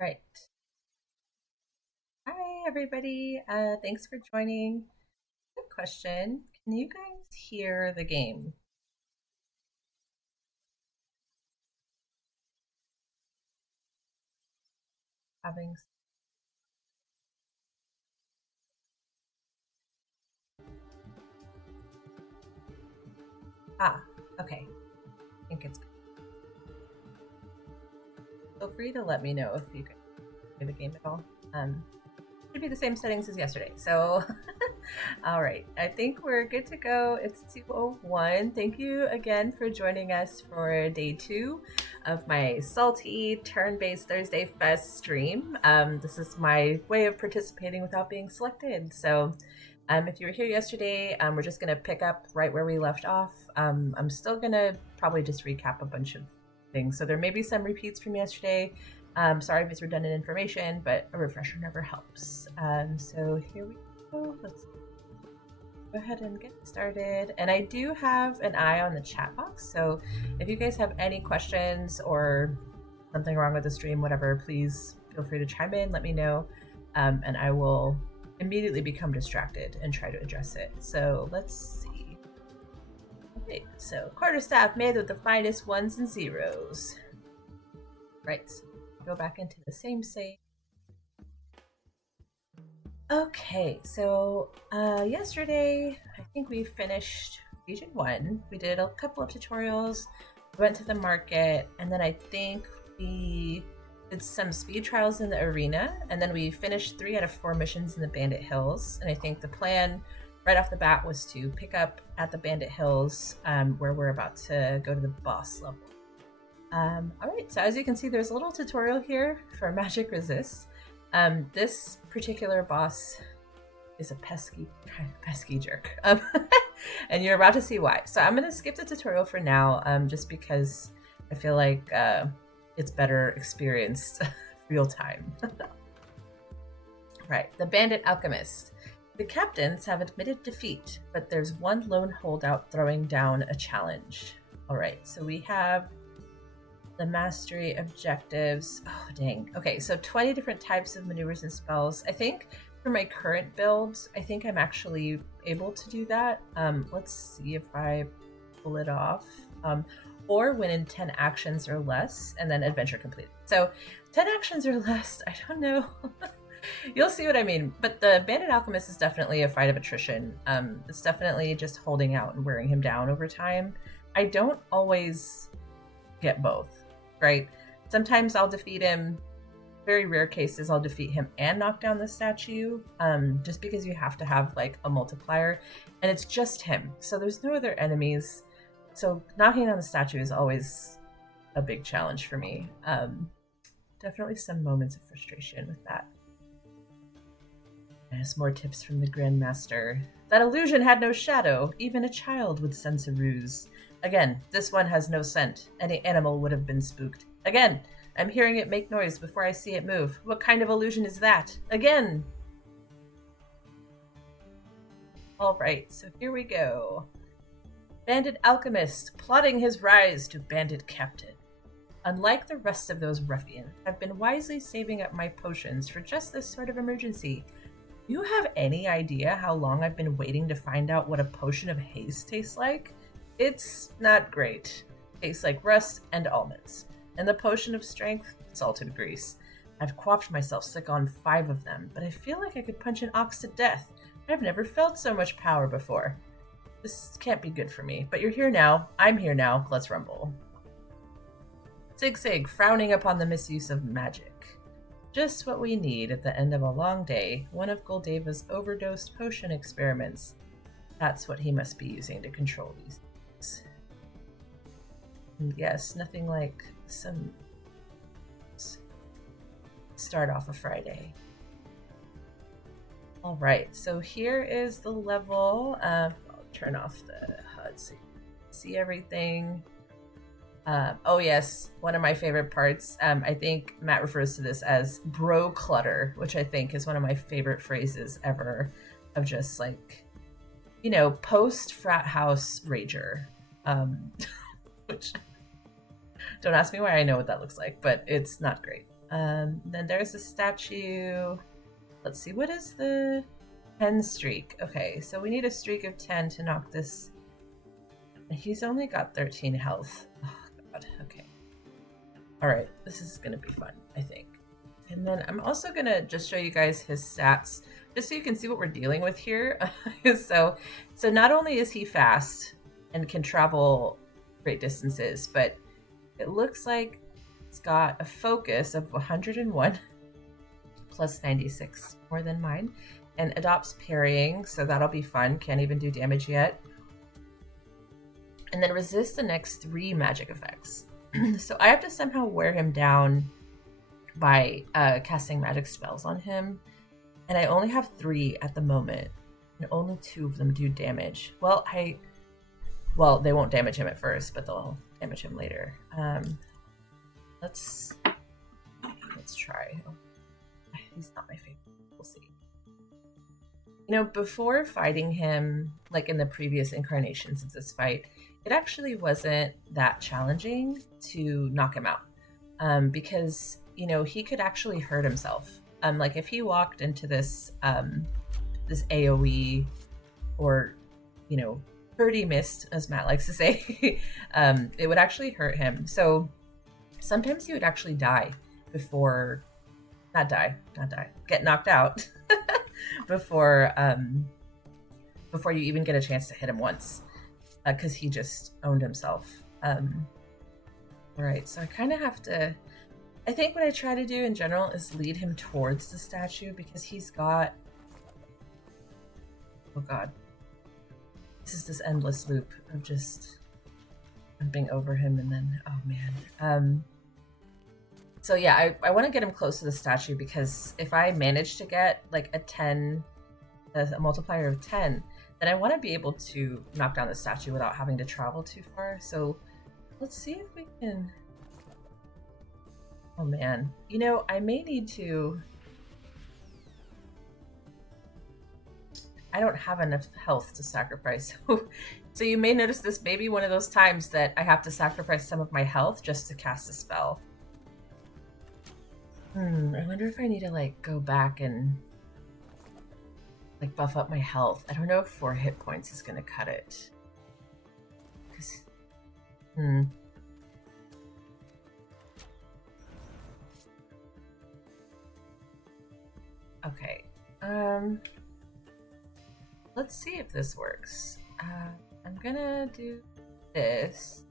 Right. Hi, everybody. Thanks for joining. Good question. Can you guys hear the game? Having ah, okay. I think it's feel free to let me know if you can hear the game at all. Should be the same settings as yesterday. So, all right. I think we're good to go. It's 2:01. Thank you again for joining us for day 2 of my salty turn-based Thursday Fest stream. This is my way of participating without being selected. So, if you were here yesterday, we're just going to pick up right where we left off. I'm still going to probably just recap a bunch of things. So, there may be some repeats from yesterday. Sorry if it's redundant information, but a refresher never helps. So here we go. Let's go ahead and get started. And I do have an eye on the chat box. So if you guys have any questions or something wrong with the stream, whatever, please feel free to chime in, let me know. And I will immediately become distracted and try to address it. So let's see. Okay, so quarterstaff made with the finest ones and zeros. Right. Go back into the same save. Okay, so yesterday I think we finished region 1. We did a couple of tutorials, went to the market, and then I think we did some speed trials in the arena, and then we finished 3 out of 4 missions in the Bandit Hills. And I think the plan right off the bat was to pick up at the Bandit Hills, where we're about to go to the boss level. All right, so as you can see, there's a little tutorial here for Magic Resist. This particular boss is a pesky jerk, and you're about to see why. So I'm going to skip the tutorial for now, just because I feel like it's better experienced real time. Right, the Bandit Alchemist. The captains have admitted defeat, but there's one lone holdout throwing down a challenge. All right, so we have the mastery objectives. Oh, dang. Okay, so 20 different types of maneuvers and spells. I think for my current builds, I think I'm actually able to do that. Let's see if I pull it off. Or when in 10 actions or less, and then adventure completed. So 10 actions or less, I don't know. You'll see what I mean. But the Bandit Alchemist is definitely a fight of attrition. It's definitely just holding out and wearing him down over time. I don't always get both. Right? Sometimes I'll defeat him. Very rare cases, I'll defeat him and knock down the statue, just because you have to have like a multiplier, and it's just him. So there's no other enemies. So knocking down the statue is always a big challenge for me. Definitely some moments of frustration with that. There's more tips from the Grandmaster. That illusion had no shadow. Even a child would sense a ruse. Again, this one has no scent. Any animal would have been spooked. Again, I'm hearing it make noise before I see it move. What kind of illusion is that? Again! Alright, so here we go. Bandit Alchemist, plotting his rise to Bandit Captain. Unlike the rest of those ruffians, I've been wisely saving up my potions for just this sort of emergency. Do you have any idea how long I've been waiting to find out what a potion of haste tastes like? It's not great. Tastes like rust and almonds. And the potion of strength, salted grease. I've quaffed myself sick on 5 of them, but I feel like I could punch an ox to death. I've never felt so much power before. This can't be good for me, but you're here now. I'm here now. Let's rumble. Sig Sig, frowning upon the misuse of magic. Just what we need at the end of a long day, one of Goldeva's overdosed potion experiments. That's what he must be using to control these. Yes, nothing like some start off a Friday. All right, so here is the level. I'll turn off the HUD so you can see everything. Oh yes, one of my favorite parts. I think Matt refers to this as bro clutter, which I think is one of my favorite phrases ever, of just like, you know, post frat house rager. Which don't ask me why I know what that looks like, but it's not great. Then there's a statue. Let's see, what is the 10 streak? Okay, so we need a streak of 10 to knock this. He's only got 13 health. Oh, God. Okay. All right, this is going to be fun, I think. And then I'm also going to just show you guys his stats, just so you can see what we're dealing with here. So not only is he fast and can travel great distances, but it looks like it's got a focus of 101 plus 96, more than mine, and adopts parrying, so that'll be fun. Can't even do damage yet. And then resist the next 3 magic effects. So I have to somehow wear him down by casting magic spells on him, and I only have 3 at the moment, and only 2 of them do damage. Well, they won't damage him at first, but they'll damage him later. Let's try. Oh, he's not my favorite. We'll see. You know, before fighting him, like in the previous incarnations of this fight, it actually wasn't that challenging to knock him out, because, you know, he could actually hurt himself. Like if he walked into this this AoE, or, you know, birdie mist, as Matt likes to say, it would actually hurt him. So sometimes he would actually die before, get knocked out before you even get a chance to hit him once, because he just owned himself. All right, so I kind of have to, I think what I try to do in general is lead him towards the statue, because he's got, oh God, this is this endless loop of just jumping over him, and then, oh man. So yeah, I want to get him close to the statue, because if I manage to get like a multiplier of 10, then I want to be able to knock down the statue without having to travel too far. So let's see if we can. Oh man, you know, I may need to. I don't have enough health to sacrifice. So you may notice this may be one of those times that I have to sacrifice some of my health just to cast a spell. I wonder if I need to like go back and like buff up my health. I don't know if 4 hit points is gonna cut it. Cause, Okay. Let's see if this works. I'm gonna do this.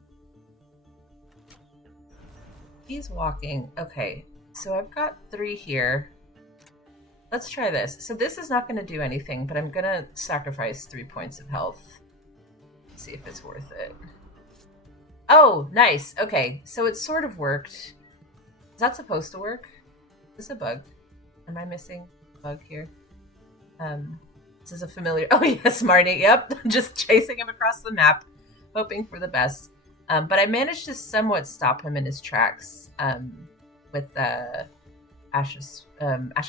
He's walking. Okay. So I've got 3 here. Let's try this. So this is not going to do anything, but I'm going to sacrifice 3 points of health. Let's see if it's worth it. Oh, nice. Okay, so it sort of worked. Is that supposed to work? Is this a bug? Am I missing a bug here? This is a familiar... Oh, yes, Marnie. Yep, just chasing him across the map, hoping for the best. But I managed to somewhat stop him in his tracks. With Ashes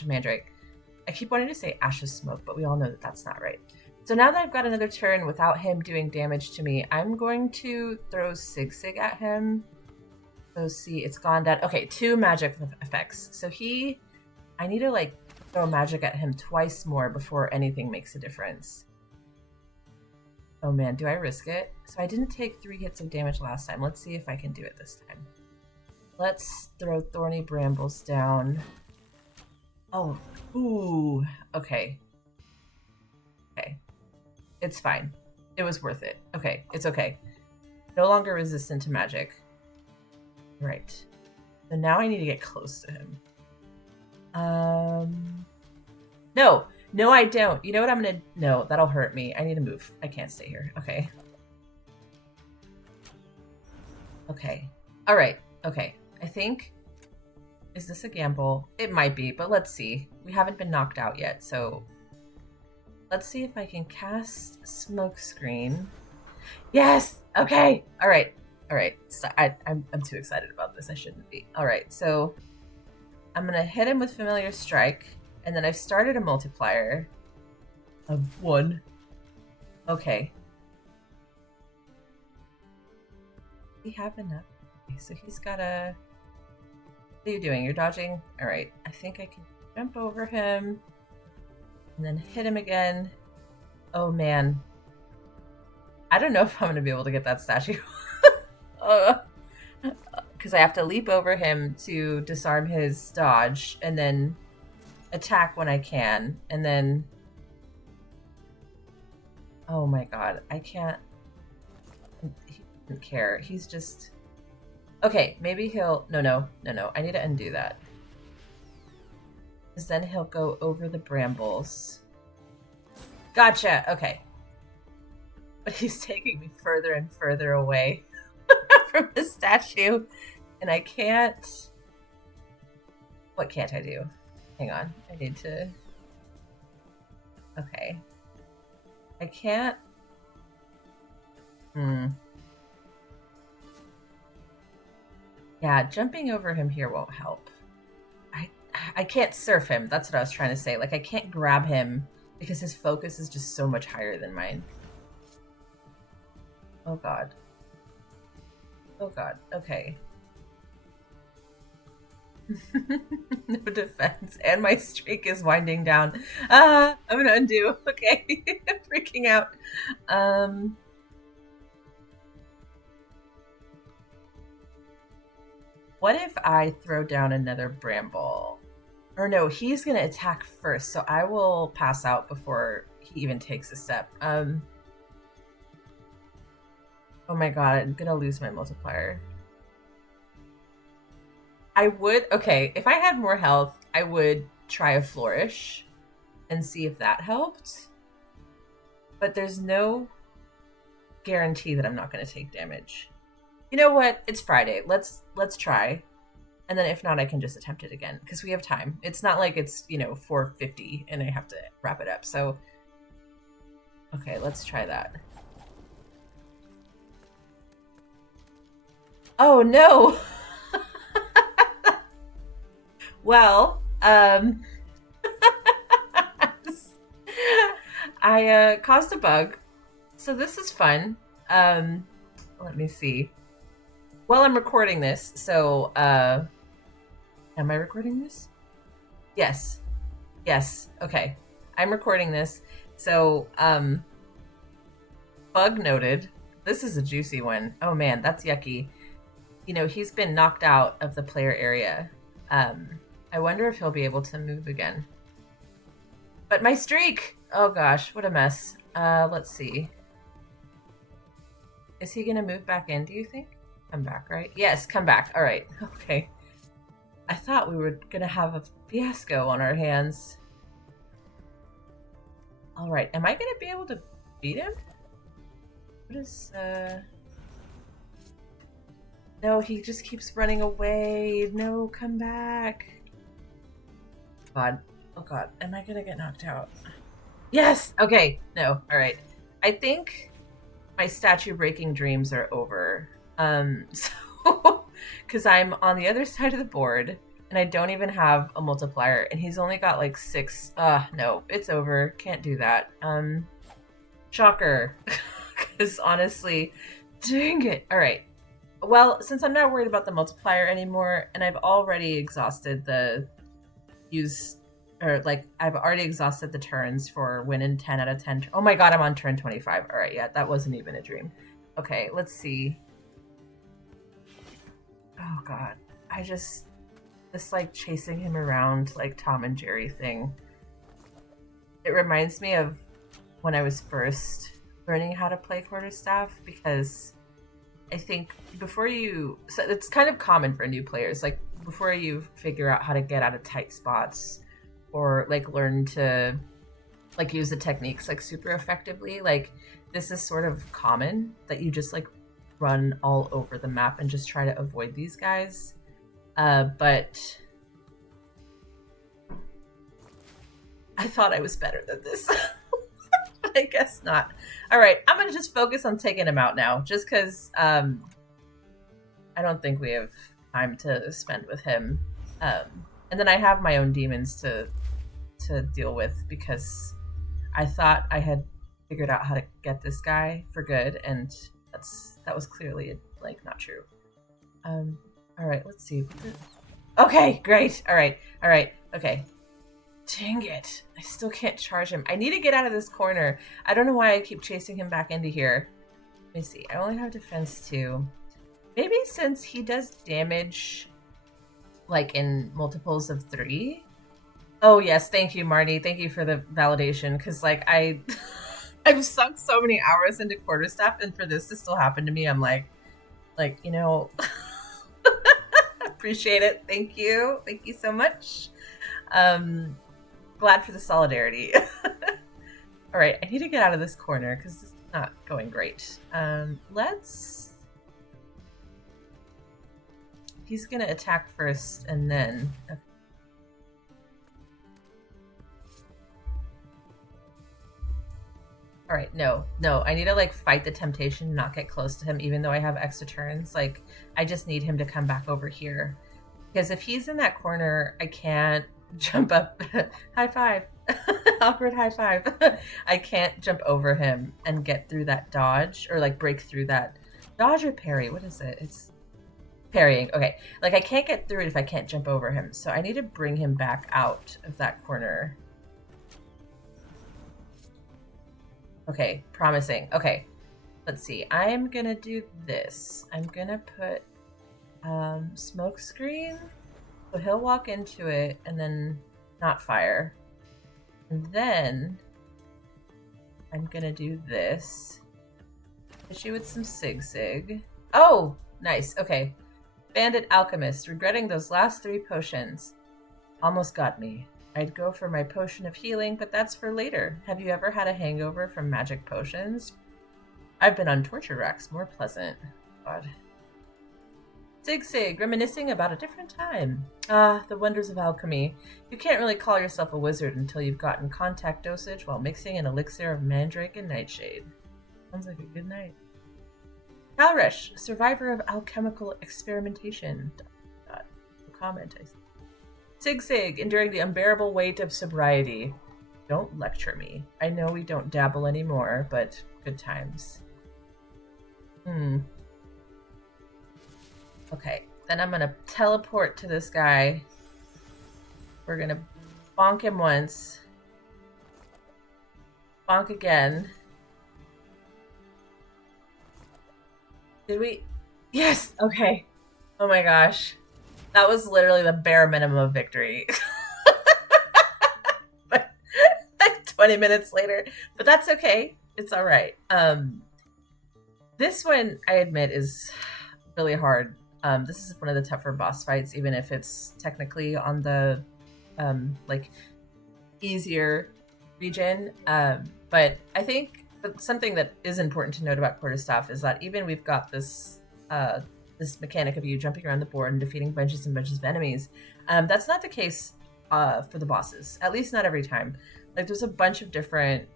Mandrake. I keep wanting to say Ashes Smoke, but we all know that that's not right. So now that I've got another turn without him doing damage to me, I'm going to throw Sig Sig at him. So see, it's gone down. Okay, 2 magic effects. So I need to like throw magic at him twice more before anything makes a difference. Oh man, do I risk it? So I didn't take 3 hits of damage last time. Let's see if I can do it this time. Let's throw Thorny Brambles down. Oh, ooh, okay. Okay, it's fine. It was worth it. Okay, it's okay. No longer resistant to magic. Right. So now I need to get close to him. No, I don't. You know what I'm gonna... No, that'll hurt me. I need to move. I can't stay here. Okay. Okay. All right. Okay. I think, is this a gamble? It might be, but let's see. We haven't been knocked out yet, so let's see if I can cast Smokescreen. Yes! Okay! All right. So I'm too excited about this. I shouldn't be. All right, so I'm going to hit him with Familiar Strike, and then I've started a multiplier of 1. Okay. Do we have enough? Okay, so he's got a What are you doing? You're dodging? All right. I think I can jump over him and then hit him again. Oh, man. I don't know if I'm going to be able to get that statue. Because I have to leap over him to disarm his dodge and then attack when I can. And then... Oh my god. I can't... He doesn't care. He's just... Okay, maybe he'll... No. I need to undo that. Because then he'll go over the brambles. Gotcha! Okay. But he's taking me further and further away from the statue. And I can't... What can't I do? Hang on. I need to... Okay. I can't... Yeah, jumping over him here won't help. I can't surf him. That's what I was trying to say. Like, I can't grab him because his focus is just so much higher than mine. Oh, God. Oh, God. Okay. No defense. And my streak is winding down. I'm gonna undo. Okay. I'm freaking out. What if I throw down another bramble? Or no, he's gonna attack first, so I will pass out before he even takes a step. Oh my god, I'm gonna lose my multiplier. I would, okay, if I had more health, I would try a flourish and see if that helped. But there's no guarantee that I'm not going to take damage. You know what? It's Friday. Let's try. And then if not, I can just attempt it again because we have time. It's not like it's, 4:50 and I have to wrap it up. So, okay, let's try that. Oh, no. Well, I caused a bug, so this is fun. Let me see. Well, I'm recording this, so am I recording this? Yes. Okay, I'm recording this. So bug noted. This is a juicy one. Oh man, that's yucky. He's been knocked out of the player area. I wonder if he'll be able to move again. But my streak! Oh gosh, what a mess. Let's see. Is he gonna move back in, do you think? Come back, right? Yes, come back. All right, okay. I thought we were gonna have a fiasco on our hands. All right, am I gonna be able to beat him? What is, No, he just keeps running away. No, come back. God. Oh god, am I gonna get knocked out? Yes! Okay, no, alright. I think my statue breaking dreams are over. So, because I'm on the other side of the board, and I don't even have a multiplier, and he's only got like 6. No, it's over. Can't do that. Shocker. Because honestly, dang it. Alright. Well, since I'm not worried about the multiplier anymore, and I've already exhausted I've already exhausted the turns for winning 10 out of 10. Oh my god, I'm on turn 25. All right, yeah, that wasn't even a dream. Okay, let's see. Oh god, this like chasing him around like Tom and Jerry thing. It reminds me of when I was first learning how to play Quarterstaff, because I think so it's kind of common for new players, like before you figure out how to get out of tight spots or like learn to like use the techniques like super effectively, like this is sort of common that you just like run all over the map and just try to avoid these guys. But I thought I was better than this. But I guess not. All right, I'm gonna just focus on taking him out now, just because I don't think we have time to spend with him. And then I have my own demons to deal with, because I thought I had figured out how to get this guy for good, and that was clearly like not true. All right, let's see. Okay, great. All right. Okay. Dang it. I still can't charge him. I need to get out of this corner. I don't know why I keep chasing him back into here. Let me see. I only have defense 2. Maybe since he does damage, like, in multiples of 3. Oh, yes. Thank you, Marnie. Thank you for the validation. Because, like, I've sunk so many hours into Quarterstaff, and for this to still happen to me, I'm like, you know, appreciate it. Thank you. Thank you so much. Glad for the solidarity. All right, I need to get out of this corner because this is not going great. He's gonna attack first and then. All right, no, I need to like fight the temptation, not get close to him, even though I have extra turns. Like, I just need him to come back over here. Because if he's in that corner, I can't jump up. High five. Awkward high five. I can't jump over him and get through that dodge, or like break through that dodge or parry. What is it? It's parrying. Okay. Like, I can't get through it if I can't jump over him. So I need to bring him back out of that corner. Okay, promising. Okay, let's see. I'm gonna do this. I'm gonna put smoke screen. So he'll walk into it and then not fire. And then I'm gonna do this. Hit you with some sig. Oh, nice. Okay. Bandit Alchemist, regretting those last 3 potions. Almost got me. I'd go for my potion of healing, but that's for later. Have you ever had a hangover from magic potions? I've been on torture racks, more pleasant. God. Sig, reminiscing about a different time. Ah, the wonders of alchemy. You can't really call yourself a wizard until you've gotten contact dosage while mixing an elixir of mandrake and nightshade. Sounds like a good night. Kalresh, survivor of alchemical experimentation. No comment, I see. Sig, enduring the unbearable weight of sobriety. Don't lecture me. I know we don't dabble anymore, but good times. Okay, then I'm gonna teleport to this guy. We're gonna bonk him once. Bonk again. Did we? Yes! Okay. Oh my gosh. That was literally the bare minimum of victory. But like 20 minutes later. But that's okay. It's all right. This one, I admit, is really hard. This is one of the tougher boss fights, even if it's technically on the like easier region. But I think something that is important to note about Quarterstaff is that even we've got this this mechanic of you jumping around the board and defeating bunches and bunches of enemies. That's not the case for the bosses, at least not every time. Like, there's a bunch of different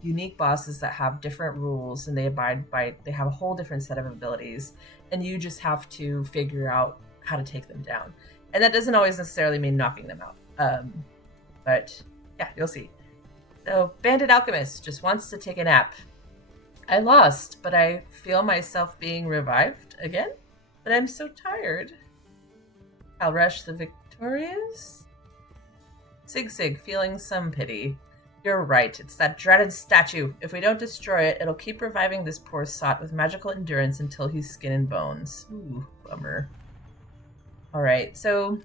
unique bosses that have different rules, and they have a whole different set of abilities, and you just have to figure out how to take them down. And that doesn't always necessarily mean knocking them out. But yeah, you'll see. So Bandit Alchemist just wants to take a nap. I lost, but I feel myself being revived again. But I'm so tired. I'll rush the victorious. Sig, feeling some pity. You're right, it's that dreaded statue. If we don't destroy it, it'll keep reviving this poor sot with magical endurance until he's skin and bones. Ooh, bummer. Alright, so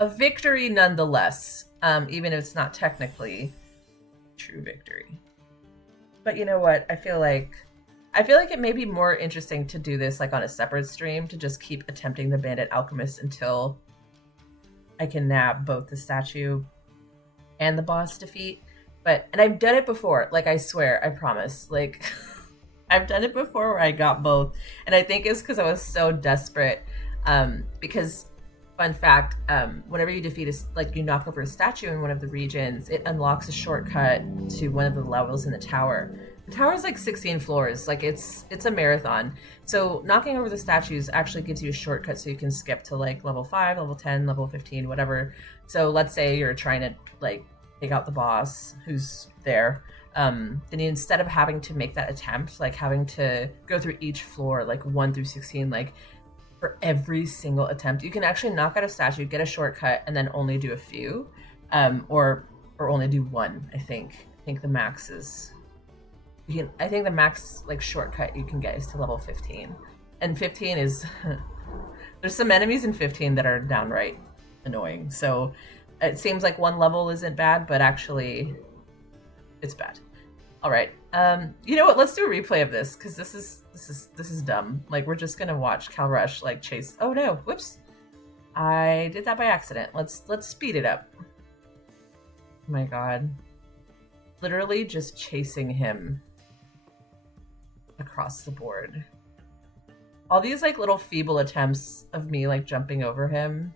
a victory nonetheless, even if it's not technically true victory. But you know what? I feel like it may be more interesting to do this like on a separate stream, to just keep attempting the Bandit Alchemist until I can nab both the statue and the boss defeat. And I've done it before, like, I swear, I promise. Like, I've done it before where I got both. And I think it's because I was so desperate. Because, fun fact, whenever you defeat you knock over a statue in one of the regions, it unlocks a shortcut to one of the levels in the tower. The tower's like 16 floors, like it's a marathon. So knocking over the statues actually gives you a shortcut so you can skip to like level 5, level 10, level 15, whatever. So let's say you're trying to like take out the boss who's there. Then you, instead of having to make that attempt, like having to go through each floor, like 1 through 16, like for every single attempt. You can actually knock out a statue, get a shortcut, and then only do a few, or only do one. I think the max is. I think the max like shortcut you can get is to level 15, and 15 is. There's some enemies in 15 that are downright annoying. So it seems like one level isn't bad, but actually, it's bad. All right. You know what? Let's do a replay of this because this is dumb. Like we're just gonna watch Cal Rush like chase. Oh no! Whoops! I did that by accident. Let's speed it up. Oh my god! Literally just chasing him across the board. All these like little feeble attempts of me like jumping over him.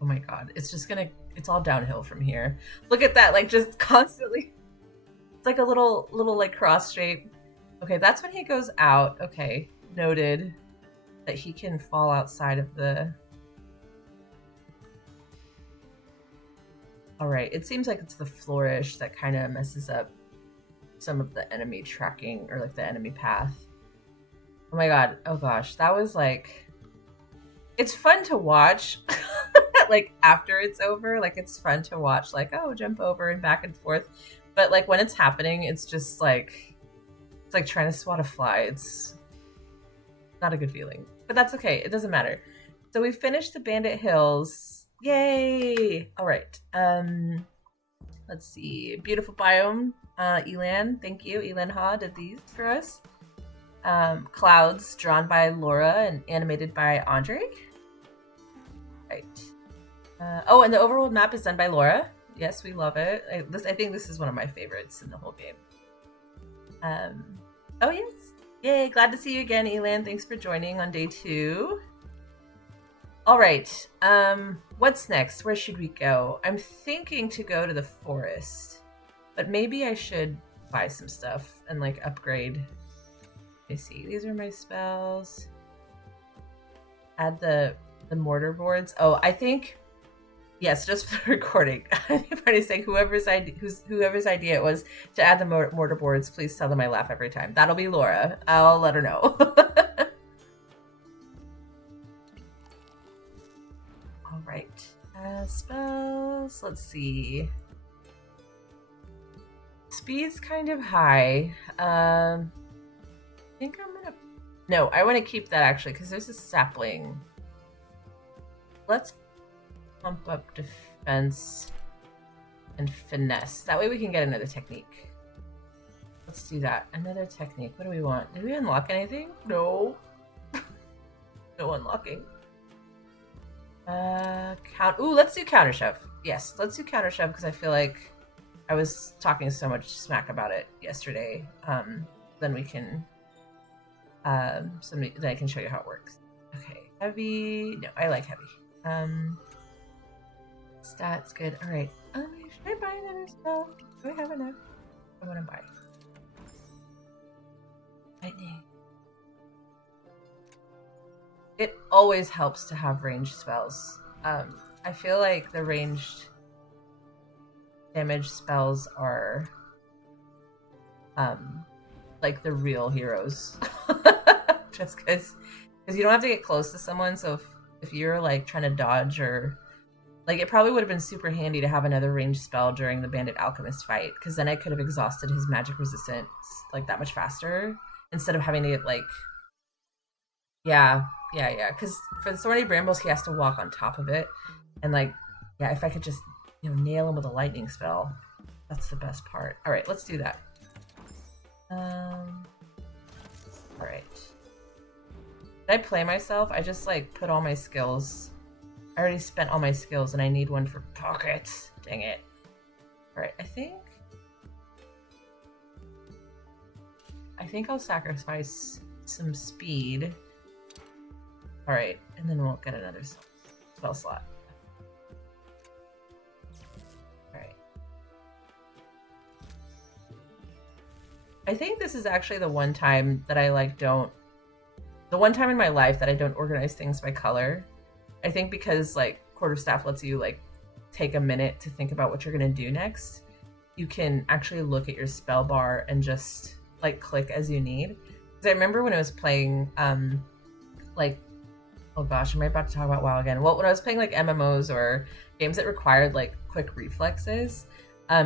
Oh my god! It's all downhill from here. Look at that! Like just constantly. It's like a little like cross shape. Okay, that's when he goes out. Okay, noted that he can fall outside of the... All right, it seems like it's the flourish that kind of messes up some of the enemy tracking or like the enemy path. Oh my god, oh gosh, that was like... It's fun to watch, like after it's over, like it's fun to watch, like, oh, jump over and back and forth. But like when it's happening, it's just like, it's like trying to swat a fly. It's not a good feeling, but that's okay. It doesn't matter. So we finished the Bandit Hills. Yay! All right. Let's see. Beautiful biome. Elan, thank you. Elan Ha did these for us. Clouds drawn by Laura and animated by Andre. Right. Oh, and the overworld map is done by Laura. Yes, we love it. I think this is one of my favorites in the whole game. Oh yes. Yay, glad to see you again, Elan. Thanks for joining on day 2. All right. What's next? Where should we go? I'm thinking to go to the forest, but maybe I should buy some stuff and like upgrade. Let me see. These are my spells. Add the mortar boards. Oh, I think... Yes, just for the recording. I'm trying to say whoever's idea it was to add the mortar boards, please tell them I laugh every time. That'll be Laura. I'll let her know. All right. Spells. Let's see. Speed's kind of high. I think I'm gonna... No, I want to keep that actually because there's a sapling. Let's pump up defense and finesse. That way we can get another technique. Let's do that. Another technique. What do we want? Did we unlock anything? No. No unlocking. Ooh, let's do counter shove. Yes, let's do counter shove because I feel like I was talking so much smack about it yesterday. Then we can then I can show you how it works. Okay, heavy. No, I like heavy. Stats good. All right. Should I buy another spell? Do I have enough? I want to buy. Lightning. It always helps to have ranged spells. I feel like the ranged damage spells are like the real heroes. Just because you don't have to get close to someone. So if you're like trying to dodge or like, it probably would have been super handy to have another ranged spell during the Bandit Alchemist fight, because then I could have exhausted his magic resistance like that much faster instead of having to get like, yeah. Because for the Thorny Brambles, he has to walk on top of it, and like, yeah, if I could just nail him with a lightning spell, that's the best part. All right, let's do that. All right. Did I play myself? I just like put all my skills. I already spent all my skills and I need one for pockets. Dang it. Alright, I think I'll sacrifice some speed. Alright, and then we'll get another spell slot. Alright. I think this is actually the one time that I the one time in my life that I don't organize things by color. I think because like Quarterstaff lets you like take a minute to think about what you're gonna do next, you can actually look at your spell bar and just like click as you need. Because I remember when I was playing like Oh gosh, am I about to talk about WoW again? Well, when I was playing like MMOs or games that required like quick reflexes,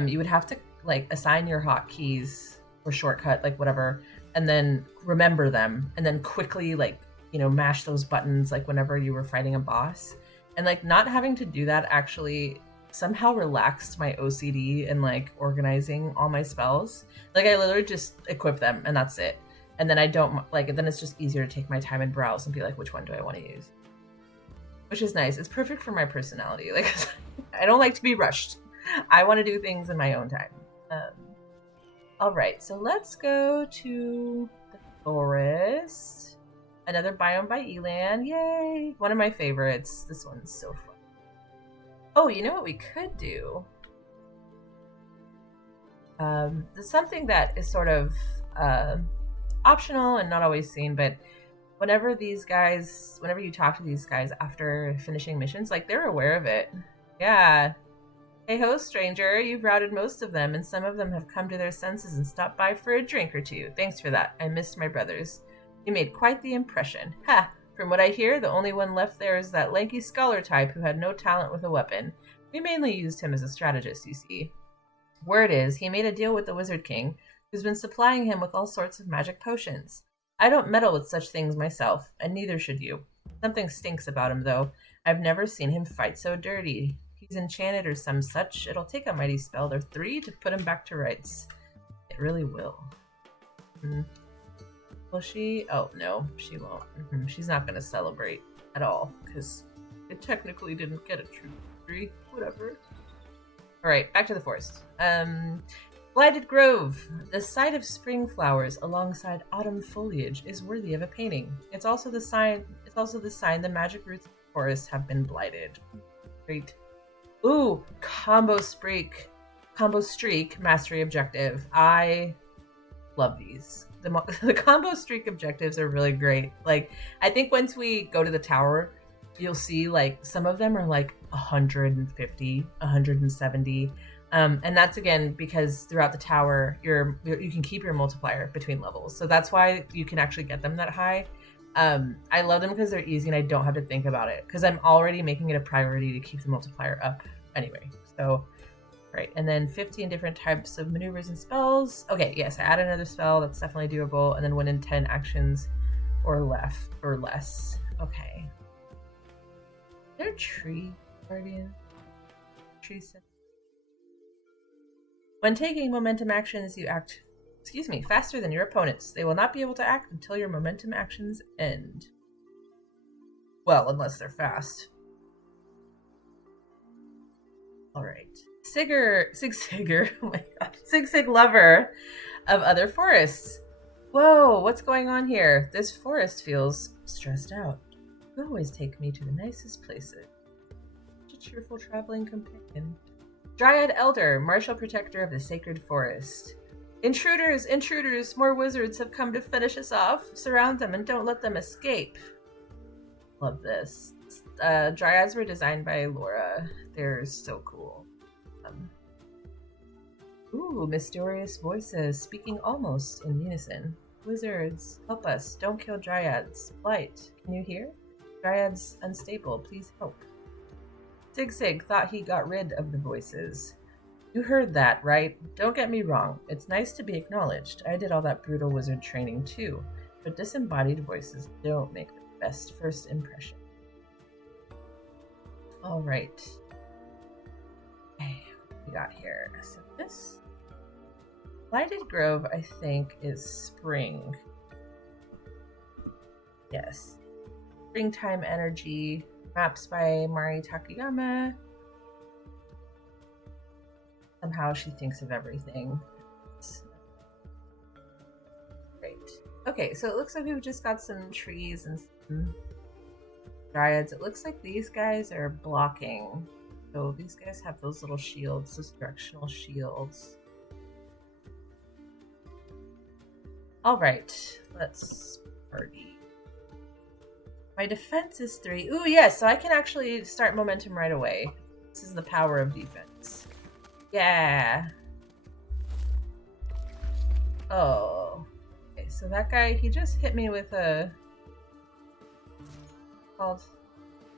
you would have to like assign your hotkeys or shortcut, like whatever, and then remember them, and then quickly like mash those buttons like whenever you were fighting a boss, and like not having to do that actually somehow relaxed my OCD and like organizing all my spells. Like I literally just equip them and that's it. And then I don't like then it's just easier to take my time and browse and be like, which one do I want to use? Which is nice. It's perfect for my personality. Like I don't like to be rushed. I want to do things in my own time. All right, so let's go to the forest. Another biome by Elan. Yay! One of my favorites. This one's so fun. Oh, you know what we could do? There's something that is sort of optional and not always seen, but whenever you talk to these guys after finishing missions, like they're aware of it. Yeah. Hey ho, stranger, you've routed most of them, and some of them have come to their senses and stopped by for a drink or two. Thanks for that. I missed my brothers. You made quite the impression. Ha! From what I hear, the only one left there is that lanky scholar type who had no talent with a weapon. We mainly used him as a strategist, you see. Word is, he made a deal with the Wizard King, who's been supplying him with all sorts of magic potions. I don't meddle with such things myself, and neither should you. Something stinks about him, though. I've never seen him fight so dirty. He's enchanted or some such. It'll take a mighty spell or 3 to put him back to rights. It really will. Will she? Oh, no, she won't. She's not going to celebrate at all, because it technically didn't get a true victory. Whatever. Alright, back to the forest. Blighted Grove. The sight of spring flowers alongside autumn foliage is worthy of a painting. It's also the sign the magic roots of the forest have been blighted. Great. Ooh, combo streak mastery objective. I love these. The combo streak objectives are really great. Like, I think once we go to the tower, you'll see like some of them are like 150, 170. And that's again because throughout the tower you can keep your multiplier between levels. So that's why you can actually get them that high. I love them because they're easy and I don't have to think about it because I'm already making it a priority to keep the multiplier up anyway. So right, and then 15 different types of maneuvers and spells. Okay, yes, I add another spell. That's definitely doable. And then 1 in 10 actions or less. Okay. They're tree guardian. Tree. When taking momentum actions, you act, faster than your opponents. They will not be able to act until your momentum actions end. Well, unless they're fast. All right. Sig, oh my god. Sig lover of other forests. Whoa, what's going on here? This forest feels stressed out. You always take me to the nicest places. Such a cheerful traveling companion. Dryad Elder, martial protector of the sacred forest. Intruders, more wizards have come to finish us off. Surround them and don't let them escape. Love this. Dryads were designed by Laura. They're so cool. Ooh, mysterious voices speaking almost in unison. Wizards, help us. Don't kill Dryads. Blight, can you hear? Dryads unstable, please help. Sig thought he got rid of the voices. You heard that, right? Don't get me wrong. It's nice to be acknowledged. I did all that brutal wizard training too. But disembodied voices don't make the best first impression. Alright. Okay, what we got here? So this Blighted Grove, I think, is spring. Yes. Springtime energy. Maps by Mari Takayama. Somehow she thinks of everything. Great. Okay, so it looks like we've just got some trees and some dryads. It looks like these guys are blocking. So these guys have those little shields, those directional shields. Alright, let's party. My defense is 3. Ooh, yes, so I can actually start momentum right away. This is the power of defense. Yeah. Oh. Okay, so that guy, he just hit me with a called?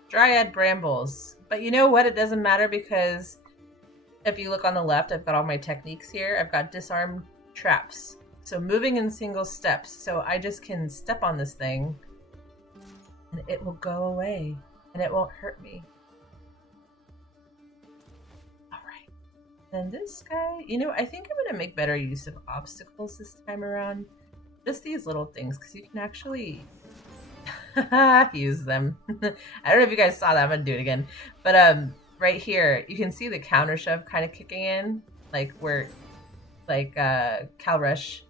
Dryad brambles. But you know what? It doesn't matter because if you look on the left, I've got all my techniques here. I've got disarm traps. So moving in single steps. So I just can step on this thing and it will go away and it won't hurt me. All right. Then this guy, you know, I think I'm going to make better use of obstacles this time around. Just these little things because you can actually use them. I don't know if you guys saw that. I'm going to do it again. But right here, you can see the counter shove kind of kicking in, like where Cal Rush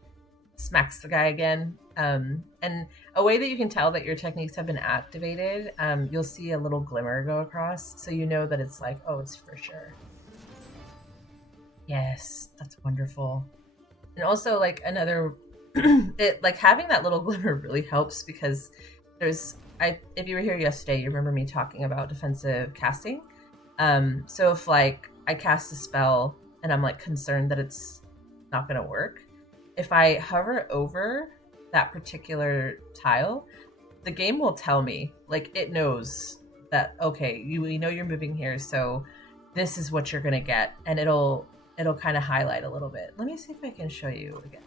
smacks the guy again. And a way that you can tell that your techniques have been activated, you'll see a little glimmer go across, so you know that it's like, oh, it's for sure. Yes, that's wonderful. And also, like, another, like having that little glimmer really helps because if you were here yesterday, you remember me talking about defensive casting. So if like I cast a spell and I'm like concerned that it's not going to work, if I hover over that particular tile, the game will tell me, like, it knows that, okay, we know you're moving here, so this is what you're going to get. And it'll kind of highlight a little bit. Let me see if I can show you again.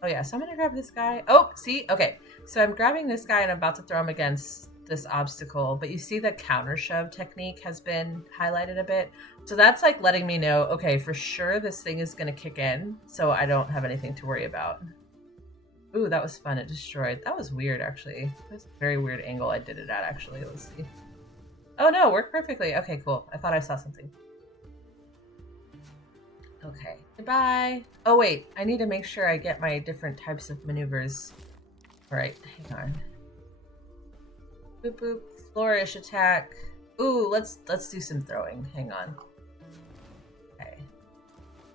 Oh yeah, so I'm going to grab this guy. Oh, see? Okay. So I'm grabbing this guy and I'm about to throw him against this obstacle, but you see the counter shove technique has been highlighted a bit. So that's like letting me know, okay, for sure this thing is going to kick in, so I don't have anything to worry about. Ooh, that was fun. It destroyed. That was weird, actually. It was a very weird angle I did it at, actually. Let's see. Oh no, worked perfectly. Okay, cool. I thought I saw something. Okay, goodbye. Oh wait, I need to make sure I get my different types of maneuvers. All right, hang on. Boop boop, flourish attack. Ooh, let's do some throwing. Hang on. Okay.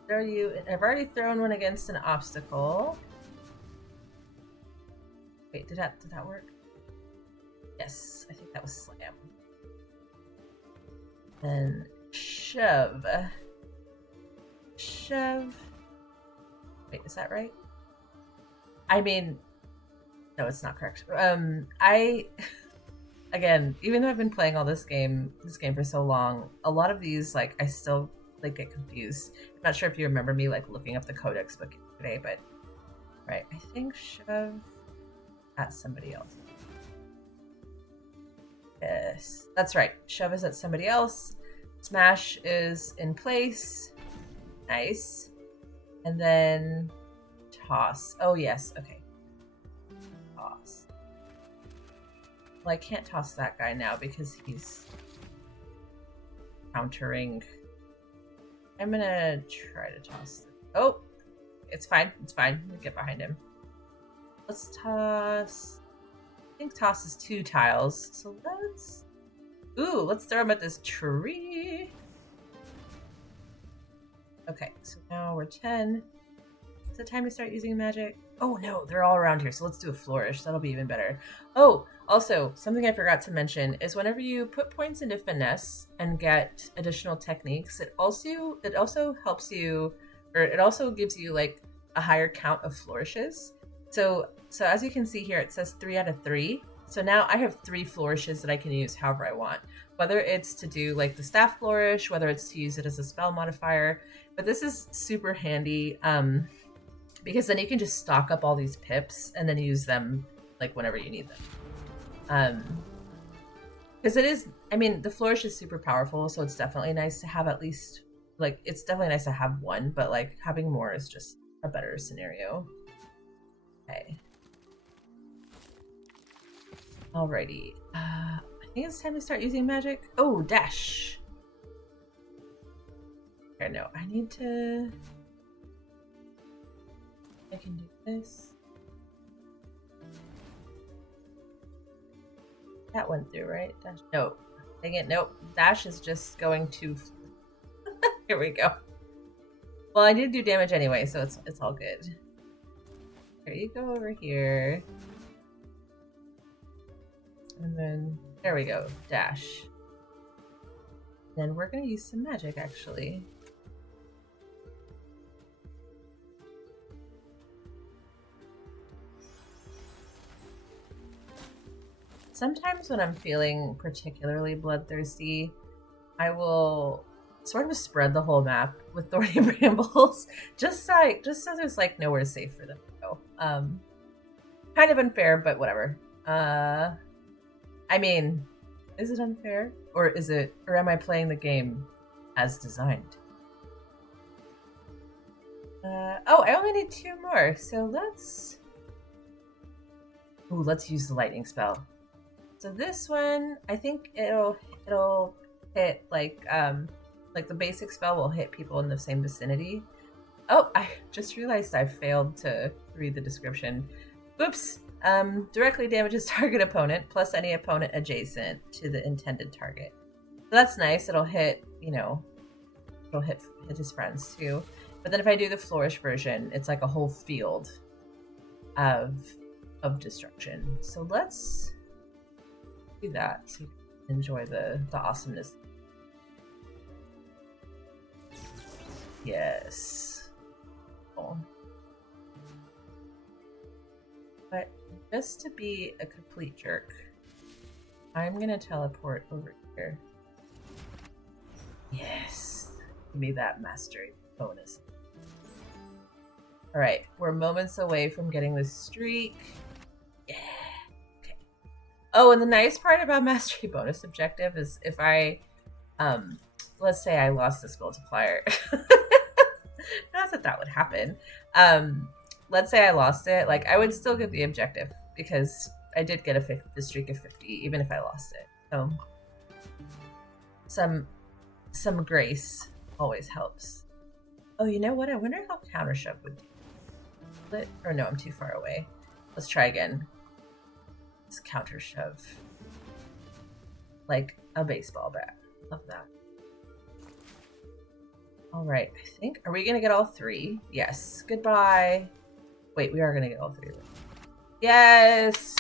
Throw you. I've already thrown one against an obstacle. Wait, did that work? Yes, I think that was slam. Then shove. Shove. Wait, is that right? I mean, no, it's not correct. Again, even though I've been playing all this game for so long, a lot of these, like, I still like get confused. I'm not sure if you remember me like looking up the codex book today, but right, I think shove at somebody else. Yes, that's right. Shove is at somebody else. Smash is in place. Nice. And then toss. Oh yes, okay. Toss. Well, I can't toss that guy now because he's countering. I'm gonna try to toss. Oh, it's fine. It's fine. We'll get behind him. Let's toss. I think toss is 2 tiles. So let's throw him at this tree. Okay, so now we're 10. Is it time to start using magic? Oh no, they're all around here, so let's do a flourish. That'll be even better. Oh, also, something I forgot to mention is whenever you put points into finesse and get additional techniques, it also helps you, or it also gives you like a higher count of flourishes. So as you can see here, it says 3 out of 3. So now I have 3 flourishes that I can use however I want, whether it's to do like the staff flourish, whether it's to use it as a spell modifier. But this is super handy because then you can just stock up all these pips and then use them like whenever you need them. Because it is, I mean, the flourish is super powerful, so it's definitely nice to have at least, like, it's definitely nice to have one, but like having more is just a better scenario. Okay. Alrighty. I think it's time to start using magic. Oh, dash. Here, no, I need to... I can do this. That went through, right? Dash. No. Dang it, nope. Dash is just going to... Here we go. Well, I did do damage anyway, so it's all good. Here, you go over here. And then, there we go. Dash. Then we're going to use some magic, actually. sometimes when I'm feeling particularly bloodthirsty, I will sort of spread the whole map with thorny brambles, just so there's like nowhere safe for them to go. Kind of unfair, but whatever. I mean, is it unfair, or am I playing the game as designed? Oh, I only need 2 more, so let's use the lightning spell. So this one, I think it'll hit like the basic spell will hit people in the same vicinity. Oh, I just realized I failed to read the description. Oops. Directly damages target opponent plus any opponent adjacent to the intended target. So that's nice. It'll hit, it'll hit his friends too. But then if I do the flourish version, it's like a whole field of destruction. So let's do that so you can enjoy the awesomeness. Yes. Cool. But just to be a complete jerk, I'm gonna teleport over here. Yes. Give me that mastery bonus. Alright, we're moments away from getting this streak. Yeah. Okay. Oh, and the nice part about mastery bonus objective is if I let's say I lost this multiplier. Not that would happen. Let's say I lost it, like I would still get the objective because I did get the streak of 50, even if I lost it. So some grace always helps. Oh, you know what? I wonder how counter shove would do it. Or no, I'm too far away. Let's try again. Let's counter shove like a baseball bat. Love that. All right, I think, are we gonna get all 3? Yes. Goodbye. Wait, we are gonna get all 3. Yes.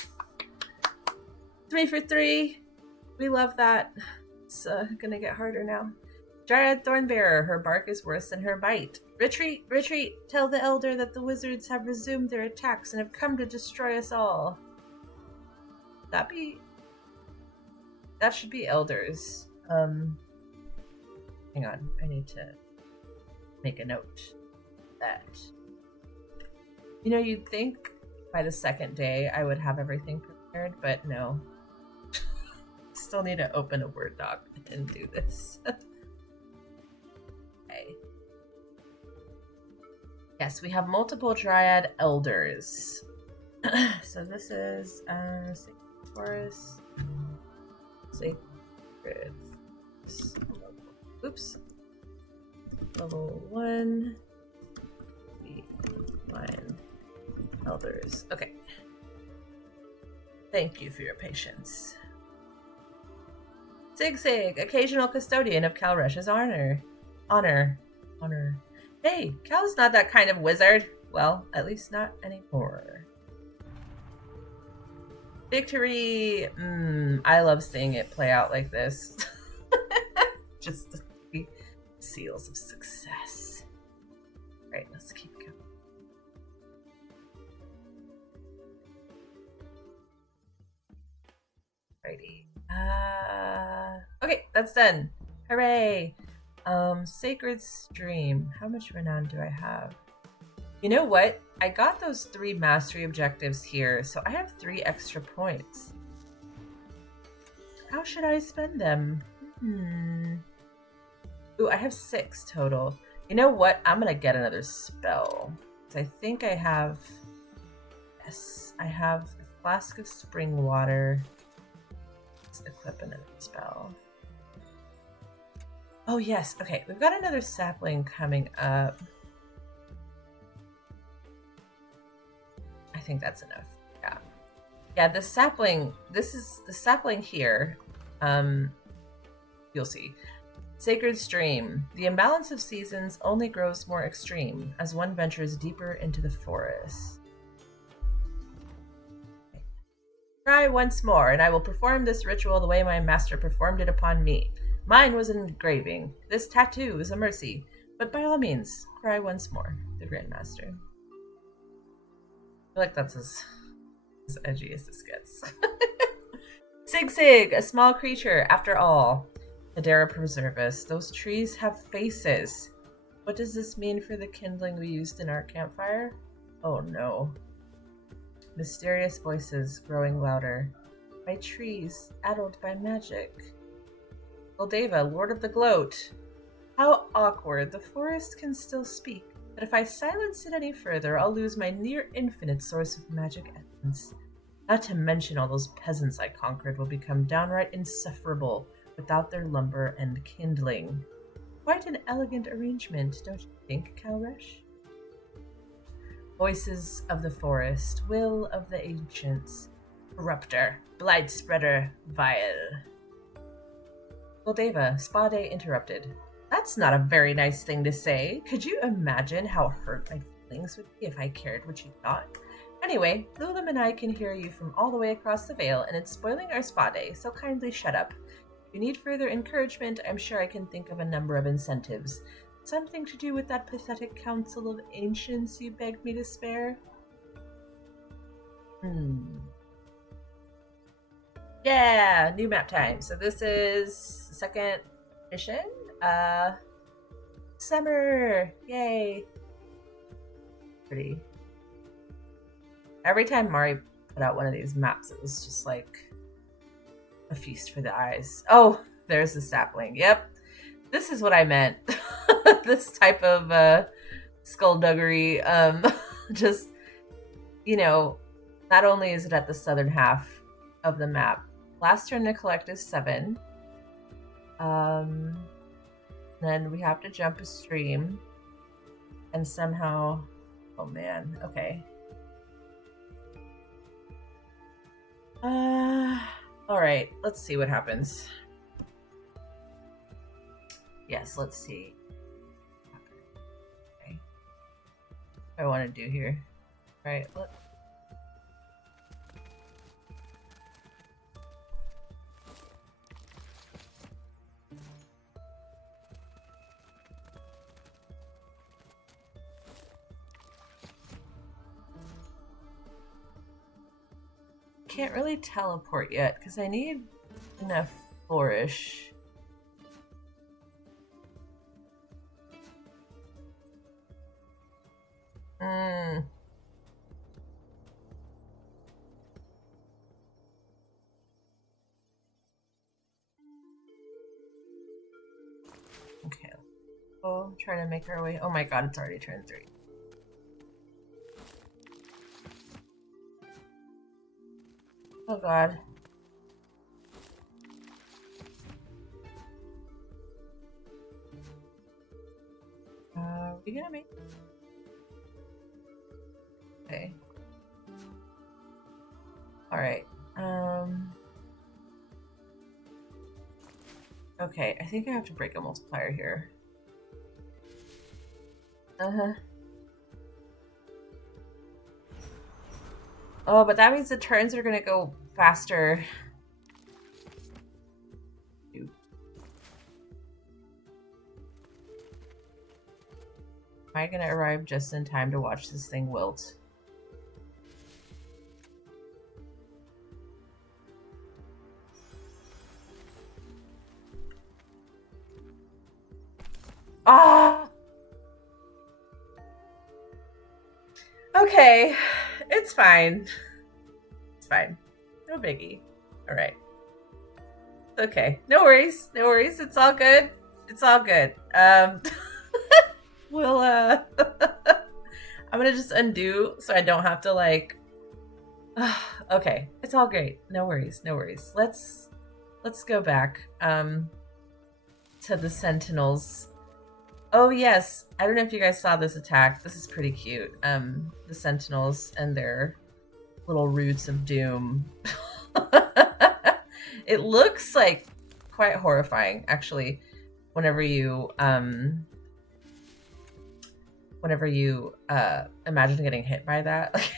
3 for 3. We love that. It's gonna get harder now. Dryad Thornbearer, her bark is worse than her bite. Retreat, retreat. Tell the elder that the wizards have resumed their attacks and have come to destroy us all. That should be elders. Hang on, I need to make a note of that. You'd think by the 2nd day I would have everything prepared, but no. Still need to open a Word doc and do this. Okay. Yes, we have multiple Dryad elders. So this is Sacred Forest. Sacred. Oops. Level 1. Line elders. Okay. Thank you for your patience. Sig, occasional custodian of Calrush's honor. Hey, Cal's not that kind of wizard. Well, at least not anymore. Victory! I love seeing it play out like this. Just the seals of success. Right, let's keep going. Righty. Okay, that's done. Hooray! Sacred Stream. How much renown do I have? You know what? I got those 3 mastery objectives here, so I have 3 extra points. How should I spend them? Ooh, I have 6 total. You know what? I'm gonna get another spell. I think I have... Yes, I have a flask of spring water. Let's equip another spell. Oh yes, okay. We've got another sapling coming up. I think that's enough. Yeah. Yeah, the sapling, this is the sapling here. You'll see. Sacred Stream. The imbalance of seasons only grows more extreme as one ventures deeper into the forest. Okay. Try once more, and I will perform this ritual the way my master performed it upon me. Mine was an engraving. This tattoo is a mercy. But by all means, cry once more, the Grand Master. I feel like that's as edgy as this gets. Sig Sig, a small creature, after all. Hedera preserve us. Those trees have faces. What does this mean for the kindling we used in our campfire? Oh no. Mysterious voices growing louder. By trees, addled by magic. Goldeva, Lord of the Gloat. How awkward. The forest can still speak, but if I silence it any further, I'll lose my near infinite source of magic essence. Not to mention all those peasants I conquered will become downright insufferable without their lumber and kindling. Quite an elegant arrangement, don't you think, Kalresh? Voices of the forest, will of the ancients, corrupter, blight spreader, vile. Goldeva, Spa Day interrupted. That's not a very nice thing to say. Could you imagine how hurt my feelings would be if I cared what you thought? Anyway, Lulam and I can hear you from all the way across the Vale, and it's spoiling our spa day, so kindly shut up. If you need further encouragement, I'm sure I can think of a number of incentives. Something to do with that pathetic council of ancients you begged me to spare? Yeah, new map time. So this is second mission. Summer! Yay! Pretty. Every time Mari put out one of these maps, it was just like a feast for the eyes. Oh, there's the sapling. Yep. This is what I meant. This type of skullduggery. Just, you know, not only is it at the southern half of the map. Last turn to collect is 7. Then we have to jump a stream. And somehow... Oh man, okay. Alright, let's see what happens. Yes, let's see. Okay. What I want to do here. Alright, look. Can't really teleport yet because I need enough flourish. Okay. Oh, try to make our way. Oh my god, it's already turn 3. Oh god. Are we gonna make... Okay. Alright. Okay, I think I have to break a multiplier here. Oh, but that means the turns are gonna go faster. Am I gonna arrive just in time to watch this thing wilt? Ah! Okay, it's fine. It's fine. No biggie. All right. Okay. No worries. No worries. It's all good. It's all good. We'll, I'm gonna just undo so I don't have to, like... Okay. It's all great. No worries. No worries. Let's go back, to the Sentinels. Oh, yes. I don't know if you guys saw this attack. This is pretty cute. The Sentinels and their little roots of doom. It looks like quite horrifying, actually, whenever you imagine getting hit by that.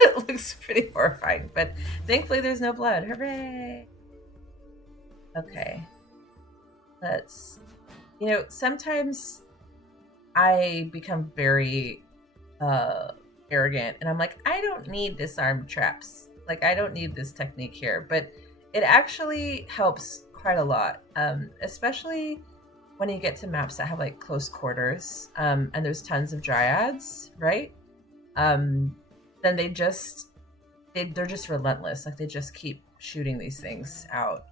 It looks pretty horrifying, but thankfully there's no blood. Hooray! Okay. Let's... You know, sometimes I become very arrogant, and I'm like, I don't need disarmed traps. Like, I don't need this technique here. But it actually helps quite a lot, especially when you get to maps that have like close quarters, and there's tons of dryads, right? Then they're just relentless. Like they just keep shooting these things out.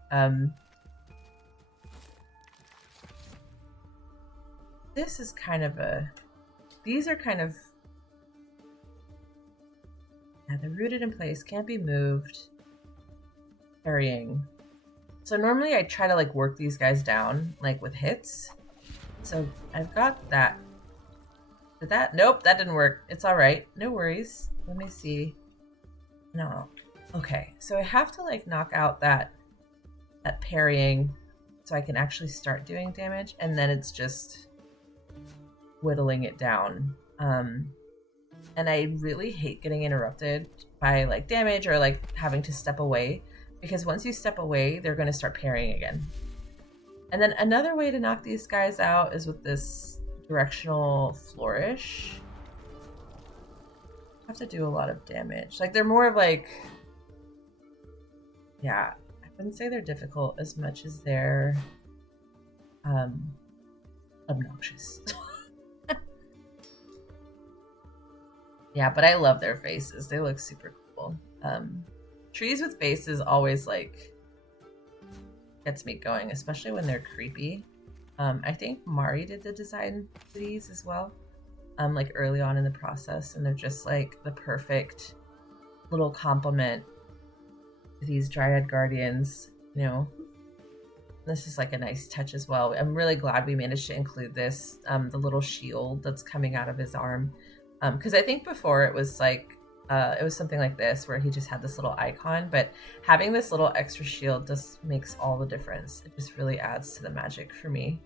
This is kind of these are kind of, yeah, they're rooted in place, can't be moved. Carrying. So normally I try to like work these guys down like with hits. So I've got that. Did that? Nope, that didn't work. It's all right. No worries. Let me see. No. Okay. So I have to like knock out that parrying so I can actually start doing damage, and then it's just whittling it down. And I really hate getting interrupted by like damage or like having to step away, because once you step away, they're going to start parrying again. And then another way to knock these guys out is with this directional flourish. I have to do a lot of damage. Like they're more of like, yeah, I wouldn't say they're difficult as much as they're obnoxious. Yeah, but I love their faces. They look super cool. Trees with faces always like gets me going, especially when they're creepy. I think Mari did the design for these as well, like early on in the process, and they're just like the perfect little complement to these Dryad Guardians, you know. This is like a nice touch as well. I'm really glad we managed to include this, the little shield that's coming out of his arm. Because I think before it was like, it was something like this where he just had this little icon, but having this little extra shield just makes all the difference. It just really adds to the magic for me.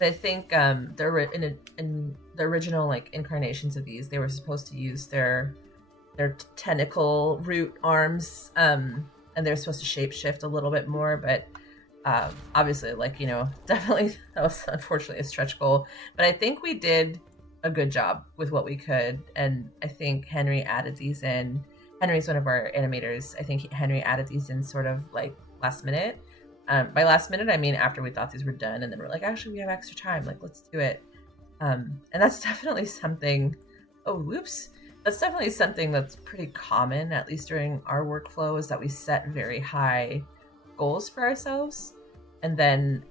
I think in the original like incarnations of these, they were supposed to use their tentacle root arms, and they're supposed to shapeshift a little bit more, but obviously, like, you know, definitely that was unfortunately a stretch goal. But I think we did a good job with what we could, and I think Henry added these in. Henry's one of our animators. I think Henry added these in sort of like last minute. By last minute, I mean after we thought these were done, and then we're like, actually, we have extra time. Like, let's do it. And that's definitely something. Oh, whoops. That's definitely something that's pretty common, at least during our workflow, is that we set very high goals for ourselves, and then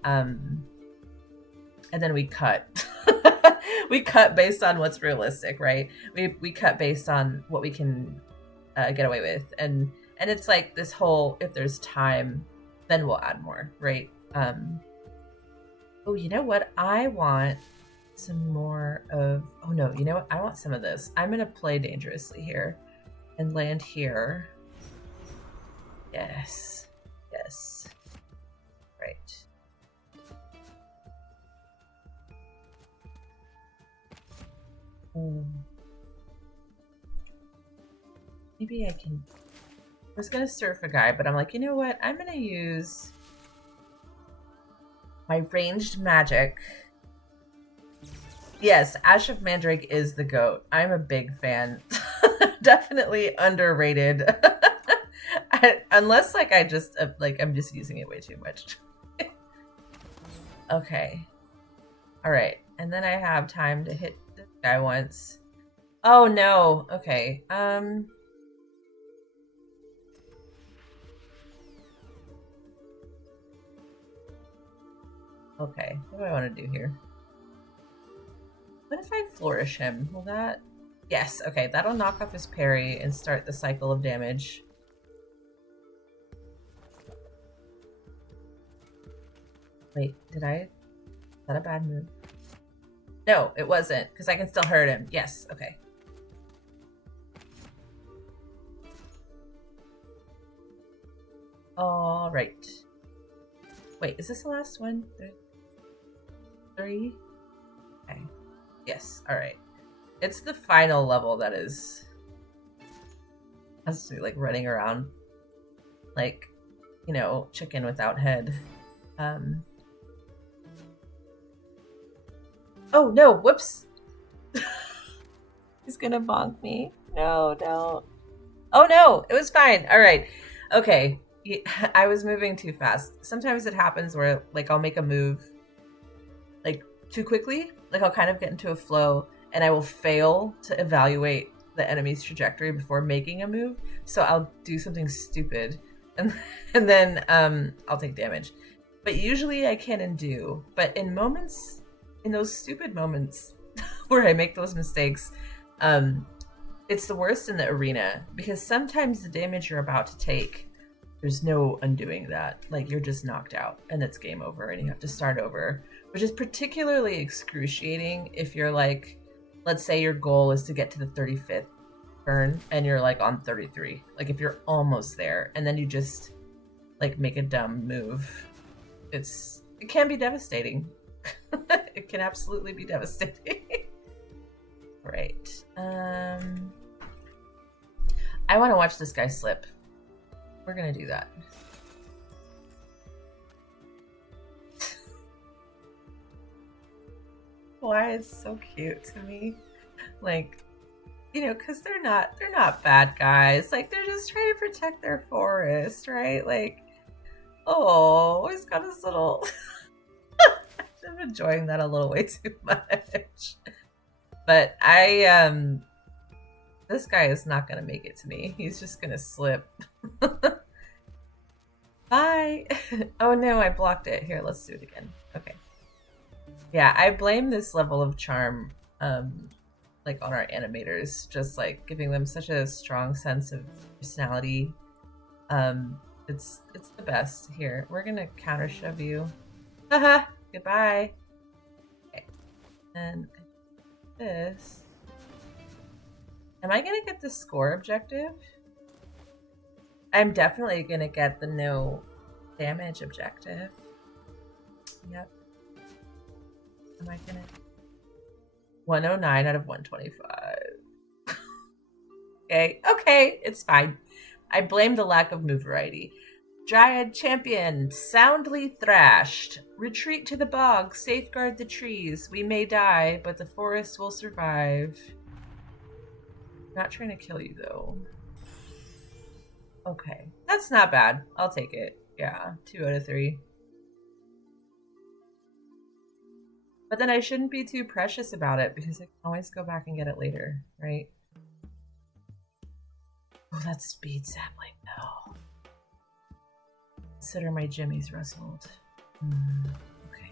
we cut. We cut based on what's realistic, right? We cut based on what we can get away with, and it's like this whole, if there's time, then we'll add more, right? Oh, you know what? I want some more of, oh no, you know what? I want some of this. I'm gonna play dangerously here and land here. Yes. Yes. Right. Maybe I can. I was gonna surf a guy, but I'm like, you know what? I'm gonna use my ranged magic. Yes, Ash of Mandrake is the GOAT. I'm a big fan. Definitely underrated. Unless like I just like I'm just using it way too much. Okay. All right, and then I have time to hit this guy once. Oh no. Okay. Okay, what do I want to do here? What if I flourish him? Will that... Yes, okay, that'll knock off his parry and start the cycle of damage. Wait, did I... Is that a bad move? No, it wasn't, because I can still hurt him. Yes, okay. All right. Wait, is this the last one? Three? Okay. Yes, all right. It's the final level that is... Us like running around like, you know, chicken without head. Oh no, whoops. He's gonna bonk me. No, don't. Oh no, it was fine. All right. Okay. I was moving too fast. Sometimes it happens where like I'll make a move like too quickly. Like I'll kind of get into a flow and I will fail to evaluate the enemy's trajectory before making a move. So I'll do something stupid and then I'll take damage. But usually I can and do. But in those stupid moments where I make those mistakes, it's the worst in the arena because sometimes the damage you're about to take, there's no undoing that. Like you're just knocked out and it's game over and you have to start over, which is particularly excruciating if you're like, let's say your goal is to get to the 35th turn and you're like on 33. Like if you're almost there and then you just like make a dumb move, it can be devastating. It can absolutely be devastating. Right. I want to watch this guy slip. We're gonna do that. Why is so cute to me? Like, you know, because they're not bad guys. Like they're just trying to protect their forest, right? Like, oh, he's got his little. I'm enjoying that a little way too much. But this guy is not gonna make it to me. He's just gonna slip. Bye. Oh no, I blocked it. Here, let's do it again. Okay. Yeah, I blame this level of charm, like on our animators, just like giving them such a strong sense of personality. It's the best. Here, we're gonna counter shove you. Haha. Goodbye. Okay. And this. Am I gonna get the score objective? I'm definitely gonna get the no damage objective. Yep. Am I gonna 109 out of 125? Okay, it's fine. I blame the lack of move variety. Dryad champion, soundly thrashed. Retreat to the bog, safeguard the trees. We may die, but the forest will survive. Not trying to kill you though. Okay, that's not bad. I'll take it. Yeah, 2 out of 3. But then I shouldn't be too precious about it because I can always go back and get it later, right? Oh, that's speed sapling though. Consider my jimmies rustled. Okay.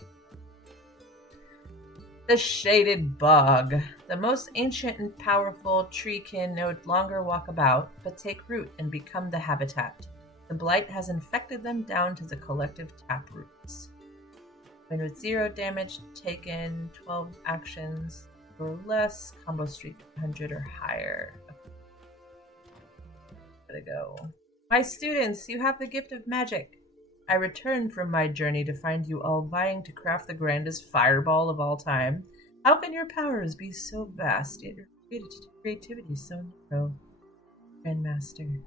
The shaded bog. The most ancient and powerful tree can no longer walk about, but take root and become the habitat. The blight has infected them down to the collective taproots. When with 0 damage taken, 12 actions or less, combo streak 100 or higher. Gotta go. My students, you have the gift of magic. I returned from my journey to find you all vying to craft the grandest fireball of all time. How can your powers be so vast, yet your creativity so narrow? Grandmaster.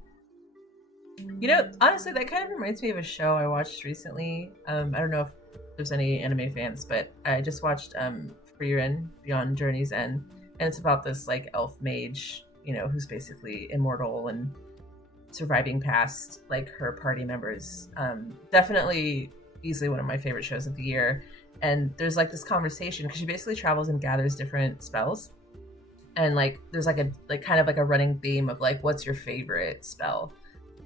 You know, honestly, that kind of reminds me of a show I watched recently. I don't know if there's any anime fans, but I just watched Frieren Beyond Journey's End, and it's about this like elf mage, you know, who's basically immortal and surviving past like her party members. Definitely easily one of my favorite shows of the year. And there's like this conversation because she basically travels and gathers different spells, and like there's like a kind of like a running theme of like, what's your favorite spell?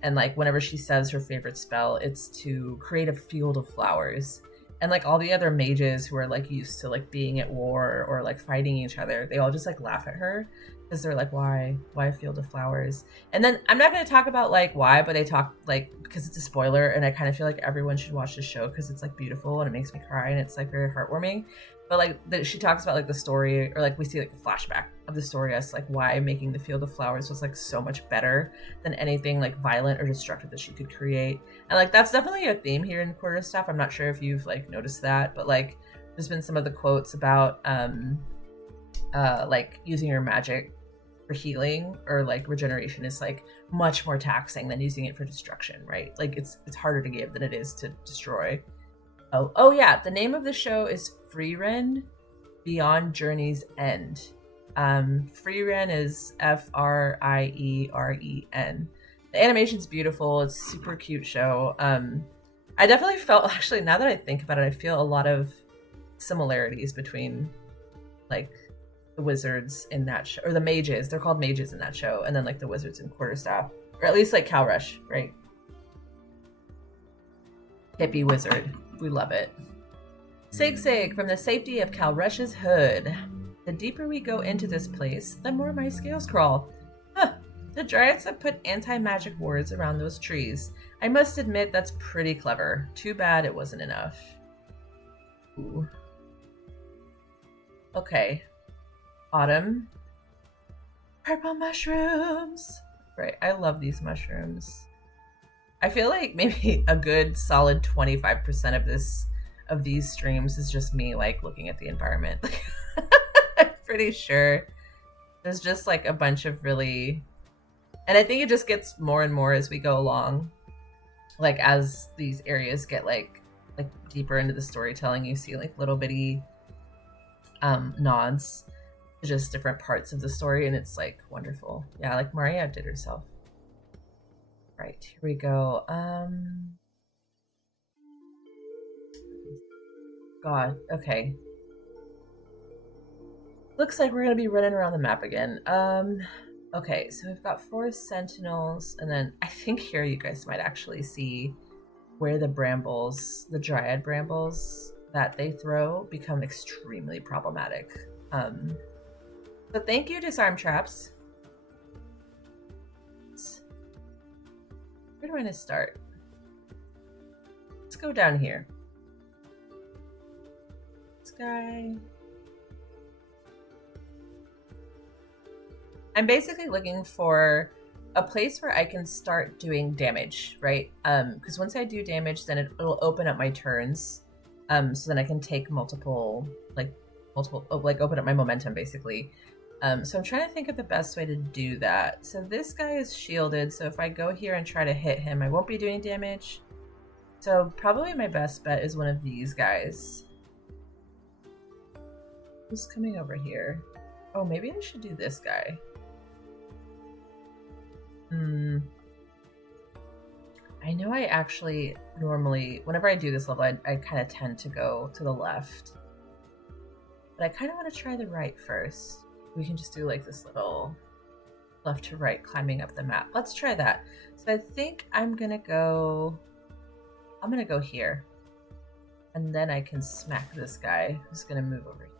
And like whenever she says her favorite spell, it's to create a field of flowers. And like all the other mages who are like used to like being at war or like fighting each other, they all just like laugh at her because they're like, why a field of flowers? And then I'm not going to talk about like why, but they talk like, because it's a spoiler, and I kind of feel like everyone should watch this show because it's like beautiful and it makes me cry and it's like very heartwarming. But like she talks about like the story, or like we see like a flashback of the story as like why making the field of flowers was like so much better than anything like violent or destructive that she could create. And like that's definitely a theme here in Quarterstaff. I'm not sure if you've like noticed that, but like there's been some of the quotes about like using your magic for healing or like regeneration is like much more taxing than using it for destruction, right? Like it's harder to give than it is to destroy. Oh yeah, the name of the show is Frieren Beyond Journey's End. Frieren is Frieren, The animation's beautiful. It's a super cute show. I definitely felt, actually, now that I think about it, I feel a lot of similarities between like the wizards in that show, or the mages. They're called mages in that show, and then like the wizards in Quarterstaff, or at least like Cal Rush, right? Hippie wizard. We love it. Sig Sig from the safety of Cal Rush's hood. The deeper we go into this place, the more my scales crawl. Huh. The Dryads have put anti-magic wards around those trees. I must admit that's pretty clever. Too bad it wasn't enough. Ooh. Okay. Autumn. Purple mushrooms! Right, I love these mushrooms. I feel like maybe a good solid 25% of these streams is just me like looking at the environment. I'm pretty sure there's just like a bunch of really, and I think it just gets more and more as we go along. Like as these areas get like deeper into the storytelling, you see like little bitty nods to just different parts of the story, and it's like wonderful. Yeah, like Maria did herself. Right, here we go. God, okay. Looks like we're gonna be running around the map again. Okay, so we've got 4 sentinels, and then I think here you guys might actually see where the brambles, the dryad brambles that they throw, become extremely problematic. So thank you, Disarm Traps. Where do I want to start? Let's go down here. This guy. I'm basically looking for a place where I can start doing damage, right? Because once I do damage, then it'll open up my turns. So then I can take multiple, open up my momentum, basically. So I'm trying to think of the best way to do that. So this guy is shielded, so if I go here and try to hit him, I won't be doing damage. So probably my best bet is one of these guys. Who's coming over here? Oh, maybe I should do this guy. I know I actually normally, whenever I do this level, I kind of tend to go to the left. But I kind of want to try the right first. We can just do like this little left to right climbing up the map. Let's try that. So I think I'm going to go here. And then I can smack this guy who's going to move over here.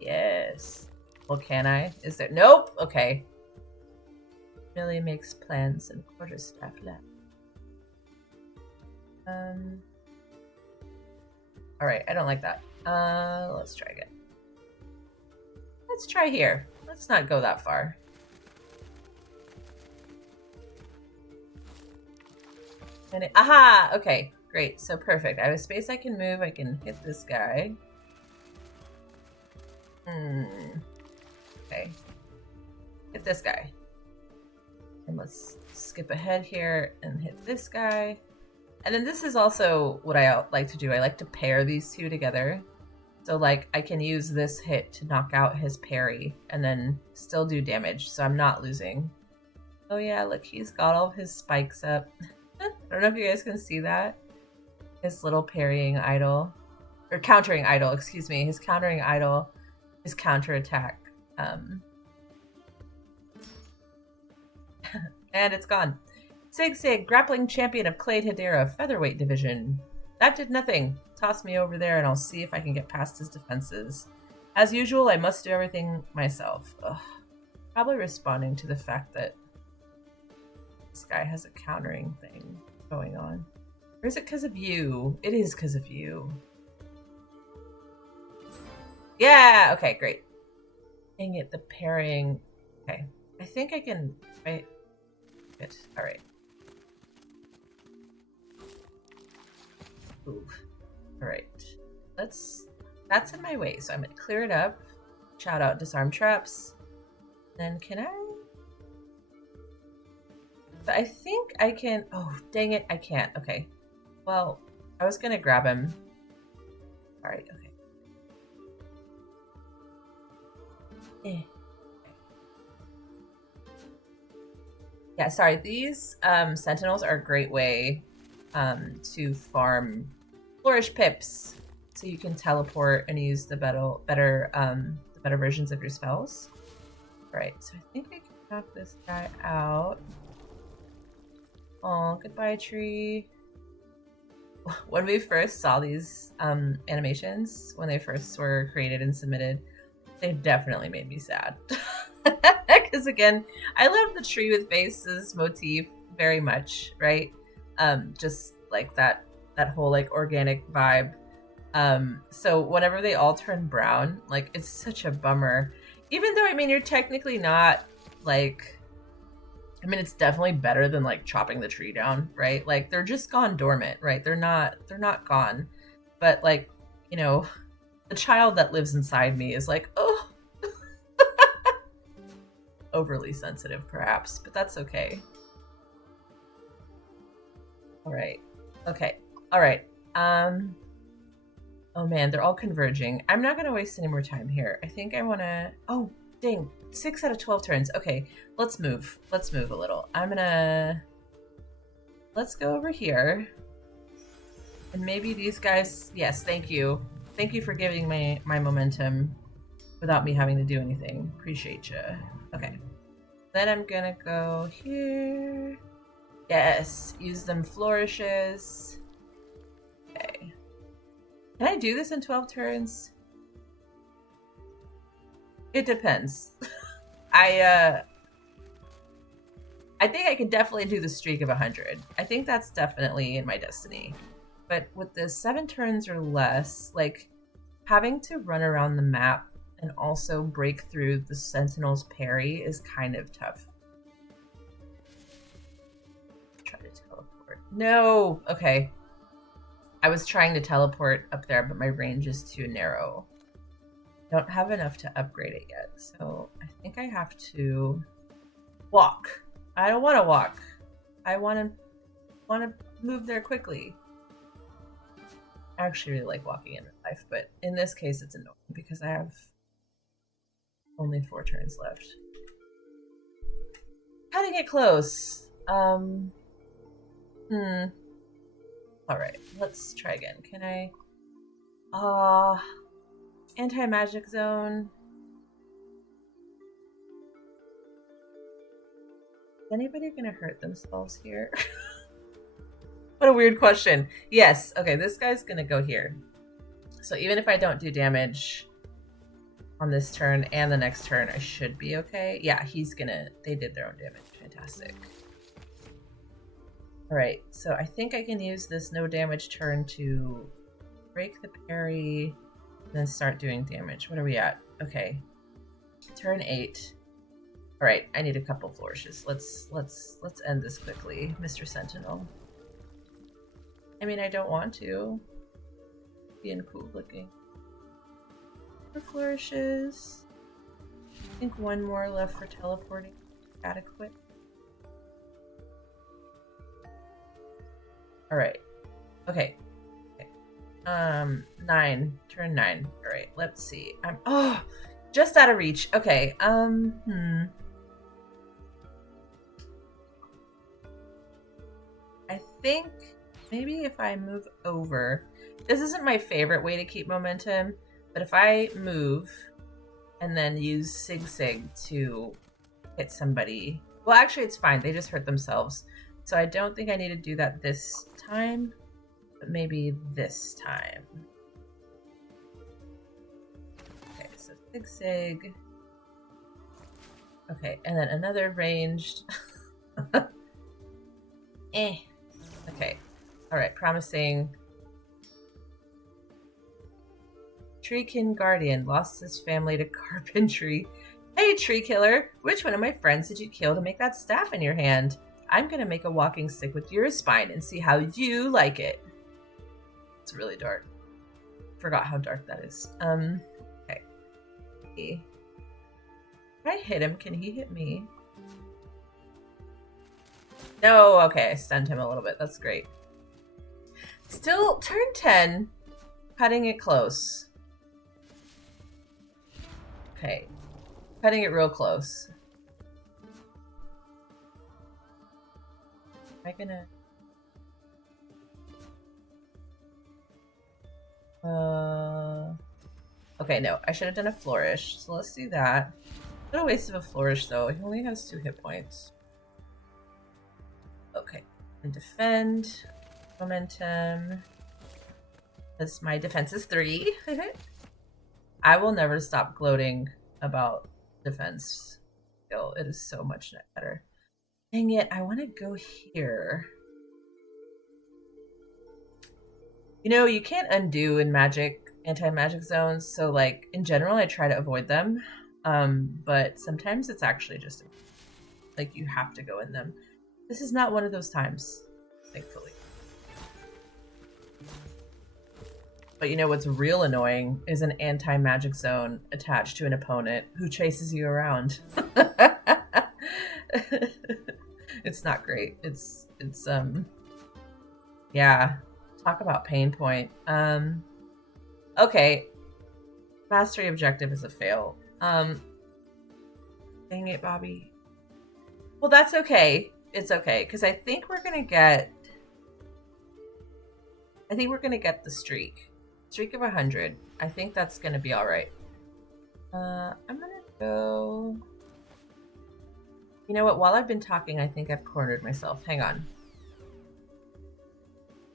Yes. Well, can I? Is there? Nope. Okay. Millie makes plans and Quarterstaff left. All right. I don't like that. Let's try again. Let's try here. Let's not go that far. And aha! Okay, great. So perfect. I have a space I can move. I can hit this guy. Okay. Hit this guy. And let's skip ahead here and hit this guy. And then this is also what I like to do. I like to pair these two together. So like I can use this hit to knock out his parry and then still do damage. So I'm not losing. Oh yeah, look, he's got all of his spikes up. I don't know if you guys can see that. His little parrying idol. Or countering idol, excuse me. His countering idol is counterattack. And it's gone. Sig Sig, grappling champion of Clade Hedera, featherweight division. That did nothing. Toss me over there and I'll see if I can get past his defenses. As usual, I must do everything myself. Ugh. Probably responding to the fact that this guy has a countering thing going on. Or is it because of you? It is because of you. Yeah! Okay, great. Dang it, the parrying. Okay. I think I can fight it. Alright. Ooh. Alright. That's in my way, so I'm gonna clear it up. Shout out Disarm Traps. Then can I? But I think I can. Oh, dang it, I can't. Okay. Well, I was gonna grab him. Alright, okay. Yeah, sorry. These sentinels are a great way to farm flourish pips, so you can teleport and use the better versions of your spells. All right, so I think I can knock this guy out. Oh, goodbye, tree. When we first saw these animations, when they first were created and submitted, they definitely made me sad. Because again, I love the tree with faces motif very much, right? Just like that whole like organic vibe. So whenever they all turn brown, like it's such a bummer. Even though I mean you're technically not like, I mean it's definitely better than like chopping the tree down, right? Like they're just gone dormant, right? They're not gone. But like, you know, the child that lives inside me is like, oh, overly sensitive perhaps, but that's okay. All right. Okay. All right. Oh man, they're all converging. I'm not gonna waste any more time here. I think I wanna, oh dang, 6 out of 12 turns. Okay, let's move. Let's move a little. Let's go over here. And maybe these guys, yes, thank you. Thank you for giving me my momentum without me having to do anything. Appreciate you. Okay. Then I'm gonna go here. Yes, use them flourishes. Okay. Can I do this in 12 turns? It depends. I think I could definitely do the streak of 100. I think that's definitely in my destiny. But with the 7 turns or less, like having to run around the map and also break through the Sentinel's parry is kind of tough. Try to teleport. No! Okay. I was trying to teleport up there, but my range is too narrow. Don't have enough to upgrade it yet, so I think I have to walk. I don't want to walk. I want to move there quickly. I actually really like walking in life, but in this case it's annoying because I have only 4 turns left. Cutting it close. All right, let's try again. Can I? Anti-magic zone. Is anybody gonna hurt themselves here? What a weird question. Yes, okay, this guy's gonna go here. So even if I don't do damage on this turn and the next turn, I should be okay. Yeah, they did their own damage. Fantastic. All right, so I think I can use this no damage turn to break the parry and then start doing damage. What are we at? Okay, turn 8. All right, I need a couple flourishes. Let's end this quickly, Mr. Sentinel. I mean, I don't want to. Being cool looking. 4 flourishes. I think 1 more left for teleporting. Adequate. All right. Okay. 9. Turn 9. All right. Let's see. I'm just out of reach. Okay. I think maybe if I move over, this isn't my favorite way to keep momentum, but if I move and then use Sig to hit somebody, well, actually it's fine. They just hurt themselves. So I don't think I need to do that this time, but maybe this time. Okay, so Sig. Okay, and then another ranged. Okay. All right, promising. Treekin Guardian lost his family to carpentry. Hey, tree killer, which one of my friends did you kill to make that staff in your hand? I'm gonna make a walking stick with your spine and see how you like it. It's really dark. Forgot how dark that is. Okay. If I hit him, can he hit me? No, okay, I stunned him a little bit. That's great. Still, turn 10, cutting it close. Okay, cutting it real close. I gonna... Okay, no, I should have done a flourish. So let's do that. What a waste of a flourish, though. He only has 2 hit points. Okay, and defend. Momentum. Because my defense is 3. I will never stop gloating about defense skill. It is so much better. Dang it, I want to go here. You know, you can't undo in magic, anti-magic zones, so like in general I try to avoid them. But sometimes it's actually just like you have to go in them. This is not one of those times, thankfully. But you know what's real annoying is an anti-magic zone attached to an opponent who chases you around. It's not great. It's yeah. Talk about pain point. Okay. Mastery objective is a fail. Dang it, Bobby. Well, that's okay. It's okay, because I think we're gonna get the streak. Streak of 100. I think that's gonna be alright. I'm gonna go... You know what? While I've been talking, I think I've cornered myself. Hang on.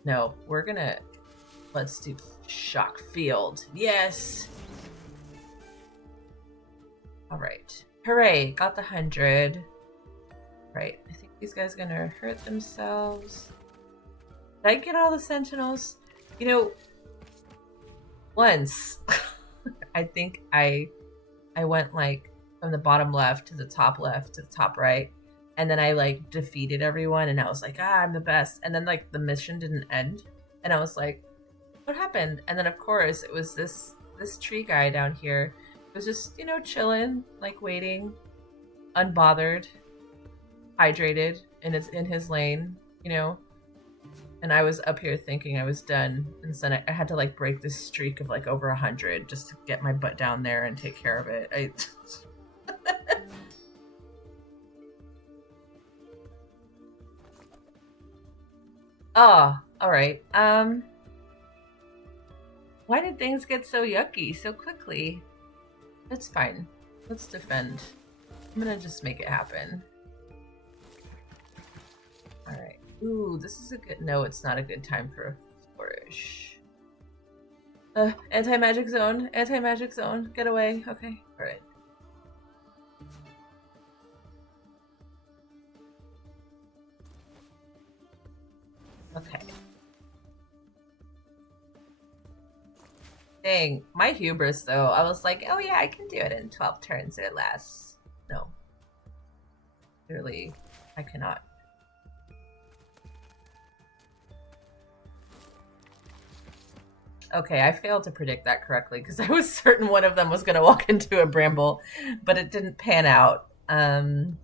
No, we're gonna... Let's do shock field. Yes! Alright. Hooray! Got the 100. Right. I think these guys are gonna hurt themselves. Did I get all the sentinels? You know... Once, I think I went like from the bottom left to the top right, and then I like defeated everyone, and I was like, I'm the best. And then like the mission didn't end, and I was like, what happened? And then of course it was this tree guy down here. It was just, you know, chilling, like waiting, unbothered, hydrated, and it's in his lane, you know. And I was up here thinking I was done. And so I had to like break this streak of like over 100 just to get my butt down there and take care of it. Oh, all right. Why did things get so yucky so quickly? It's fine. Let's defend. I'm gonna just make it happen. All right. Ooh, this is a good... No, it's not a good time for a flourish. Anti-magic zone. Anti-magic zone. Get away. Okay. All right. Okay. Dang. My hubris, though. I was like, oh yeah, I can do it in 12 turns or less. No. Clearly, I cannot. Okay, I failed to predict that correctly because I was certain one of them was going to walk into a bramble, but it didn't pan out. I'll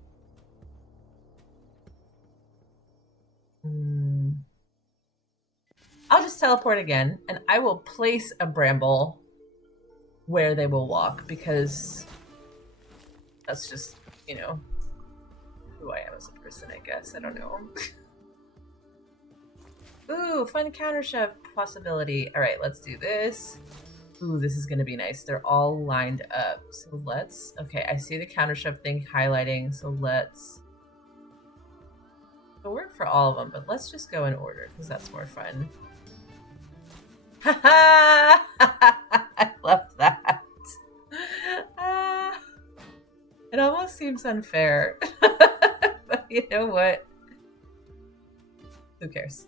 just teleport again, and I will place a bramble where they will walk, because that's just, you know, who I am as a person, I guess. I don't know. Ooh, fun counter shove possibility. All right, let's do this. Ooh, this is going to be nice. They're all lined up. So let's... Okay, I see the counter shove thing highlighting, so let's... It'll work for all of them, but let's just go in order, because that's more fun. Haha! I love that. It almost seems unfair. But you know what? Who cares?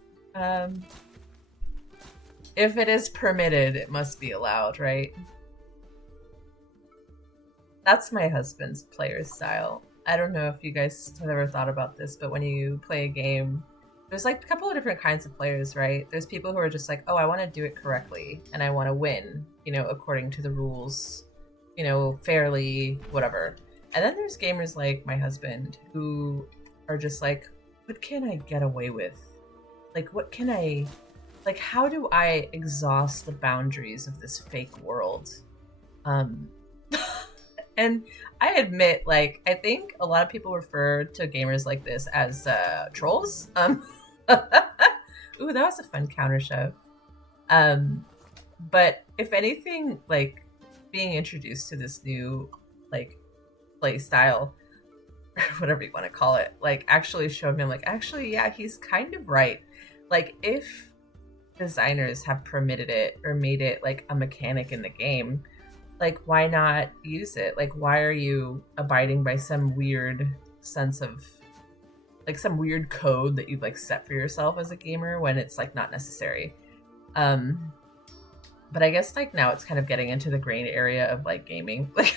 If it is permitted, it must be allowed, right? That's my husband's player style. I don't know if you guys have ever thought about this, but when you play a game, there's like a couple of different kinds of players, right? There's people who are just like, oh, I want to do it correctly, and I want to win, you know, according to the rules, you know, fairly, whatever. And then there's gamers like my husband who are just like, what can I get away with? Like, what can I... Like, how do I exhaust the boundaries of this fake world? And And I admit, like, I think a lot of people refer to gamers like this as trolls. Ooh, that was a fun counter shove. But if anything, like, being introduced to this new, like, play style, or whatever you want to call it, like, actually showed me, I'm like, actually, yeah, he's kind of right. Like, if designers have permitted it or made it, like, a mechanic in the game, like, why not use it? Like, why are you abiding by some weird sense of, like, some weird code that you've, like, set for yourself as a gamer when it's, like, not necessary? But I guess, like, now it's kind of getting into the grain area of, like, gaming. Like,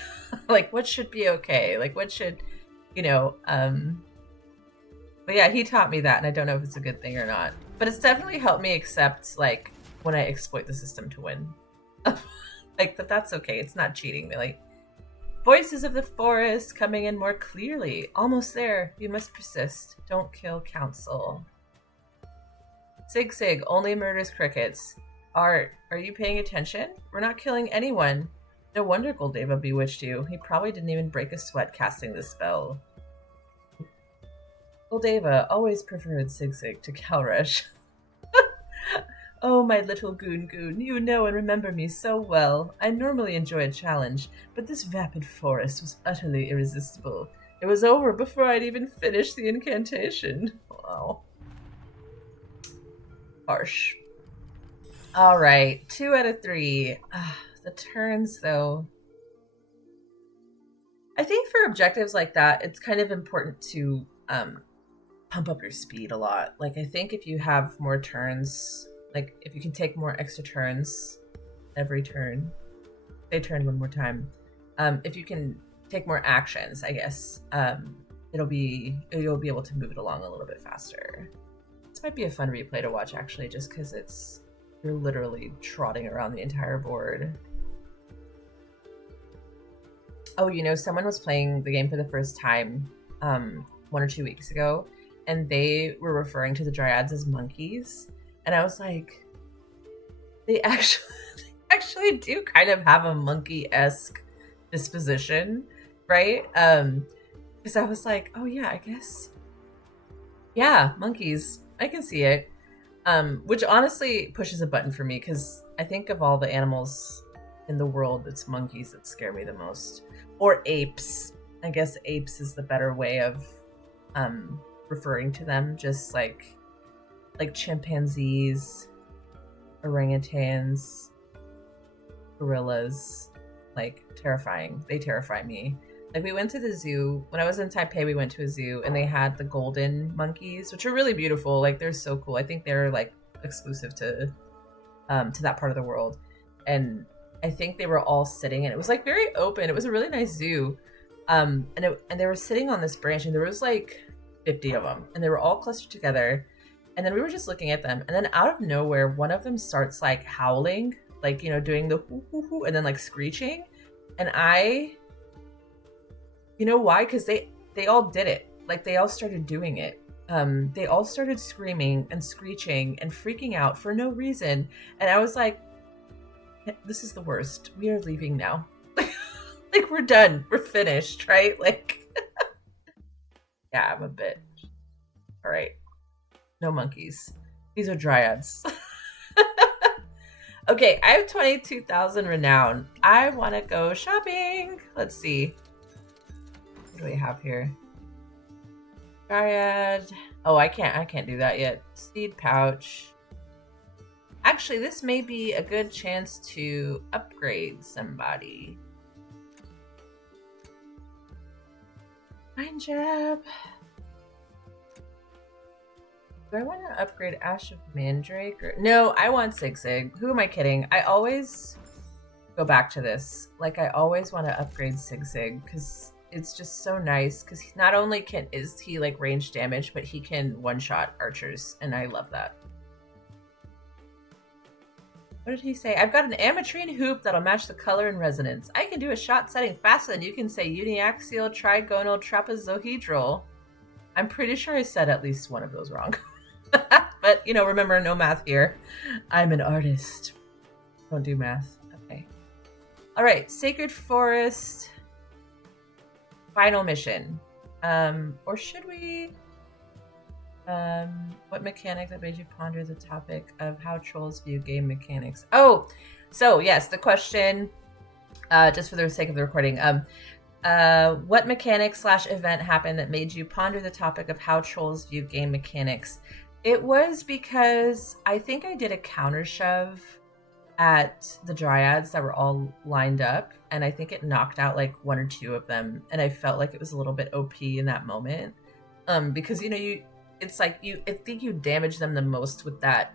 like, what should be okay? Like, what should, you know, but yeah, he taught me that, and I don't know if it's a good thing or not. But it's definitely helped me accept, like, when I exploit the system to win. Like, that's okay. It's not cheating, really. Voices of the forest coming in more clearly. Almost there. You must persist. Don't kill council. Sig Sig only murders crickets. Art, are you paying attention? We're not killing anyone. No wonder Goldeva bewitched you. He probably didn't even break a sweat casting this spell. Goldeva always preferred Sig Sig to Kalresh. Oh, my little Goon Goon, you know and remember me so well. I normally enjoy a challenge, but this vapid forest was utterly irresistible. It was over before I'd even finished the incantation. Wow. Harsh. All right, 2 out of 3. The turns, though. I think for objectives like that, it's kind of important to pump up your speed a lot. Like, I think if you have more turns, like, if you can take more extra turns every turn, say turn one more time. If you can take more actions, I guess, you'll be able to move it along a little bit faster. This might be a fun replay to watch, actually, just because you're literally trotting around the entire board. Oh, you know, someone was playing the game for the first time 1 or 2 weeks ago, and they were referring to the dryads as monkeys. And I was like, they actually do kind of have a monkey-esque disposition, right? Because I was like, oh yeah, I guess. Yeah, monkeys. I can see it. Which honestly pushes a button for me, because I think of all the animals in the world, it's monkeys that scare me the most. Or apes. I guess apes is the better way of referring to them. Just like chimpanzees, orangutans, gorillas, like, terrifying. They terrify me. Like, we went to the zoo. When I was in Taipei, we went to a zoo, and they had the golden monkeys, which are really beautiful. Like, they're so cool. I think they're, like, exclusive to that part of the world. And I think they were all sitting, and it was, like, very open. It was a really nice zoo. And they were sitting on this branch, and there was, like, 50 of them, and they were all clustered together. And then we were just looking at them, and then out of nowhere, one of them starts, like, howling, like, you know, doing the hoo hoo hoo, and then, like, screeching. And you know why? Because they all did it. Like, they all started doing it. They all started screaming and screeching and freaking out for no reason. And I was like, this is the worst. We are leaving now. Like, we're done. We're finished, right? Like, yeah, I'm a bitch. All right. No monkeys. These are dryads. Okay, I have 22,000 renown. I want to go shopping. Let's see. What do we have here? Dryad. Oh, I can't do that yet. Seed pouch. Actually, this may be a good chance to upgrade somebody. Mind jab. Do I want to upgrade Ash of Mandrake? No, I want Sig Sig. Who am I kidding? I always go back to this. Like, I always want to upgrade Sig Sig, because it's just so nice. Because not only is he like range damage, but he can one-shot archers, and I love that. What did he say? I've got an ametrine hoop that'll match the color and resonance. I can do a shot setting faster than you can say uniaxial, trigonal, trapezohedral. I'm pretty sure I said at least one of those wrong. But, you know, remember, no math here. I'm an artist. Don't do math. Okay. All right. Sacred Forest. final mission. Or should we? What mechanic that made you ponder the topic of how trolls view game mechanics? Oh, so yes, the question, just for the sake of the recording, what mechanic / event happened that made you ponder the topic of how trolls view game mechanics? It was because I think I did a counter shove at the dryads that were all lined up, and I think it knocked out like one or two of them, and I felt like it was a little bit OP in that moment. Because it's like I think you damage them the most with that.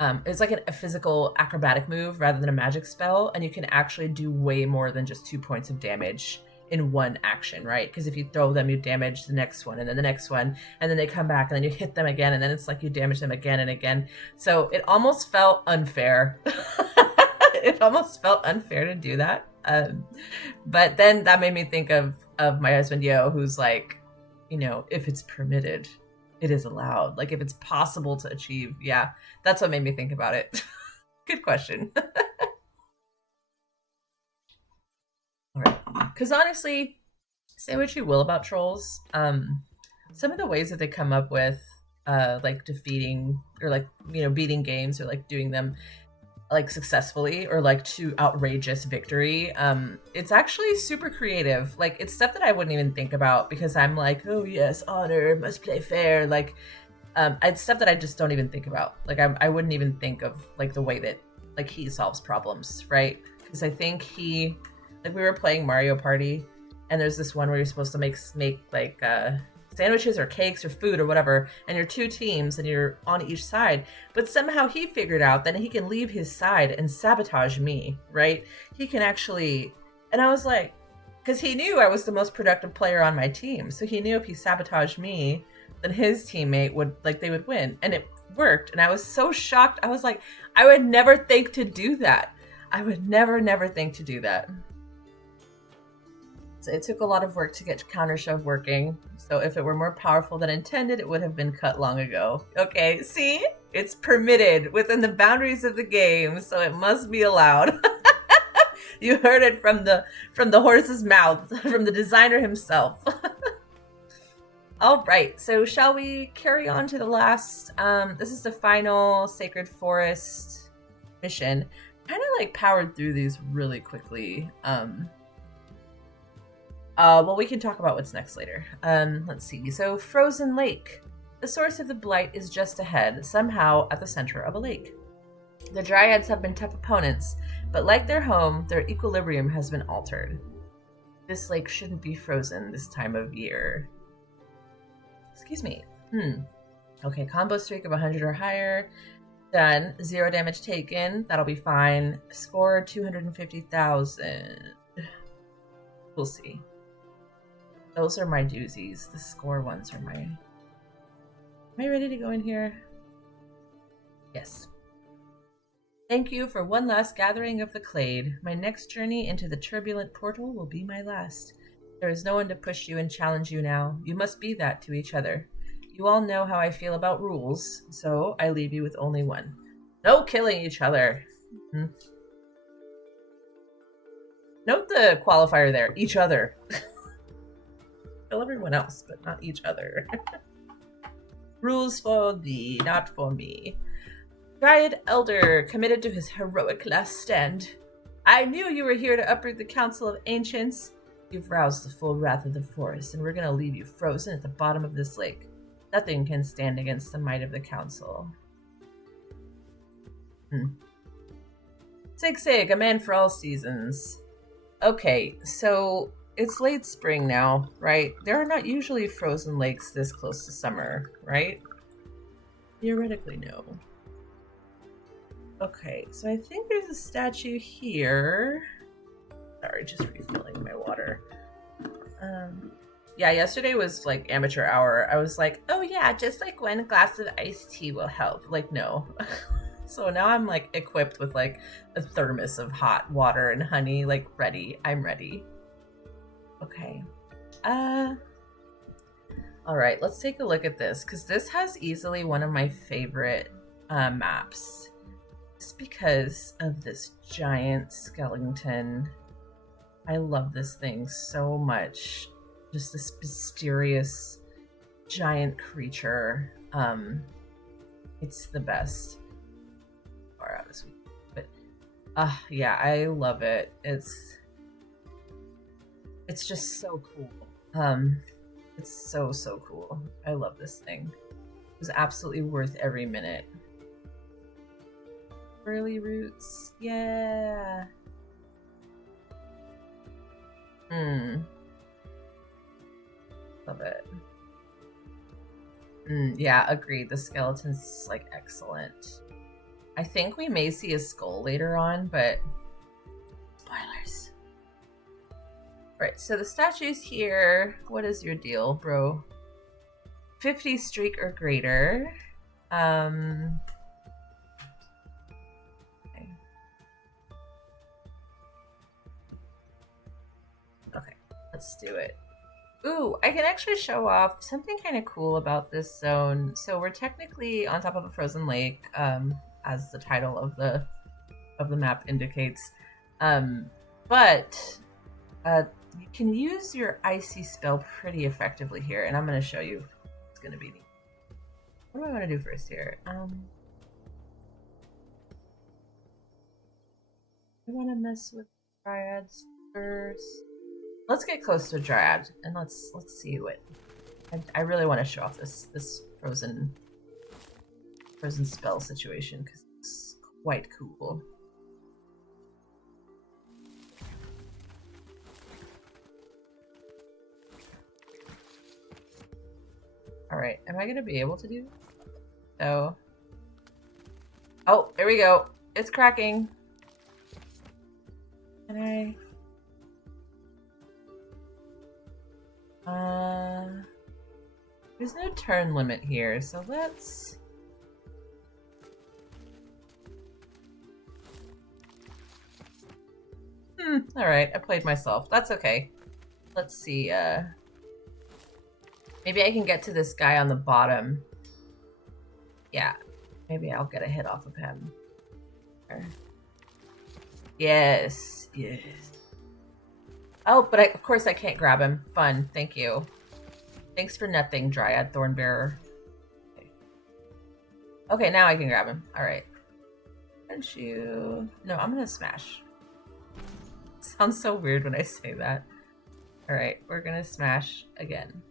It's like a physical acrobatic move rather than a magic spell, and you can actually do way more than just 2 points of damage in one action, right? Because if you throw them, you damage the next one, and then the next one, and then they come back, and then you hit them again, and then it's like you damage them again and again. So it almost felt unfair. It almost felt unfair to do that. But then that made me think of my husband Yo, who's like, if it's permitted, it is allowed. Like if it's possible to achieve, yeah, that's what made me think about it. Good question. All right, because honestly, say what you will about trolls, some of the ways that they come up with, like defeating or like beating games or like doing them like successfully or like to outrageous victory, it's actually super creative. Like it's stuff that I wouldn't even think about because I'm like, oh yes, honor, must play fair. Like it's stuff that I just don't even think about. Like I wouldn't even think of like the way that like he solves problems, right? Because I think like we were playing Mario Party, and there's this one where you're supposed to make like sandwiches or cakes or food or whatever, and you're two teams and you're on each side, but somehow he figured out that he can leave his side and sabotage me, right? He can actually, and I was like, because he knew I was the most productive player on my team, so he knew if he sabotaged me, then his teammate would, like, they would win, and it worked. And I was so shocked. I was like, I would never think to do that. I would never think to do that. It took a lot of work to get counter shove working, so if it were more powerful than intended, it would have been cut long ago. Okay, see? It's permitted within the boundaries of the game, so it must be allowed. You heard it from the horse's mouth, from the designer himself. All right, so shall we carry on to the last? This is the final Sacred Forest mission. Kind of like powered through these really quickly. Well, we can talk about what's next later. Let's see. So, Frozen Lake. The source of the blight is just ahead, somehow at the center of a lake. The Dryads have been tough opponents, but like their home, their equilibrium has been altered. This lake shouldn't be frozen this time of year. Excuse me. Okay, combo streak of 100 or higher. Done. 0 damage taken. That'll be fine. Score 250,000. We'll see. Those are my doozies. The score ones are my... Am I ready to go in here? Yes. Thank you for one last gathering of the Clade. My next journey into the turbulent portal will be my last. There is no one to push you and challenge you now. You must be that to each other. You all know how I feel about rules, so I leave you with only one. No killing each other. Note the qualifier there. Each other. Kill everyone else, but not each other. Rules for thee, not for me. Dryad Elder, committed to his heroic last stand. I knew you were here to uproot the Council of Ancients. You've roused the full wrath of the forest, and we're going to leave you frozen at the bottom of this lake. Nothing can stand against the might of the Council. Sig, a man for all seasons. Okay, so it's late spring now, right? There are not usually frozen lakes this close to summer, right? Theoretically, no. Okay, so I think there's a statue here. Sorry, just refilling my water. Yeah, yesterday was like amateur hour. I was like, oh yeah, just like one glass of iced tea will help. Like, no. So now I'm like equipped with like a thermos of hot water and honey, like ready. I'm ready. Okay. All right, let's take a look at this, because this has easily one of my favorite maps. Just because of this giant skeleton. I love this thing so much. just this mysterious giant creature. It's the best. Far out this week, but yeah, I love it. It's just so cool. It's so cool. I love this thing. It was absolutely worth every minute. Early roots, yeah. Love it. Yeah, agreed. The skeleton's like excellent. I think we may see a skull later on, but spoilers. Right, so the statue's here. What is your deal, bro? 50 streak or greater. Okay. Okay, let's do it. Ooh, I can actually show off something kind of cool about this zone. So we're technically on top of a frozen lake, as the title of the map indicates. But you can use your icy spell pretty effectively here, and I'm going to show you. It's going to be neat. What do I want to do first here? I want to mess with dryads first. Let's get close to a dryad, and let's see what. I really want to show off this frozen spell situation because it's quite cool. All right, am I gonna be able to do this? No. Oh, there we go. It's cracking. Can I? There's no turn limit here, so let's. All right, I played myself. That's okay. Let's see. Maybe I can get to this guy on the bottom. Yeah, maybe I'll get a hit off of him. Yes. Oh, but of course I can't grab him. Fun, thank you. Thanks for nothing, Dryad Thornbearer. Okay, now I can grab him. All right. Aren't you? No, I'm gonna smash. Sounds so weird when I say that. All right, we're gonna smash again.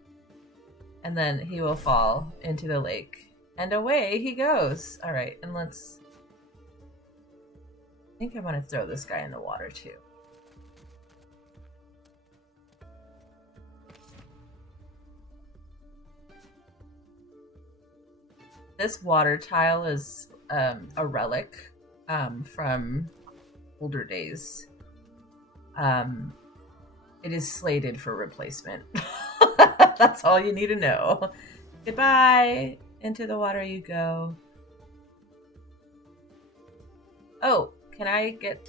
And then he will fall into the lake. And away he goes. All right, and let's... I think I want to throw this guy in the water too. This water tile is a relic from older days. It is slated for replacement. That's all you need to know. Goodbye. Into the water you go. Oh, can I get...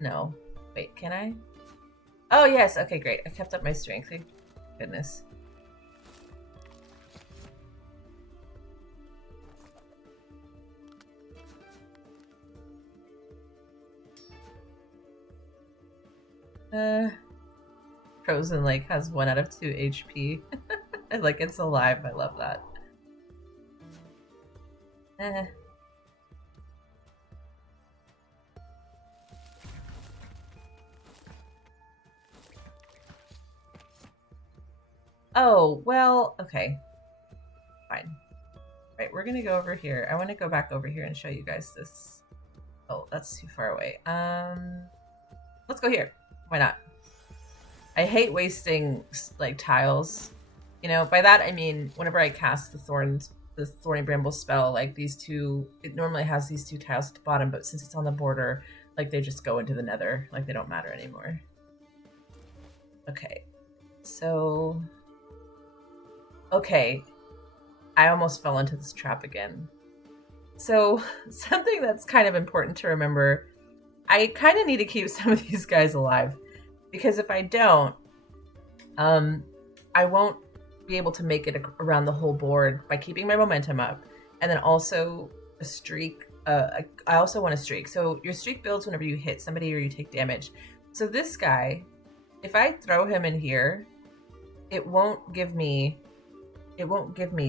No. Wait, can I? Oh, yes. Okay, great. I kept up my strength. Thank goodness. Frozen Lake has 1 out of 2 HP. Like, it's alive. I love that. Oh, well, okay. Fine. Right, we're gonna go over here. I want to go back over here and show you guys this. Oh, that's too far away. Let's go here. Why not? I hate wasting, like, tiles. You know, by that I mean, whenever I cast the Thorny Bramble spell, like, these two, it normally has these 2 tiles at the bottom, but since it's on the border, like, they just go into the nether. Like, they don't matter anymore. Okay. So... Okay. I almost fell into this trap again. So, something that's kind of important to remember, I kind of need to keep some of these guys alive. Because if I don't, I won't be able to make it around the whole board by keeping my momentum up. And then also a streak. I also want a streak. So your streak builds whenever you hit somebody or you take damage. So this guy, if I throw him in here, it won't give me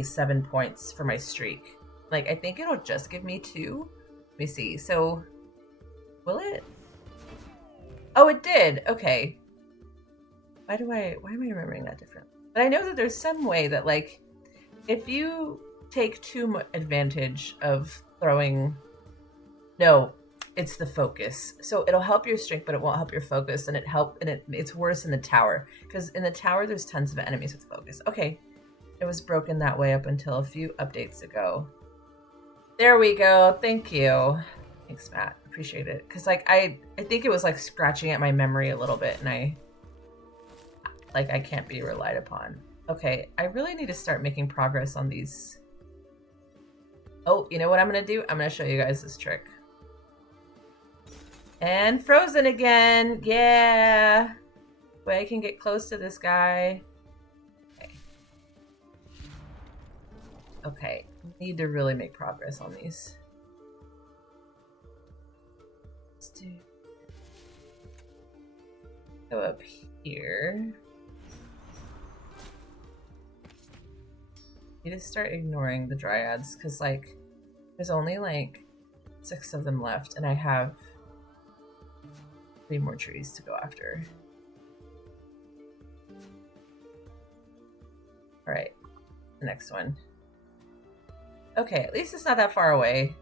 7 points for my streak. Like, I think it'll just give me 2. Let me see. So, will it? Oh, it did. Okay. Why am I remembering that differently? But I know that there's some way that, like, if you take too much advantage of throwing... No, it's the focus. So it'll help your strength, but it won't help your focus, and it's worse in the tower. Because in the tower, there's tons of enemies with focus. Okay. It was broken that way up until a few updates ago. There we go. Thank you. Thanks, Matt. Appreciate it. Because, like, I think it was, like, scratching at my memory a little bit, and I can't be relied upon. Okay, I really need to start making progress on these. Oh, you know what I'm going to do? I'm going to show you guys this trick. And frozen again. Yeah. Way I can get close to this guy. Okay, need to really make progress on these. Let's go up here. Need to start ignoring the dryads because, like, there's only like 6 of them left, and I have 3 more trees to go after. All right, the next one. Okay, at least it's not that far away.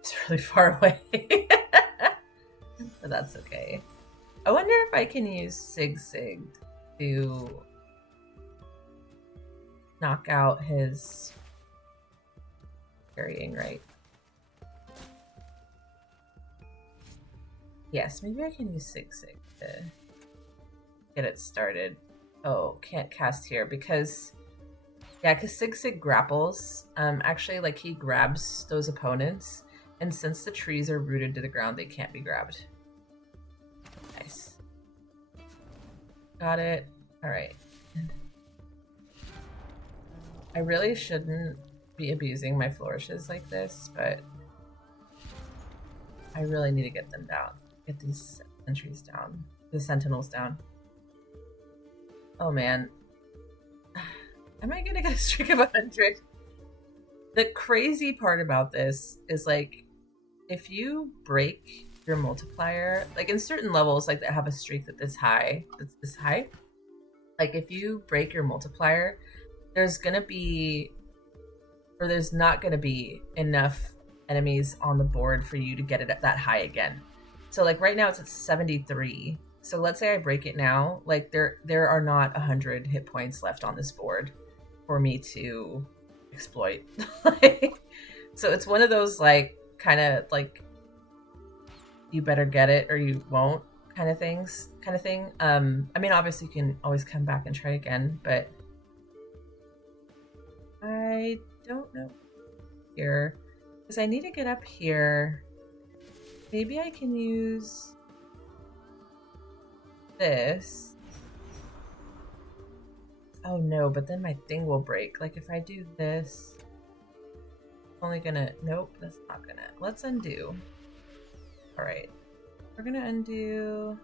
It's really far away. But that's okay. I wonder if I can use Sig to knock out his carrying, right? Yes, maybe I can use Sig to get it started. Oh, can't cast here because... Yeah, because Sig grapples. Actually, like, he grabs those opponents, and since the trees are rooted to the ground, they can't be grabbed. Nice. Got it. All right. I really shouldn't be abusing my flourishes like this, but I really need to get them down. Get these sentries down. The sentinels down. Oh, man. Am I gonna get a streak of 100? The crazy part about this is, like, if you break your multiplier, like in certain levels, like that have a streak that's this high, like if you break your multiplier, there's not gonna be enough enemies on the board for you to get it at that high again. So, like, right now it's at 73. So let's say I break it now, like there are not 100 hit points left on this board for me to exploit. So it's one of those, like, kind of like, you better get it or you won't kind of thing. I mean, obviously you can always come back and try again, but I don't know here because I need to get up here. Maybe I can use this. Oh no, but then my thing will break. Like, if I do this, it's only gonna... Nope, that's not gonna... Let's undo. All right. We're gonna undo...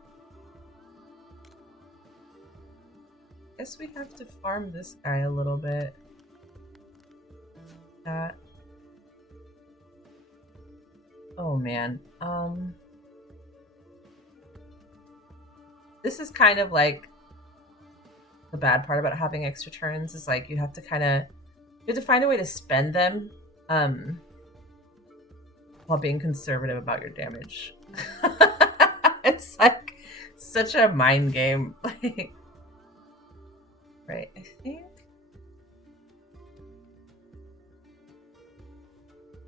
Guess we have to farm this guy a little bit. That. Oh man. This is kind of like the bad part about having extra turns is, like, you have to find a way to spend them while being conservative about your damage. It's like such a mind game. Right, I think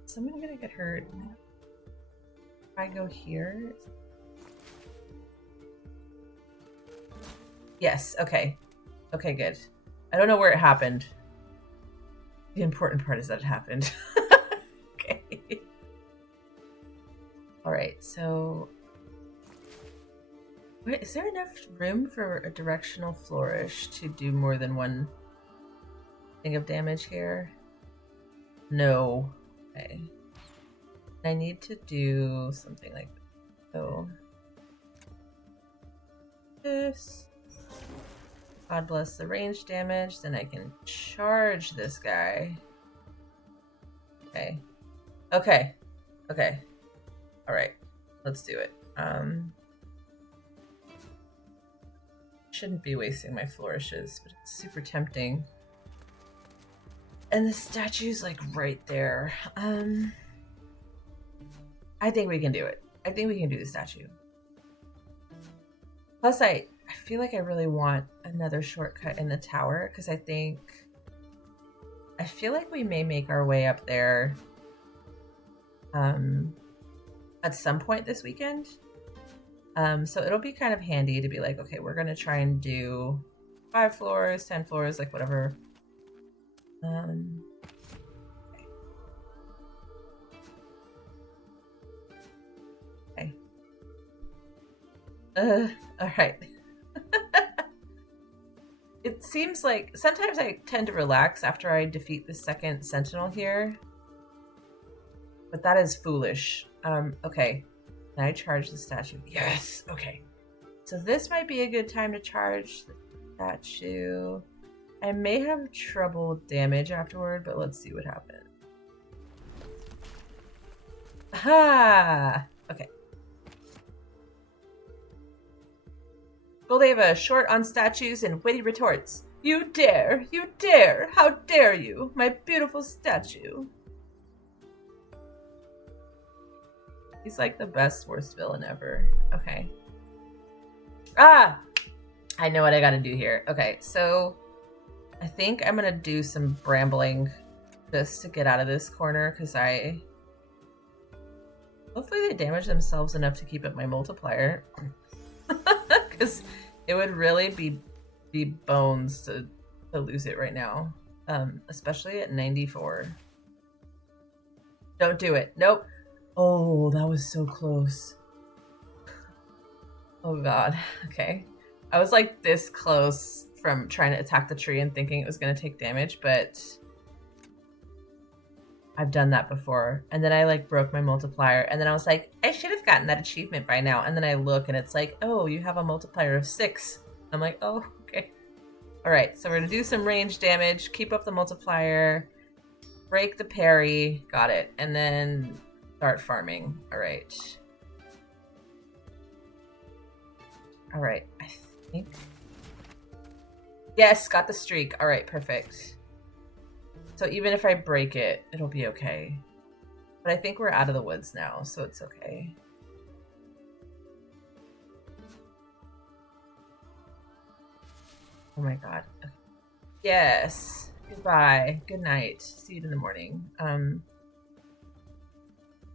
someone gonna get hurt if I go here. Yes, okay. Okay, good. I don't know where it happened. The important part is that it happened. Okay. All right, so... Wait, is there enough room for a directional flourish to do more than one thing of damage here? No. Okay. I need to do something like this. So this. God bless the range damage. Then I can charge this guy. Okay. Okay. Okay. All right. Let's do it. Shouldn't be wasting my flourishes, but it's super tempting. And the statue's like right there. I think we can do it. I think we can do the statue. Plus, I feel like I really want another shortcut in the tower because I feel like we may make our way up there at some point this weekend. So it'll be kind of handy to be like, okay, we're gonna try and do 5 floors, 10 floors, like whatever. Okay. All right. It seems like sometimes I tend to relax after I defeat the second sentinel here. But that is foolish. Okay. Can I charge the statue? Yes! Okay. So this might be a good time to charge the statue. I may have trouble with damage afterward, but let's see what happens. Aha! Okay. Goldava, short on statues and witty retorts. You dare! You dare! How dare you! My beautiful statue! He's like the best, worst villain ever. Okay. Ah! I know what I gotta do here. Okay, so I think I'm gonna do some brambling just to get out of this corner because hopefully they damage themselves enough to keep up my multiplier. Because it would really be bones to lose it right now. Especially at 94. Don't do it. Nope. Oh, that was so close. Oh god. Okay. I was like this close from trying to attack the tree and thinking it was going to take damage, but I've done that before. And then I like broke my multiplier and then I was like, I should have gotten that achievement by now. And then I look and it's like, oh, you have a multiplier of 6. I'm like, oh, okay. All right. So we're going to do some range damage, keep up the multiplier, break the parry. Got it. And then start farming. All right. All right. I think. Yes, got the streak. All right, perfect. So even if I break it, it'll be okay. But I think we're out of the woods now, so it's okay. Oh my god. Yes. Goodbye. Good night. See you in the morning.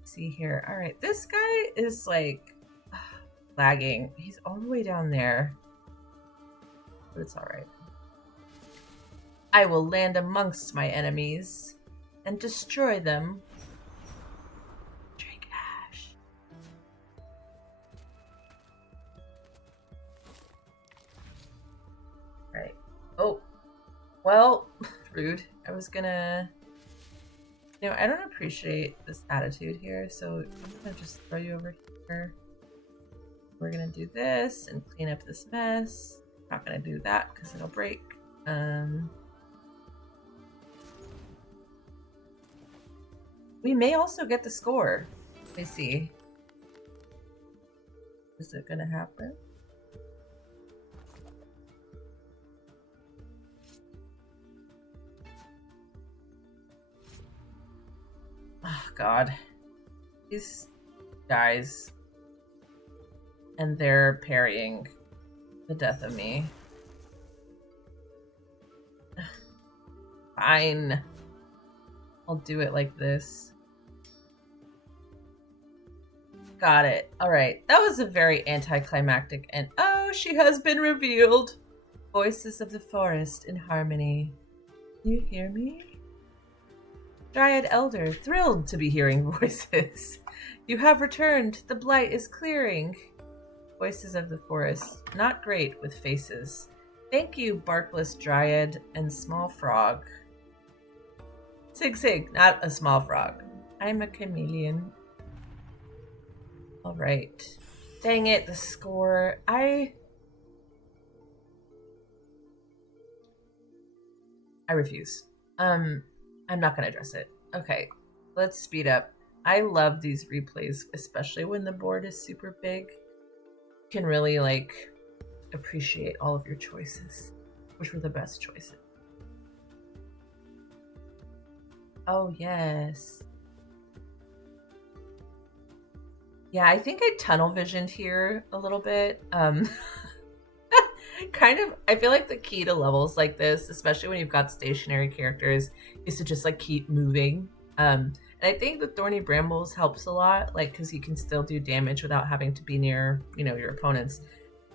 See here. All right, this guy is like lagging. He's all the way down there. But it's all right. I will land amongst my enemies and destroy them. Drink ash. Right. Oh. Well, rude. I was gonna... You know, I don't appreciate this attitude here, so I'm gonna just throw you over here. We're gonna do this and clean up this mess. Not gonna do that because it'll break. We may also get the score. Let me see. Is it gonna happen? Oh god. These guys. And they're parrying the death of me. Fine. I'll do it like this. Got it. Alright. That was a very anticlimactic and oh, she has been revealed. Voices of the forest in harmony. You hear me? Dryad Elder, thrilled to be hearing voices. You have returned. The blight is clearing. Voices of the forest, not great with faces. Thank you, barkless Dryad and small frog. Sig Sig, not a small frog. I'm a chameleon. All right. Dang it, the score. I refuse. I'm not gonna address it. Okay, let's speed up. I love these replays, especially when the board is super big. You can really like appreciate all of your choices, which were the best choices. Oh yes. Yeah, I think I tunnel visioned here a little bit. Kind of, I feel like the key to levels like this, especially when you've got stationary characters, is to just like keep moving. And I think the Thorny Brambles helps a lot, like because you can still do damage without having to be near, your opponents.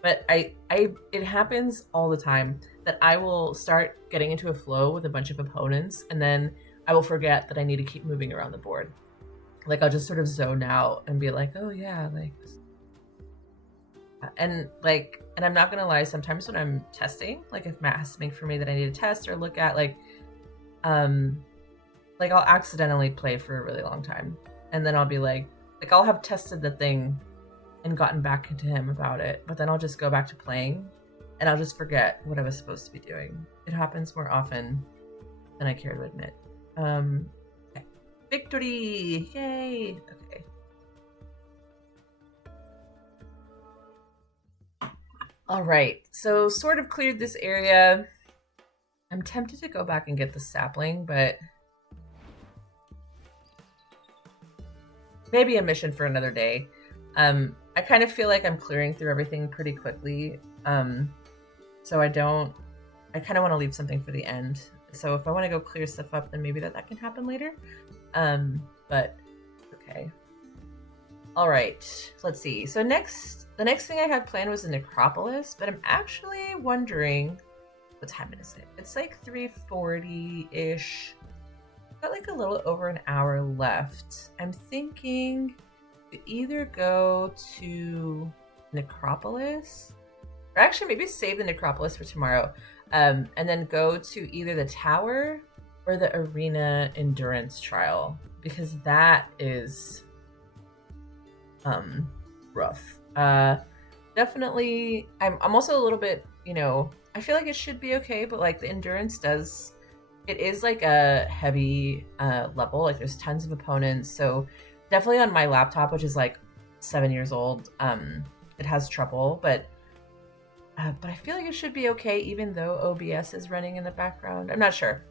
But it happens all the time that I will start getting into a flow with a bunch of opponents, and then I will forget that I need to keep moving around the board. Like I'll just sort of zone out and be like, oh yeah, like, and I'm not gonna lie, sometimes when I'm testing, like if Matt has something for me that I need to test or look at, like I'll accidentally play for a really long time, and then I'll be like I'll have tested the thing and gotten back into him about it, but then I'll just go back to playing and I'll just forget what I was supposed to be doing. It happens more often than I care to admit. Okay. Victory! Yay! Okay. All right, so sort of cleared this area. I'm tempted to go back and get the sapling, but maybe a mission for another day. I kind of feel like I'm clearing through everything pretty quickly. So I kind of want to leave something for the end. So if I want to go clear stuff up, then maybe that can happen later. But okay. All right, let's see. So the next thing I had planned was the necropolis, but I'm actually wondering what time is it? It's like 3:40-ish. Got like a little over an hour left. I'm thinking to either go to necropolis, or actually maybe save the necropolis for tomorrow, and then go to either the tower or the arena endurance trial, because that is rough. Definitely, I'm also a little bit, I feel like it should be okay, but like the endurance it is like a heavy level. Like there's tons of opponents, so definitely on my laptop, which is like 7 years old, it has trouble, but I feel like it should be okay, even though OBS is running in the background. I'm not sure.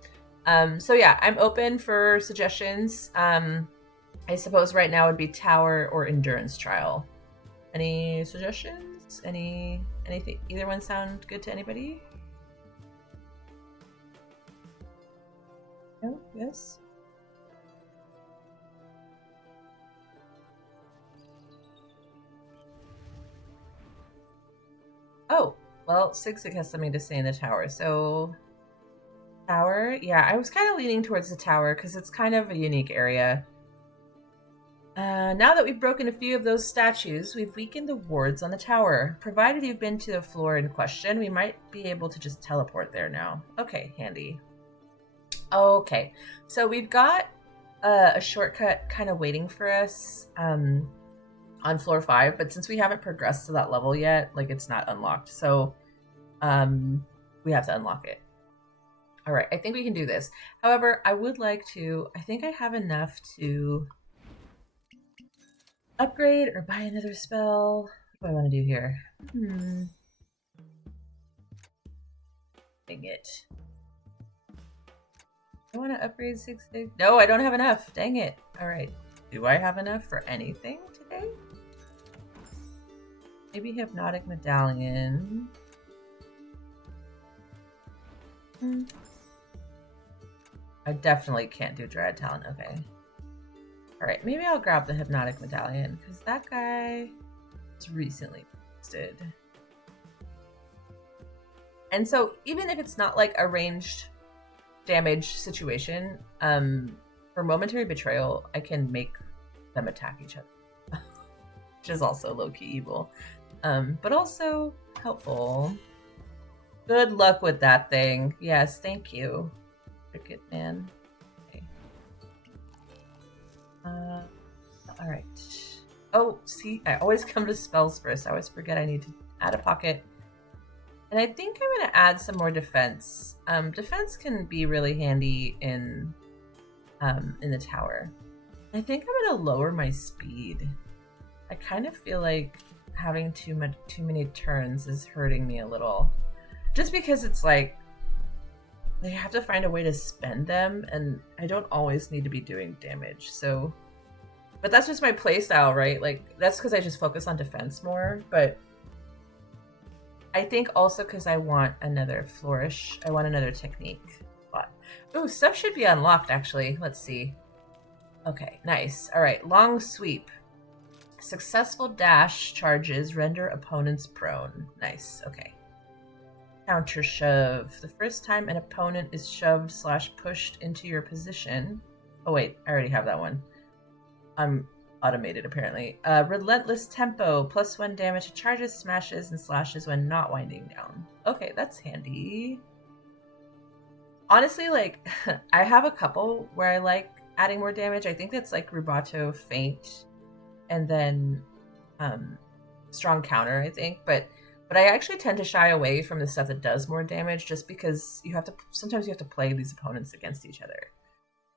So yeah, I'm open for suggestions. I suppose right now would be tower or endurance trial. Any suggestions? Anything? Either one sound good to anybody? No? Yes? Oh, well, Sig has something to say in the tower. So, tower? Yeah, I was kind of leaning towards the tower because it's kind of a unique area. Now that we've broken a few of those statues, we've weakened the wards on the tower. Provided you've been to the floor in question, we might be able to just teleport there now. Okay, handy. Okay, so we've got a shortcut kind of waiting for us on floor 5, but since we haven't progressed to that level yet, like it's not unlocked, so we have to unlock it. All right, I think we can do this. However, I would like to, I think I have enough to upgrade or buy another spell. What do I want to do here? Dang it. I want to upgrade 6. No, I don't have enough. Dang it. All right. Do I have enough for anything today? Maybe Hypnotic Medallion. I definitely can't do Dread Talent. Okay. Alright, maybe I'll grab the Hypnotic Medallion, because that guy was recently boosted. And so, even if it's not like a ranged damage situation, for Momentary Betrayal, I can make them attack each other. Which is also low-key evil. But also helpful. Good luck with that thing. Yes, thank you. Cricket Man. Okay. Alright. Oh, see, I always come to spells first. I always forget I need to add a pocket. And I think I'm going to add some more defense. Defense can be really handy in the tower. I think I'm going to lower my speed. I kind of feel like having too many turns is hurting me a little. Just because it's like they have to find a way to spend them, and I don't always need to be doing damage. So, but that's just my playstyle, right? Like, that's because I just focus on defense more. But I think also because I want another flourish. I want another technique. Oh, stuff should be unlocked, actually. Let's see. Okay, nice. All right, long sweep. Successful dash charges render opponents prone. Nice, okay. Counter shove. The first time an opponent is shoved / pushed into your position. Oh wait, I already have that one. I'm automated apparently. Relentless tempo. +1 damage to charges, smashes, and slashes when not winding down. Okay, that's handy. Honestly, like, I have a couple where I like adding more damage. I think that's like Rubato, Feint, and then strong counter, I think. But I actually tend to shy away from the stuff that does more damage just because sometimes you have to play these opponents against each other.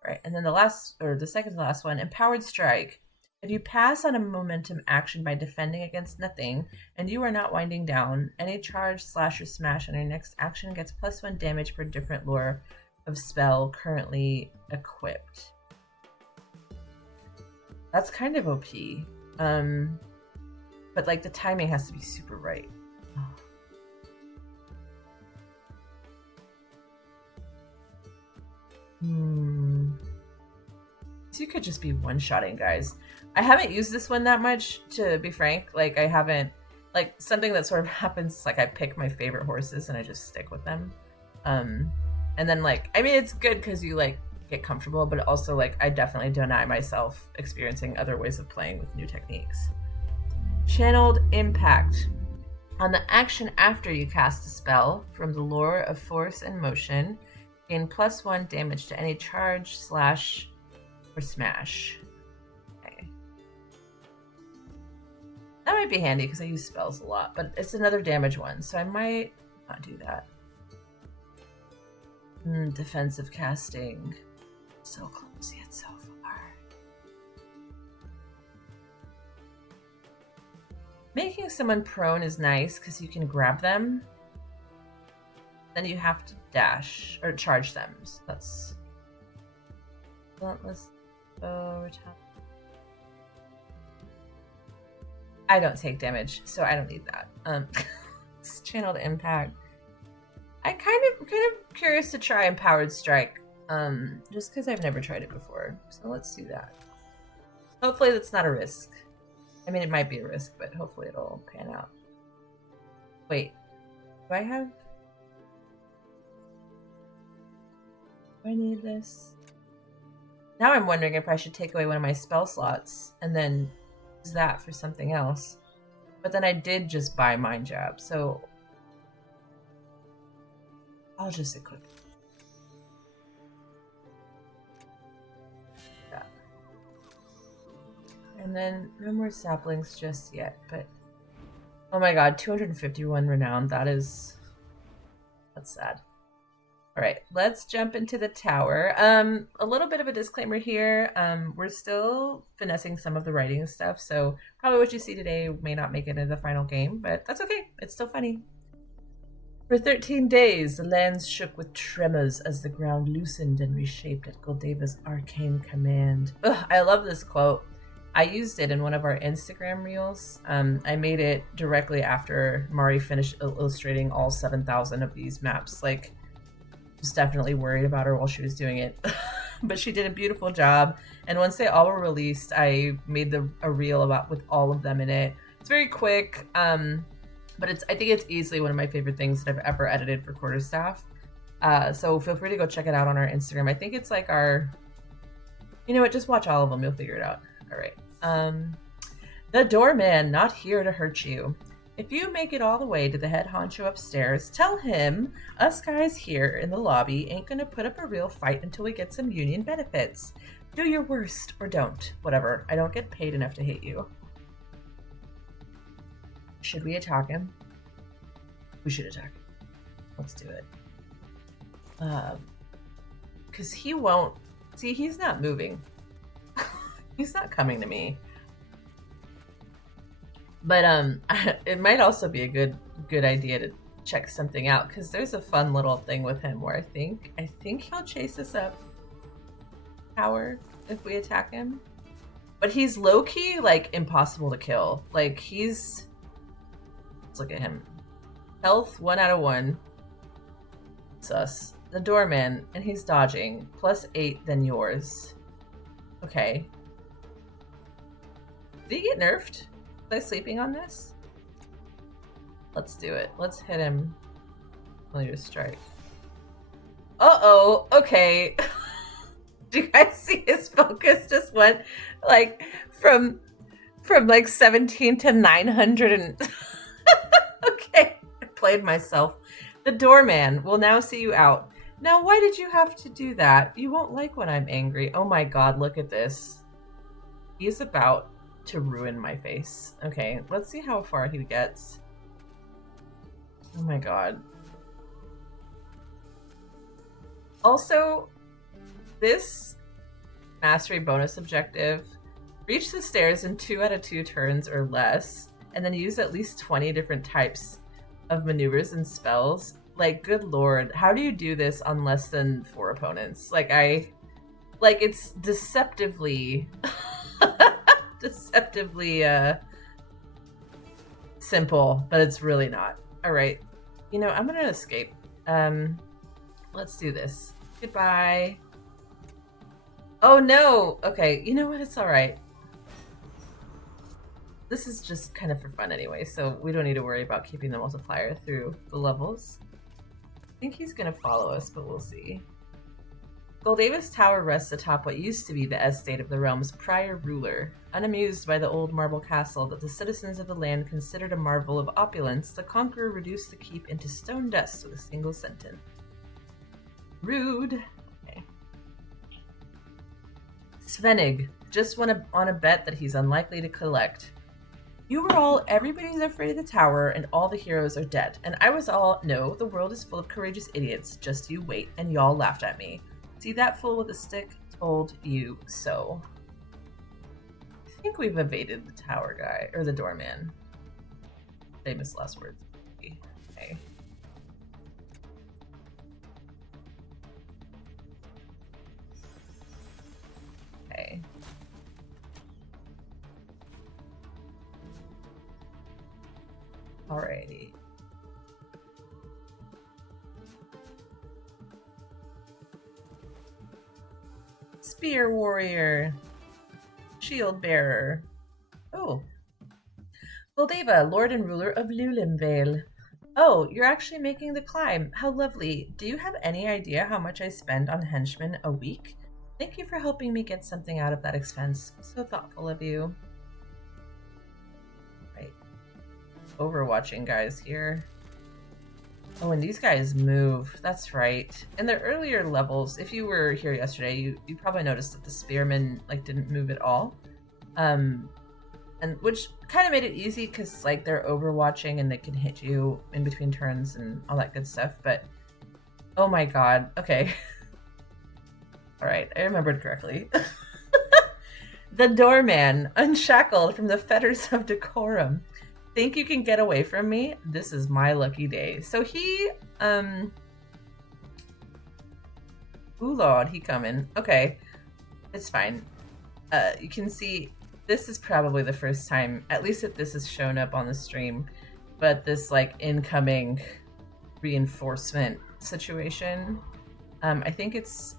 Right. And then the second to last one, Empowered Strike. If you pass on a momentum action by defending against nothing and you are not winding down, any charge, slash, or smash on your next action gets +1 damage per different lore of spell currently equipped. That's kind of OP. But like the timing has to be super right. So you could just be one-shotting, guys. I haven't used this one that much, to be frank. Like, I haven't, like, something that sort of happens, like, I pick my favorite horses and I just stick with them. And then, like, I mean, it's good because you, like, get comfortable, but also, like, I definitely deny myself experiencing other ways of playing with new techniques. Channeled Impact. On the action after you cast a spell from the lore of Force and Motion, gain +1 damage to any charge, slash, or smash. Okay. That might be handy because I use spells a lot, but it's another damage one, so I might not do that. Defensive casting. So close yet so far. Making someone prone is nice because you can grab them. Then you have to dash or charge them. So that's relentless. I don't take damage, so I don't need that. It's channeled impact. I kind of curious to try Empowered Strike, just because I've never tried it before. So let's do that. Hopefully that's not a risk. I mean, it might be a risk, but hopefully it'll pan out. Wait, do I need this? Now I'm wondering if I should take away one of my spell slots and then use that for something else. But then I did just buy Mind Jab, so I'll just equip it. Yeah. And then no more saplings just yet, but oh my god, 251 renown. That's sad. All right, let's jump into the tower. A little bit of a disclaimer here. We're still finessing some of the writing stuff, so probably what you see today may not make it into the final game, but that's okay. It's still funny. For 13 days, the lands shook with tremors as the ground loosened and reshaped at Goldeva's arcane command. Ugh, I love this quote. I used it in one of our Instagram reels. I made it directly after Mari finished illustrating all 7,000 of these maps. Like, was definitely worried about her while she was doing it, but she did a beautiful job. And once they all were released, I made a reel with all of them in it. It's very quick, but I think it's easily one of my favorite things that I've ever edited for Quarterstaff. So feel free to go check it out on our Instagram. I think it's like you know what? Just watch all of them. You'll figure it out. All right. The Doorman, not here to hurt you. If you make it all the way to the head honcho upstairs, tell him us guys here in the lobby ain't gonna put up a real fight until we get some union benefits. Do your worst or don't. Whatever. I don't get paid enough to hate you. Should we attack him? We should attack him. Let's do it. Because he won't... See, he's not moving. He's not coming to me. But it might also be a good idea to check something out, because there's a fun little thing with him where I think he'll chase us up tower if we attack him. But he's low-key, like, impossible to kill. Like, he's... Let's look at him. Health, 1 out of 1. Sus. The Doorman, and he's dodging. +8 than yours. Okay. Did he get nerfed? Was I sleeping on this? Let's do it. Let's hit him. Leader strike. Uh-oh. Okay. Do you guys see his focus just went like from like 17 to 900 and okay, I played myself. The Doorman will now see you out. Now, why did you have to do that? You won't like when I'm angry. Oh my god, look at this. He's about to ruin my face. Okay, let's see how far he gets. Oh my god. Also, this mastery bonus objective, reach the stairs in 2 out of 2 turns or less, and then use at least 20 different types of maneuvers and spells. Like, good lord, how do you do this on less than 4 opponents? Like, it's deceptively simple, but it's really not. All right, you know, I'm gonna escape. Let's do this. Goodbye. Oh no! Okay, you know what? It's all right. This is just kind of for fun anyway, so we don't need to worry about keeping the multiplier through the levels. I think he's gonna follow us, but we'll see. Goldavis Tower rests atop what used to be the estate of the realm's prior ruler. Unamused by the old marble castle that the citizens of the land considered a marvel of opulence, the conqueror reduced the keep into stone dust with a single sentence. Rude. Okay. Svenig just went on a bet that he's unlikely to collect. Everybody's afraid of the tower and all the heroes are dead. And I was all, no, the world is full of courageous idiots. Just you wait. And y'all laughed at me. See that fool with a stick? Told you so. I think we've evaded the tower guy, or the doorman. Famous last words. Okay. Okay. Alrighty. Spear warrior. Shield bearer. Oh. Goldava, lord and ruler of Lulimvale. Oh, you're actually making the climb. How lovely. Do you have any idea how much I spend on henchmen a week? Thank you for helping me get something out of that expense. So thoughtful of you. Right. Overwatching guys here. Oh, and these guys move. That's right. In the earlier levels, if you were here yesterday, you probably noticed that the spearmen didn't move at all. And which kind of made it easy because they're overwatching and they can hit you in between turns and all that good stuff. But oh my god. Okay. All right, I remembered correctly. The Doorman, unshackled from the fetters of decorum. Think you can get away from me? This is my lucky day. So he, ooh lord, he coming. Okay, it's fine. You can see this is probably the first time, at least that this has shown up on the stream, but this incoming reinforcement situation. I think there's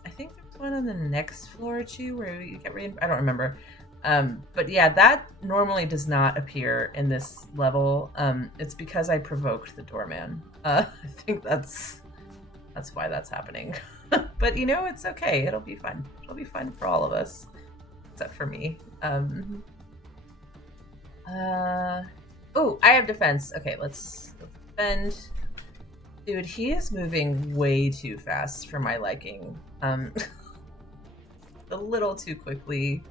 one on the next floor too where you get I don't remember. But yeah, that normally does not appear in this level. It's because I provoked the doorman. I think that's why that's happening. But you know, it's okay. It'll be fun. It'll be fun for all of us, except for me. Oh, I have defense. Okay, let's defend. Dude, he is moving way too fast for my liking. A little too quickly.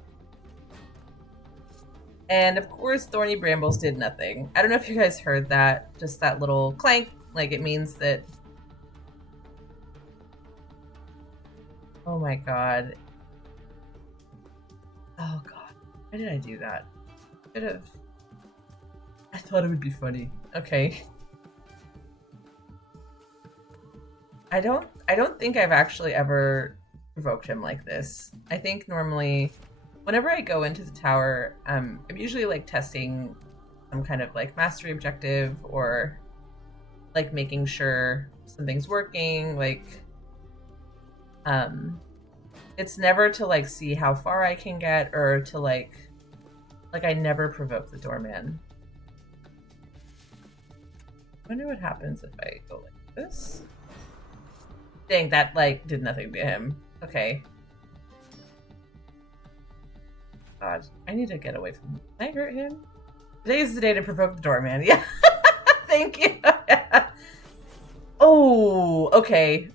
And of course, thorny brambles did nothing. I don't know if you guys heard that, just that little clank, like it means that... Oh my god. Oh god. Why did I do that? Could have... I thought it would be funny. Okay. I don't think I've actually ever provoked him like this. I think normally whenever I go into the tower, I'm usually like testing some kind of like mastery objective or like making sure something's working, like it's never to like see how far I can get or to like I never provoke the doorman. I wonder what happens if I go like this. Dang, that like did nothing to him. Okay. God, I need to get away from him. Can I hurt him? Today is the day to provoke the doorman. Yeah. Thank you. Oh, okay.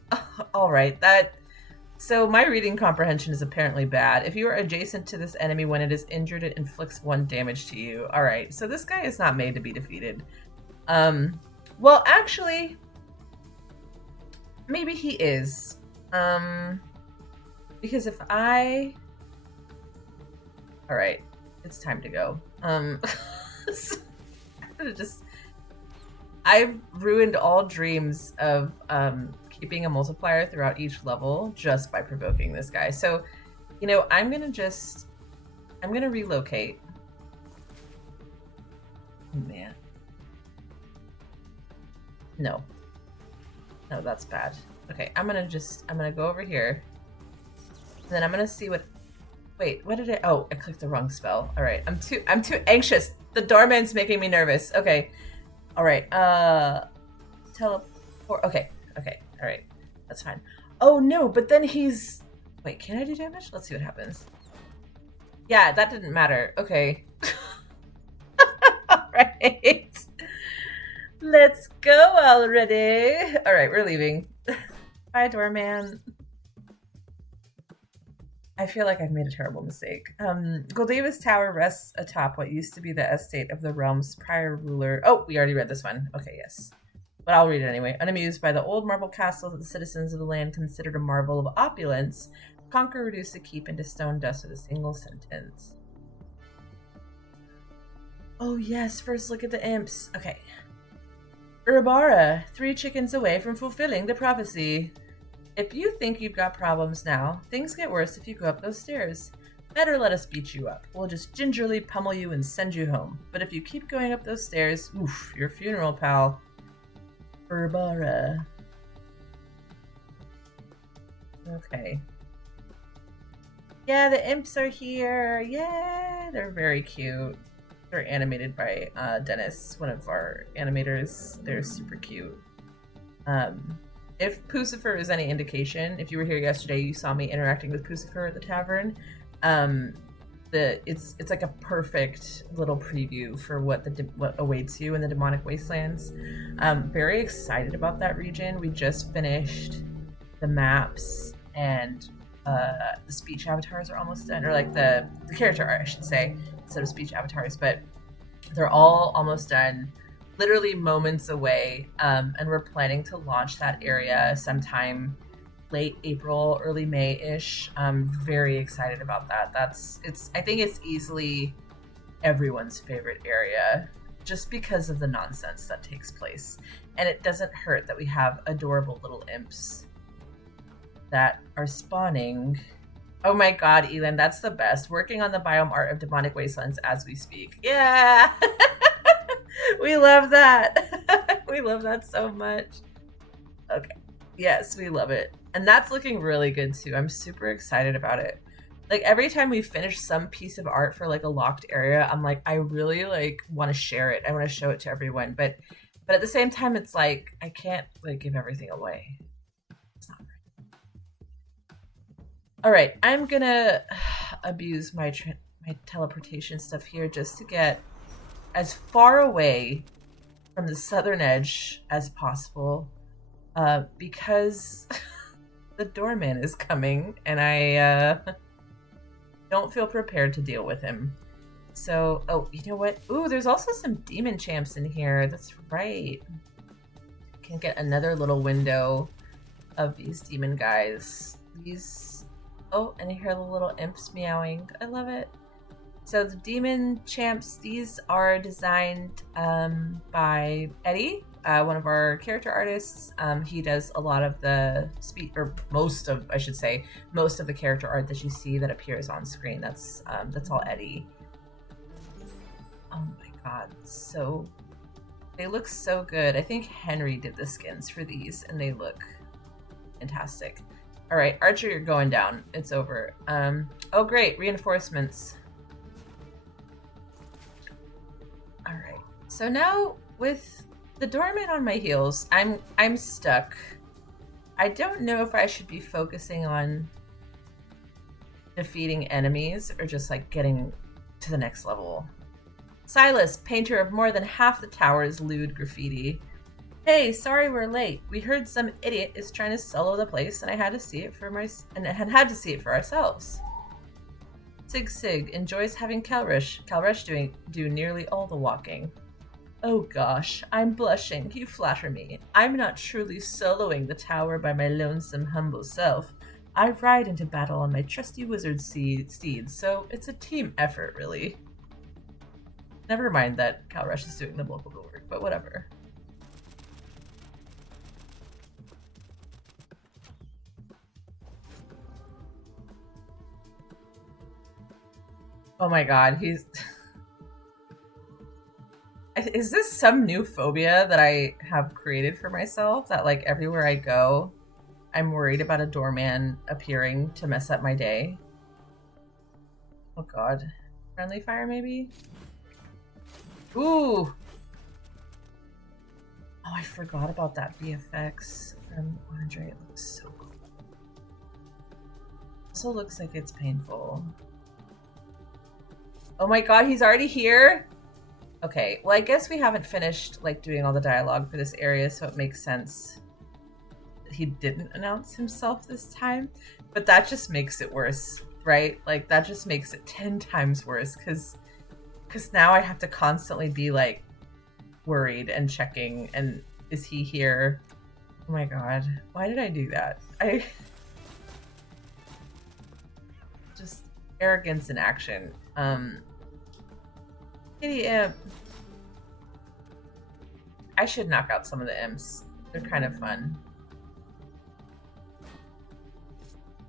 All right. So my reading comprehension is apparently bad. If you are adjacent to this enemy when it is injured, it inflicts 1 damage to you. All right. So this guy is not made to be defeated. Well, actually, maybe he is. Because if I... All right. It's time to go. I've ruined all dreams of keeping a multiplier throughout each level just by provoking this guy. So, you know, I'm gonna relocate. Oh, man. No, that's bad. Okay, I'm gonna go over here. And then I'm gonna see what... Wait, what did I... Oh, I clicked the wrong spell. All right, I'm too anxious. The doorman's making me nervous. Okay. All right. Teleport. Okay. All right. That's fine. Oh no, but then he's... Wait, can I do damage? Let's see what happens. Yeah, that didn't matter. Okay. All right. Let's go already. All right, we're leaving. Bye, doorman. I feel like I've made a terrible mistake. Goldeva's tower rests atop what used to be the estate of the realm's prior ruler. Oh, we already read this one. Okay, yes. But I'll read it anyway. Unamused by the old marble castle that the citizens of the land considered a marvel of opulence, the conqueror reduced the keep into stone dust with a single sentence. Oh yes, first look at the imps. Okay. Urabara, 3 chickens away from fulfilling the prophecy. If you think you've got problems now, things get worse if you go up those stairs. Better let us beat you up. We'll just gingerly pummel you and send you home. But if you keep going up those stairs, oof, your funeral, pal. Urbara. Okay. Yeah, the imps are here. Yeah, they're very cute. They're animated by Dennis, one of our animators. They're super cute. If Pucifer is any indication, if you were here yesterday, you saw me interacting with Pucifer at the tavern. It's like a perfect little preview for what awaits you in the demonic wastelands. Very excited about that region. We just finished the maps, and the speech avatars are almost done, or like the character art, I should say, instead of speech avatars. But they're all almost done. Literally moments away, and we're planning to launch that area sometime late April, early May-ish. I'm very excited about that. I think it's easily everyone's favorite area just because of the nonsense that takes place. And it doesn't hurt that we have adorable little imps that are spawning. Oh my god, Elin, that's the best. Working on the biome art of demonic wastelands as we speak. Yeah! We love that. We love that so much. Okay. Yes, we love it. And that's looking really good too. I'm super excited about it. Like every time we finish some piece of art for like a locked area, I'm like, I really like want to share it. I want to show it to everyone. But at the same time, it's like, I can't like give everything away. It's not right. All right. I'm going to abuse my teleportation stuff here just to get as far away from the southern edge as possible, because the doorman is coming and I don't feel prepared to deal with him. So, oh, you know what? Ooh, there's also some demon champs in here. That's right. Can get another little window of these demon guys. These, oh, and I hear the little imps meowing. I love it. So the demon champs, these are designed by Eddie, one of our character artists. He does a lot of the or most of, I should say, most of the character art that you see that appears on screen. That's all Eddie. Oh my god, so they look so good. I think Henry did the skins for these, and they look fantastic. All right, Archer, you're going down. It's over. Oh great, reinforcements. All right, so now with the Doorman on my heels, I'm stuck. I don't know if I should be focusing on defeating enemies or just like getting to the next level. Silas, painter of more than half the tower's lewd graffiti. Hey, sorry we're late. We heard some idiot is trying to solo the place, and I had to see it for had to see it for ourselves. Sig enjoys having Calrush do nearly all the walking. Oh gosh, I'm blushing. You flatter me. I'm not truly soloing the tower by my lonesome, humble self. I ride into battle on my trusty wizard steed, so it's a team effort, really. Never mind that Calrush is doing the bulk of the work, but whatever. Oh my god, he's... Is this some new phobia that I have created for myself? That, like, everywhere I go, I'm worried about a doorman appearing to mess up my day? Oh god. Friendly fire, maybe? Ooh! Oh, I forgot about that VFX from Andre. It looks so cool. Also looks like it's painful. Oh my god, he's already here? Okay, well I guess we haven't finished like doing all the dialogue for this area, so it makes sense that he didn't announce himself this time. But that just makes it worse, right? Like that just makes it 10 times worse because now I have to constantly be like worried and checking, and is he here? Oh my god, why did I do that? Just arrogance in action. Kitty imp. I should knock out some of the imps. They're kind of fun.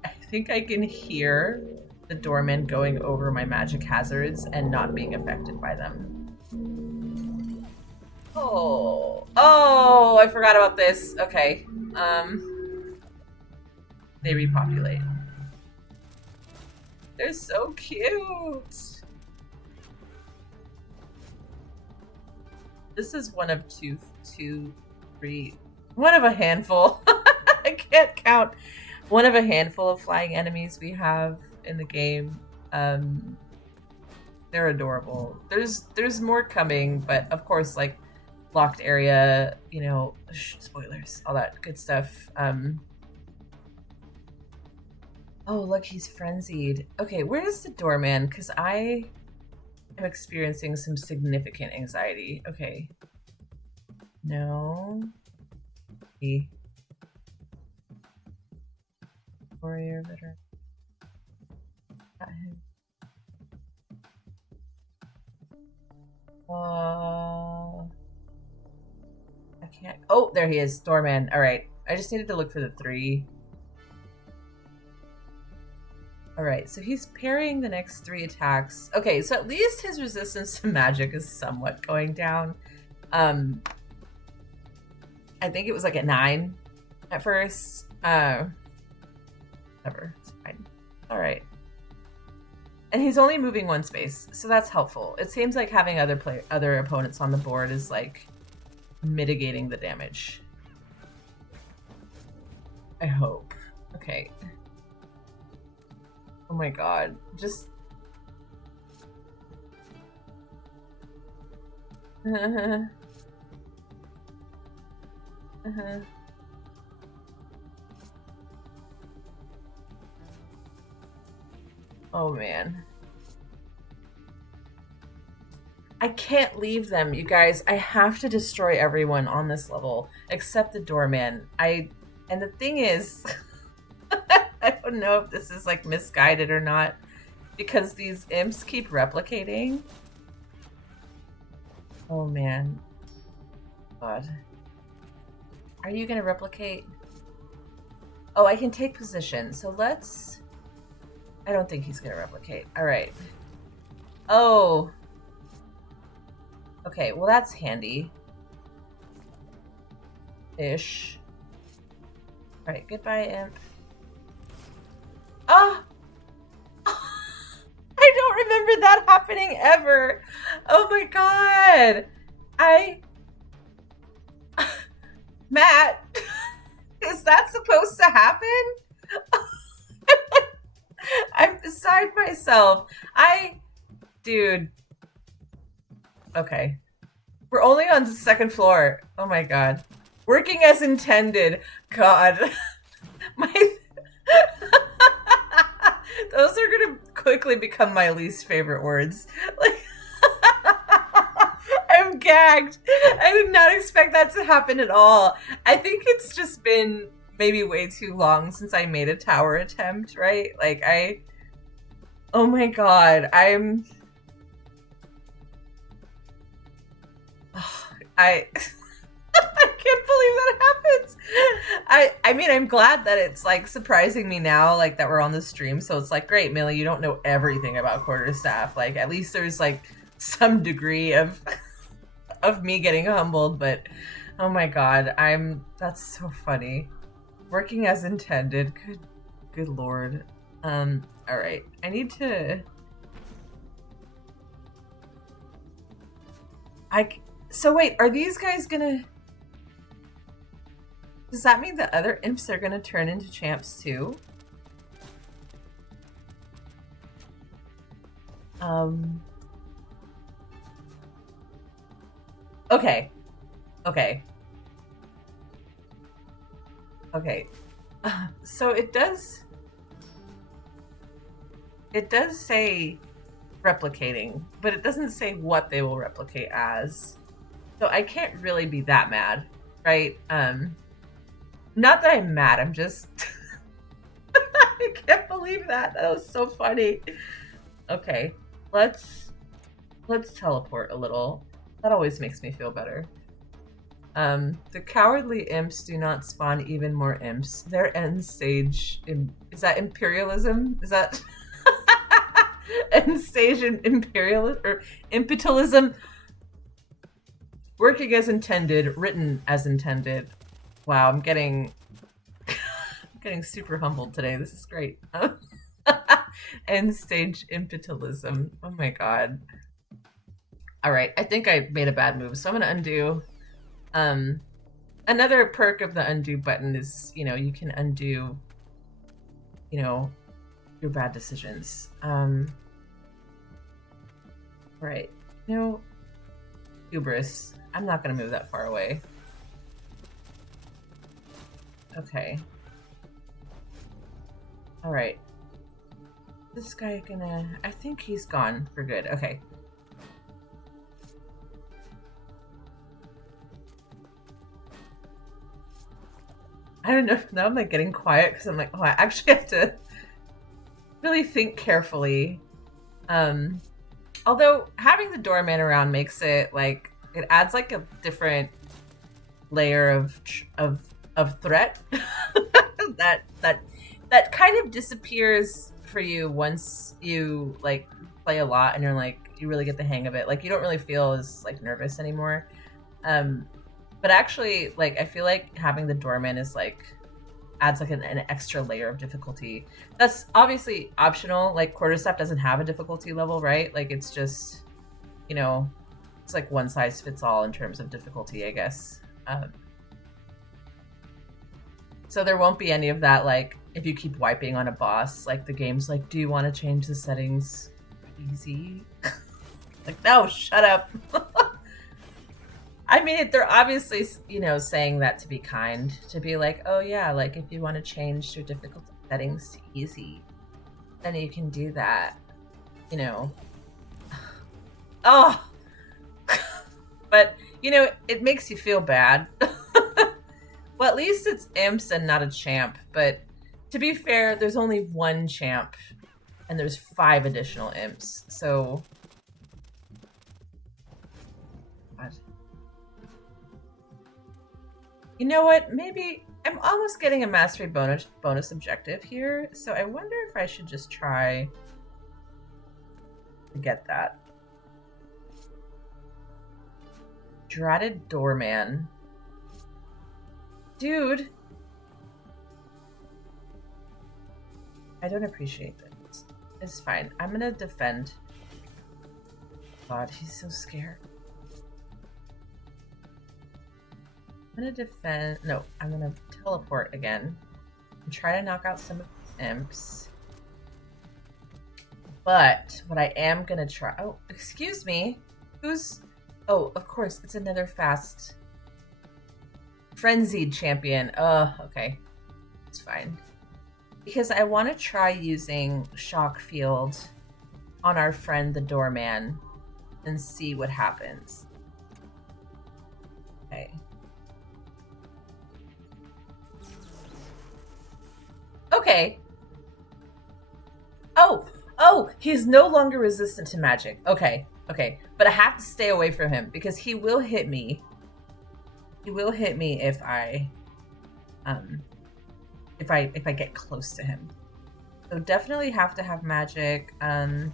I think I can hear the doorman going over my magic hazards and not being affected by them. Oh, I forgot about this. Okay. They repopulate. They're so cute. This is one of one of a handful. I can't count. One of a handful of flying enemies we have in the game. They're adorable. There's more coming, but of course, like locked area, you know, spoilers, all that good stuff. Oh, look, he's frenzied. Okay, where is the doorman? Because I am experiencing some significant anxiety. Okay. No. Warrior veteran. Got him. I can't. Oh, there he is, Doorman. All right. I just needed to look for the 3. All right, so he's parrying the next 3 attacks. Okay, so at least his resistance to magic is somewhat going down. I think it was like at 9 at first. Whatever, it's fine. All right. And he's only moving 1 space, so that's helpful. It seems like having other opponents on the board is like mitigating the damage. I hope. Okay. Oh my god. Just... Oh man. I can't leave them, you guys. I have to destroy everyone on this level except the doorman. And the thing is, I don't know if this is like misguided or not, because these imps keep replicating. Oh man. God. Are you gonna replicate? Oh, I can take position. So let's... I don't think he's gonna replicate. All right. Oh. Okay, well that's handy. Ish. All right, goodbye, imp. Ah! I don't remember that happening ever. Oh my god. Matt, is that supposed to happen? I'm beside myself. Dude. Okay. We're only on the second floor. Oh my god. Working as intended. God. Those are gonna quickly become my least favorite words. Like, I'm gagged. I did not expect that to happen at all. I think it's just been maybe way too long since I made a tower attempt, right? Like, oh my god, I can't believe that happens. I mean, I'm glad that it's like surprising me now, like that we're on the stream. So it's like, great, Millie, you don't know everything about Quarterstaff. Like, at least there's like some degree of me getting humbled. But oh my god, that's so funny. Working as intended. Good lord. All right, I need to. So wait, are these guys gonna? Does that mean the other imps are gonna turn into champs too? Okay. So it does say replicating, but it doesn't say what they will replicate as. So I can't really be that mad, right? Not that I'm mad, I'm just I can't believe that. That was so funny. Okay, let's teleport a little. That always makes me feel better. The cowardly imps do not spawn even more imps. Their end stage is that imperialism? Is that end stage imperialism or imperialism? Working as intended, written as intended. Wow, I'm getting super humbled today. This is great. End stage imperialism. Oh my god. All right, I think I made a bad move, so I'm gonna undo. Another perk of the undo button is, you can undo, your bad decisions. Right. Hubris. I'm not gonna move that far away. Okay. All right. This guy I think he's gone for good. Okay. I don't know. Now I'm like getting quiet because I'm like, oh, I actually have to really think carefully. Although having the doorman around makes it like, it adds like a different layer of threat that kind of disappears for you once you like play a lot and you're like, you really get the hang of it. Like, you don't really feel as like nervous anymore. But actually, like, I feel like having the doorman is like adds like an extra layer of difficulty. That's obviously optional. Like, Quarterstaff doesn't have a difficulty level, right? Like, it's just, it's like one size fits all in terms of difficulty, I guess. So there won't be any of that, like, if you keep wiping on a boss, like, the game's like, do you want to change the settings? Easy. Like, no, shut up. I mean, they're obviously, saying that to be kind, to be like, oh yeah, like if you want to change your difficulty settings to easy, then you can do that, Oh, But, you know, it makes you feel bad. Well, at least it's imps and not a champ. But to be fair, there's only one champ. And there's 5 additional imps. So... God. You know what? Maybe... I'm almost getting a mastery bonus objective here. So I wonder if I should just try to get that. Dratted Doorman. Dude. I don't appreciate this. It's fine. I'm gonna defend. God, he's so scared. I'm gonna defend. No, I'm gonna teleport again and try to knock out some of the imps. But what I am gonna try. Oh, excuse me. Who's. Oh, of course, it's another fast. Frenzied champion. Okay. It's fine. Because I want to try using Shock Field on our friend the Doorman and see what happens. Okay. Okay. Oh, he's no longer resistant to magic. Okay. But I have to stay away from him because he will hit me. He will hit me if I get close to him. So definitely have to have magic. All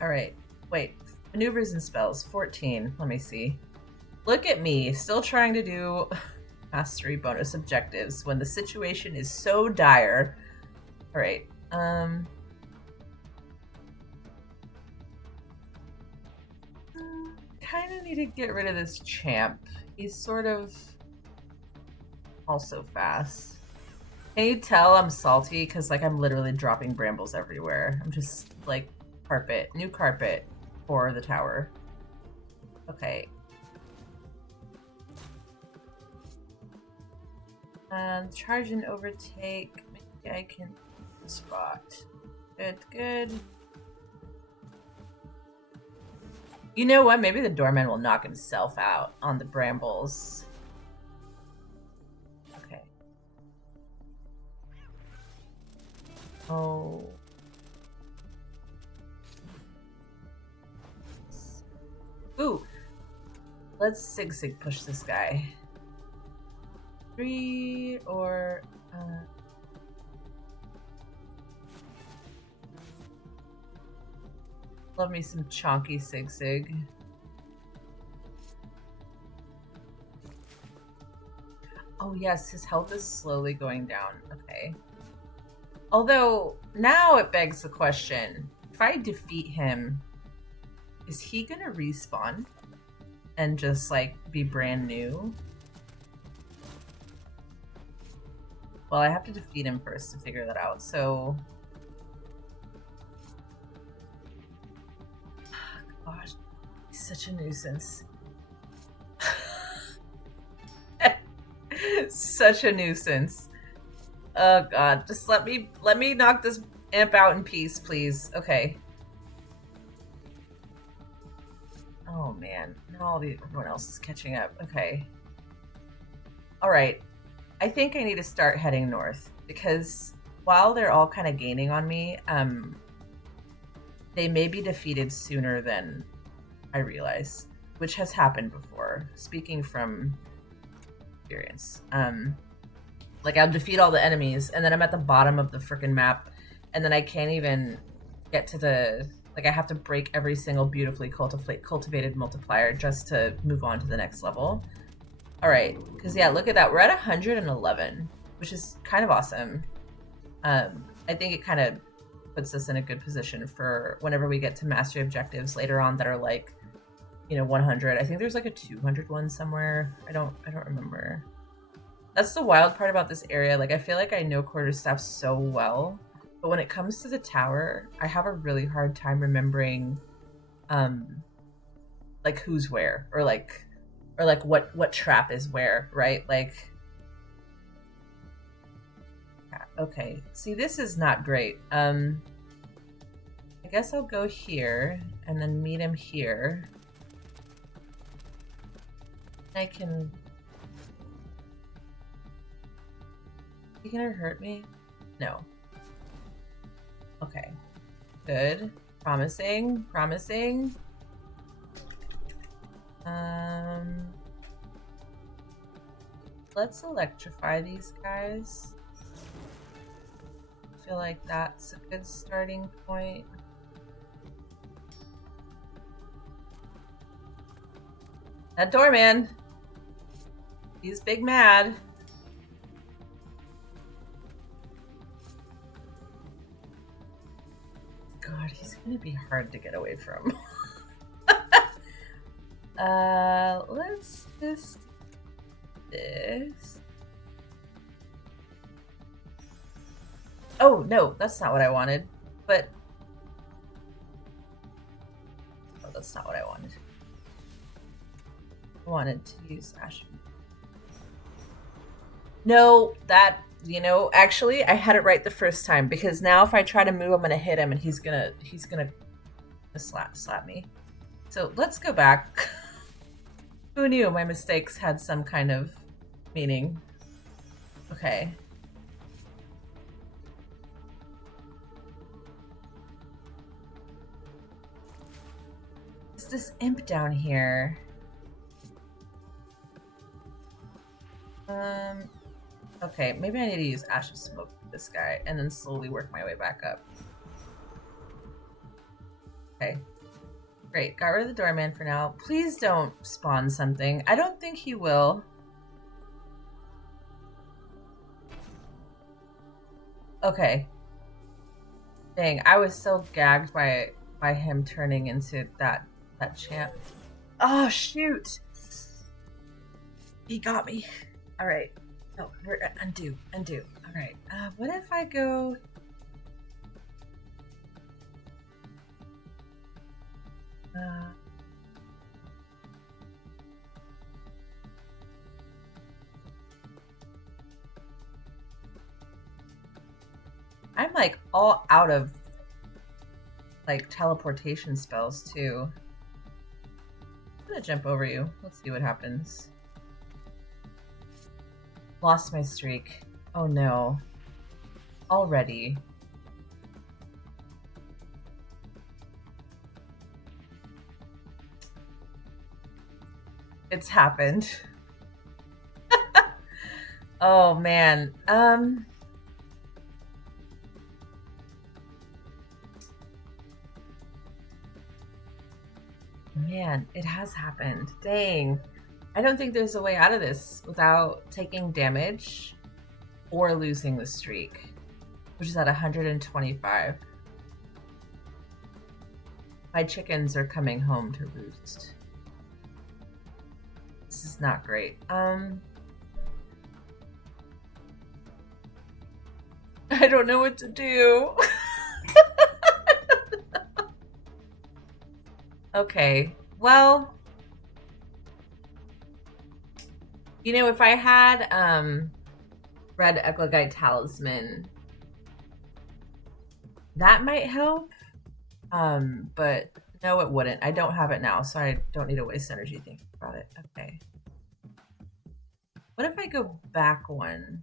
right. Wait. Maneuvers and spells. 14. Let me see. Look at me, still trying to do mastery bonus objectives when the situation is so dire. All right. Kind of need to get rid of this champ. He's sort of also fast. Can you tell I'm salty? Because, like, I'm literally dropping brambles everywhere. I'm just, like, new carpet for the tower. Okay. Charge and overtake. Maybe I can spot. Good. You know what? Maybe the Doorman will knock himself out on the brambles. Okay. Oh. Ooh. Let's sig push this guy. 3 or... Love me some chonky sig. Oh yes, his health is slowly going down. Okay. Although, now it begs the question, if I defeat him, is he gonna respawn and just, like, be brand new? Well, I have to defeat him first to figure that out, so... Gosh, he's such a nuisance. Such a nuisance. Oh god, just let me knock this imp out in peace, please. Okay. Oh man, now everyone else is catching up. Okay. Alright. I think I need to start heading north, because while they're all kind of gaining on me, they may be defeated sooner than I realize, which has happened before, speaking from experience. Like, I'll defeat all the enemies, and then I'm at the bottom of the frickin' map, and then I can't even get to the... Like, I have to break every single beautifully cultivated multiplier just to move on to the next level. Alright, because yeah, look at that. We're at 111, which is kind of awesome. I think it kind of puts us in a good position for whenever we get to mastery objectives later on that are like, you know, 100. I think there's like a 200 one somewhere. I don't remember. That's the wild part about this area. Like, I feel like I know Quarterstaff so well, but when it comes to the tower, I have a really hard time remembering, like, who's where, or like what trap is where, right? Like, okay. See, this is not great. I guess I'll go here and then meet him here. I can... You gonna hurt me? No. Okay. Good. Promising. Promising. Let's electrify these guys. I feel like that's a good starting point. That Doorman. He's big mad. God, he's gonna be hard to get away from. Let's just do this. Oh, no, that's not what I wanted. But... Oh, that's not what I wanted. I wanted to use Ash. No, that... You know, actually, I had it right the first time, because now if I try to move, I'm gonna hit him, and he's gonna slap me. So let's go back. Who knew my mistakes had some kind of meaning? Okay. Is this imp down here? Okay, maybe I need to use Ash of Smoke for this guy and then slowly work my way back up. Okay. Great, got rid of the Doorman for now. Please don't spawn something. I don't think he will. Okay. Dang, I was so gagged by him turning into that champ. Oh, shoot! He got me. Alright. Oh, we're undo. Alright. What if I go... I'm like all out of like teleportation spells too. I'm gonna jump over you. Let's see what happens. Lost my streak. Oh no. Already. It's happened. Oh man. Man, it has happened. Dang. I don't think there's a way out of this without taking damage or losing the streak, which is at 125. My chickens are coming home to roost. This is not great. I don't know what to do. Okay, well, you know, if I had Red Eclogite Talisman, that might help, but no, it wouldn't. I don't have it now, so I don't need to waste energy thinking about it. Okay. What if I go back one?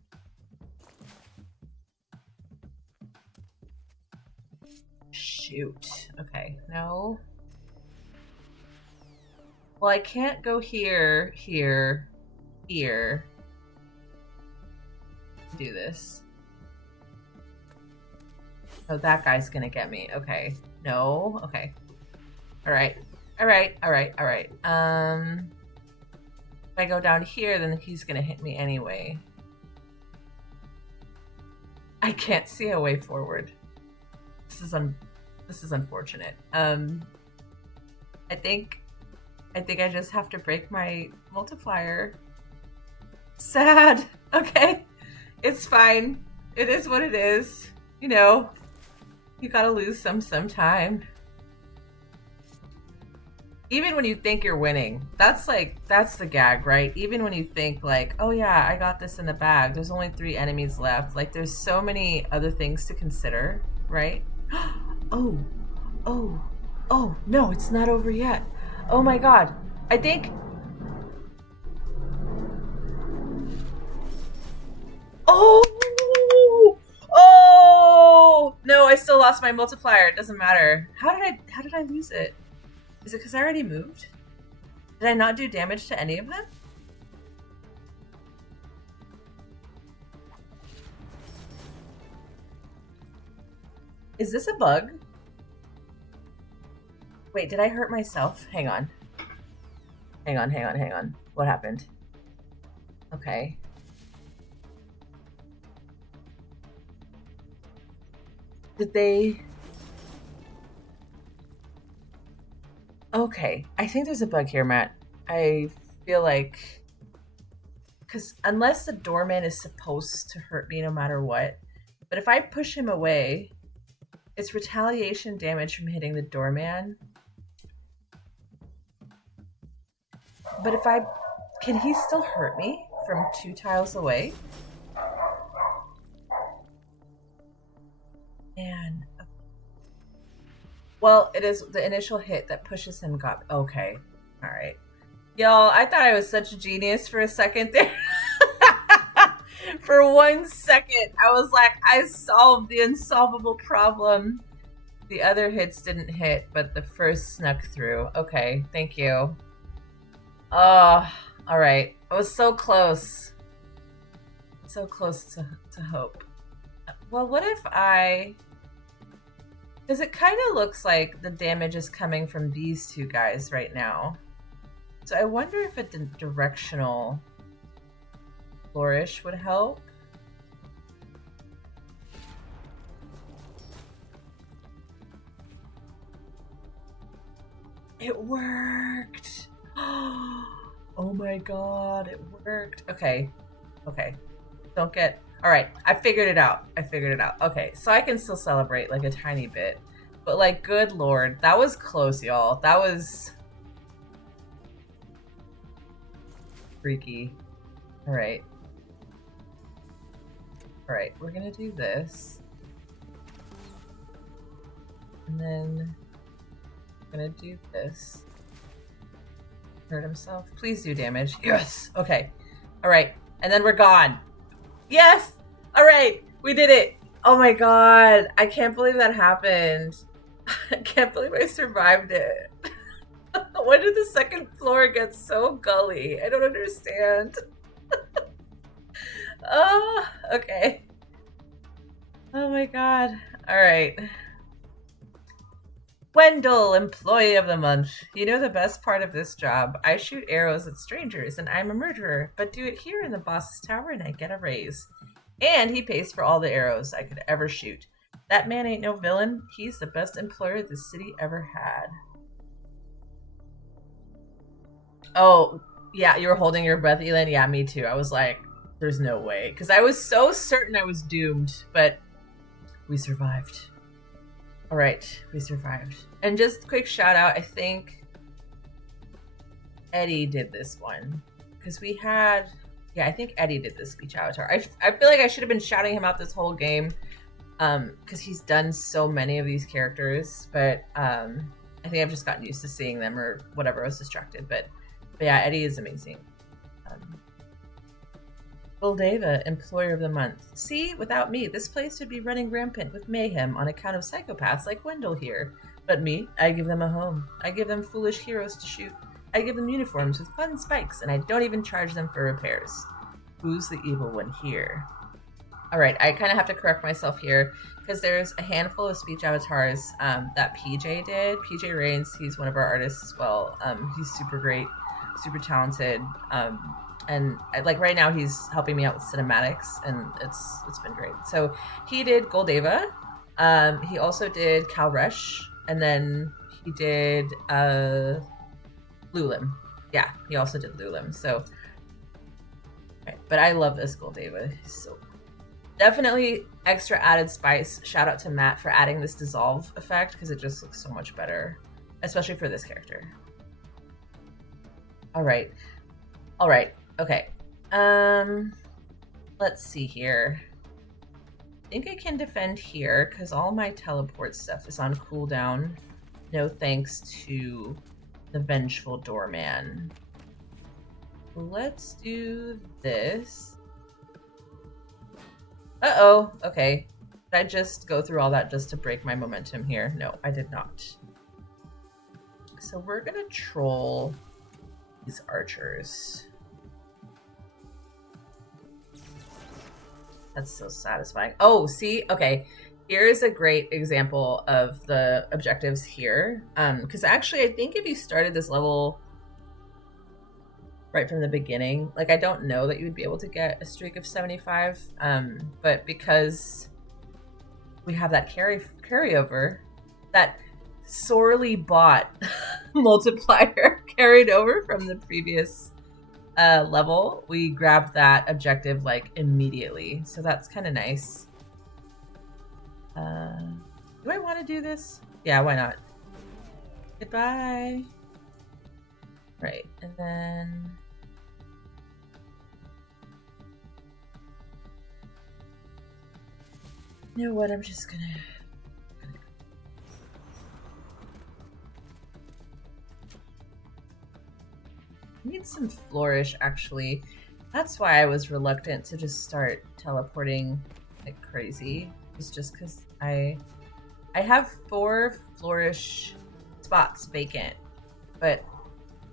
Shoot. Okay, no. Well, I can't go here, here, here. Do this. Oh, that guy's gonna get me. Okay. No. Okay. Alright. Alright. Alright. Alright. If I go down here, then he's gonna hit me anyway. I can't see a way forward. This is unfortunate. I think I just have to break my multiplier. Sad. Okay. It's fine. It is what it is. You know, you gotta lose sometime. Even when you think you're winning, that's the gag, right? Even when you think like, oh yeah, I got this in the bag. There's only 3 enemies left. Like there's so many other things to consider, right? Oh, no, it's not over yet. Oh my God. I think still lost my multiplier. It doesn't matter. How did I lose it? Is it because I already moved? Did I not do damage to any of them? Is this a bug? Wait, did I hurt myself? Hang on. Hang on. What happened? Okay. Did they... Okay, I think there's a bug here, Matt. I feel like... Because unless the Doorman is supposed to hurt me no matter what, but if I push him away, it's retaliation damage from hitting the Doorman. But if I... Can he still hurt me from 2 tiles away? Man. Well, it is the initial hit that pushes him got... Okay. Alright. Y'all, I thought I was such a genius for a second there. For 1 second, I was like, I solved the unsolvable problem. The other hits didn't hit, but the first snuck through. Okay, thank you. Oh, alright. I was so close. So close to hope. Well, what if I... Because it kind of looks like the damage is coming from these 2 guys right now. So I wonder if a directional flourish would help. It worked! Oh my god, it worked. Okay. Okay. Don't get... Alright, I figured it out. Okay, so I can still celebrate like a tiny bit. But like, good lord, that was close, y'all. That was... freaky. Alright. Alright, we're gonna do this. And then... I'm gonna do this. Hurt himself. Please do damage. Yes! Okay. Alright, and then we're gone. Yes! Alright, we did it! Oh my god, I can't believe that happened. I can't believe I survived it. When did the second floor get so gully? I don't understand. Oh, okay. Oh my god. Alright. Wendell, Employee of the Month. You know the best part of this job? I shoot arrows at strangers and I'm a murderer, but do it here in the boss's tower and I get a raise. And he pays for all the arrows I could ever shoot. That man ain't no villain. He's the best employer this city ever had. Oh, yeah, you were holding your breath, Elin? Yeah, me too. I was like, there's no way. Because I was so certain I was doomed, but we survived. All right, we survived. And just quick shout out, I think Eddie did this one. Because we had, yeah, I think Eddie did this speech avatar. I feel like I should have been shouting him out this whole game. Because he's done so many of these characters. But I think I've just gotten used to seeing them or whatever, I was distracted. But yeah, Eddie is amazing. Goldava, Employer of the Month. See, without me, this place would be running rampant with mayhem on account of psychopaths like Wendell here. But me, I give them a home. I give them foolish heroes to shoot. I give them uniforms with fun spikes, and I don't even charge them for repairs. Who's the evil one here? Alright, I kind of have to correct myself here, because there's a handful of speech avatars that PJ did. PJ Rains, he's one of our artists as well. He's super great, super talented. And like right now he's helping me out with cinematics and it's been great. So he did Goldava. He also did Cal Rush, and then he did Lulim. Yeah, he also did Lulim. So right. But I love this Goldava. So definitely extra added spice. Shout out to Matt for adding this dissolve effect because it just looks so much better, especially for this character. All right. Okay. Let's see here. I think I can defend here because all my teleport stuff is on cooldown. No thanks to the vengeful Doorman. Let's do this. Uh-oh. Okay. Did I just go through all that just to break my momentum here? No, I did not. So we're gonna troll these archers. That's so satisfying. Oh, see? Okay. Here's a great example of the objectives here. Because actually, I think if you started this level right from the beginning, like, I don't know that you would be able to get a streak of 75. But because we have that carryover, that sorely bought multiplier carried over from the previous level, we grabbed that objective like immediately. So that's kind of nice. Do I want to do this? Yeah, why not? Goodbye. Right, and then you know what? I'm just gonna need some flourish, actually. That's why I was reluctant to just start teleporting like crazy. It's just because I have 4 flourish spots vacant, but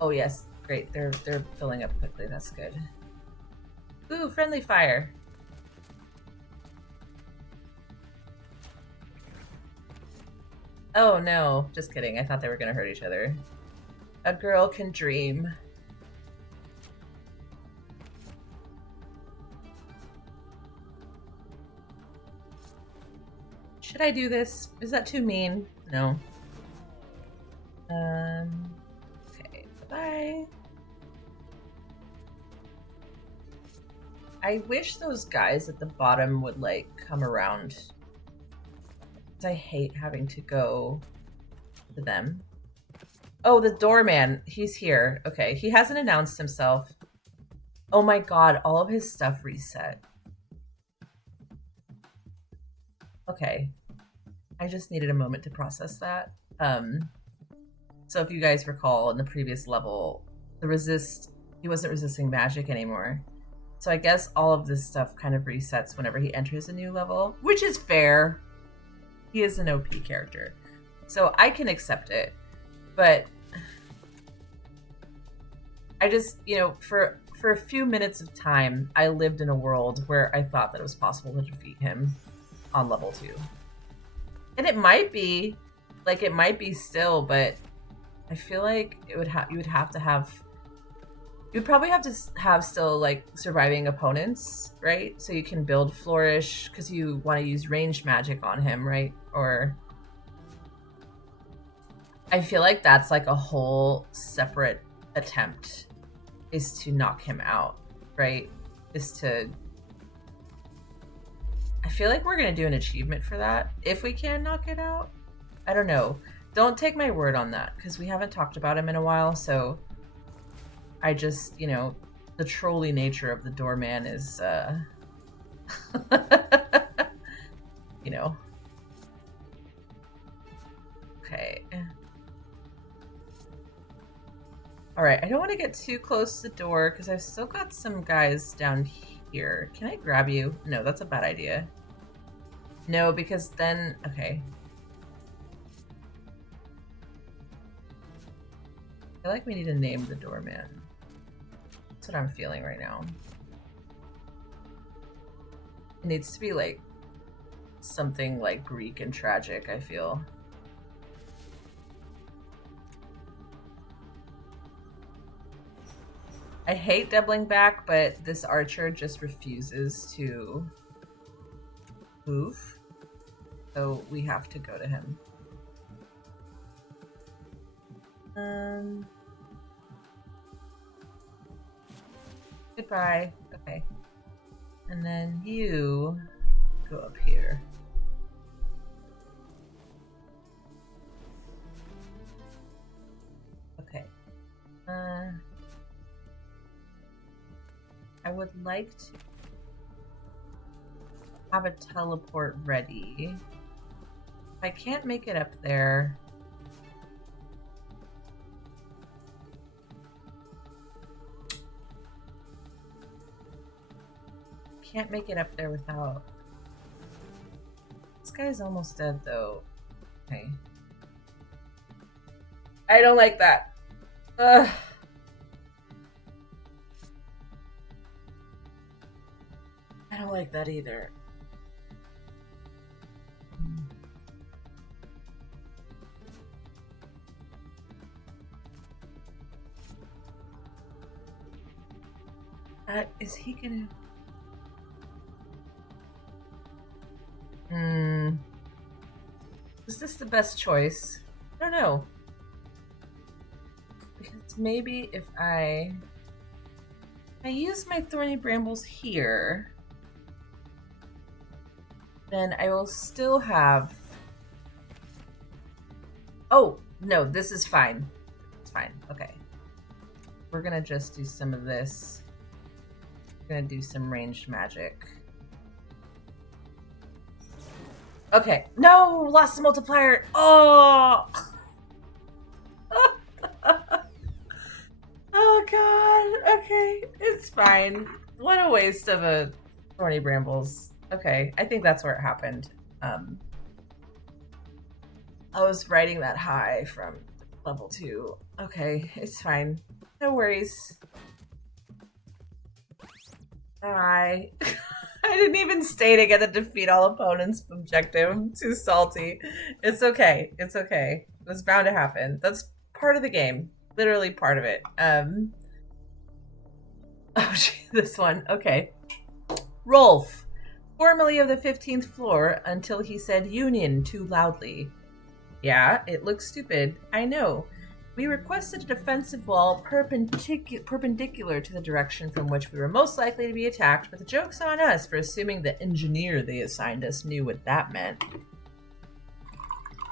oh yes, great. They're filling up quickly. That's good. Ooh, friendly fire. Oh no, just kidding. I thought they were gonna hurt each other. A girl can dream. Should I do this? Is that too mean? No. Okay, bye-bye. I wish those guys at the bottom would, like, come around. I hate having to go to them. Oh, the doorman. He's here. Okay, he hasn't announced himself. Oh my god, all of his stuff reset. Okay. I just needed a moment to process that. So if you guys recall, in the previous level, he wasn't resisting magic anymore. So I guess all of this stuff kind of resets whenever he enters a new level, which is fair. He is an OP character, so I can accept it. But I just, for a few minutes of time, I lived in a world where I thought that it was possible to defeat him on level 2. And it might be still, but I feel like you'd probably have to have still like surviving opponents, right? So you can build flourish because you want to use ranged magic on him, right? Or I feel like that's like a whole separate attempt, is to knock him out, right? I feel like we're gonna do an achievement for that if we can knock it out. I don't know. Don't take my word on that because we haven't talked about him in a while. So I just, the trolly nature of the doorman is, Okay. All right, I don't want to get too close to the door because I've still got some guys down here. Can I grab you? No, that's a bad idea. No, because then, okay. I feel like we need to name the doorman. That's what I'm feeling right now. It needs to be like something like Greek and tragic, I feel. I hate doubling back, but this archer just refuses to move. So we have to go to him. Goodbye. Okay. And then you go up here. Okay. I would like to have a teleport ready. If I can't make it up there, without guy's almost dead, though. Okay. I don't like that. Ugh. I don't like that either. Is he gonna... Is this the best choice? I don't know. Because maybe if I use my thorny brambles here, then I will still have... Oh, no, this is fine. It's fine. Okay. We're gonna just do some of this. We're gonna do some ranged magic. Okay. No! Lost the multiplier! Oh! Oh god. Okay. It's fine. What a waste of a thorny brambles. Okay. I think that's where it happened. I was riding that high from level 2. Okay. It's fine. No worries. I didn't even stay to get the defeat all opponents objective. I'm too salty. It's okay. It's okay. It was bound to happen. That's part of the game. Literally part of it. Oh, gee, this one. Okay. Rolf, formerly of the 15th floor, until he said union too loudly. Yeah, it looks stupid. I know. We requested a defensive wall perpendicular to the direction from which we were most likely to be attacked, but the joke's on us for assuming the engineer they assigned us knew what that meant.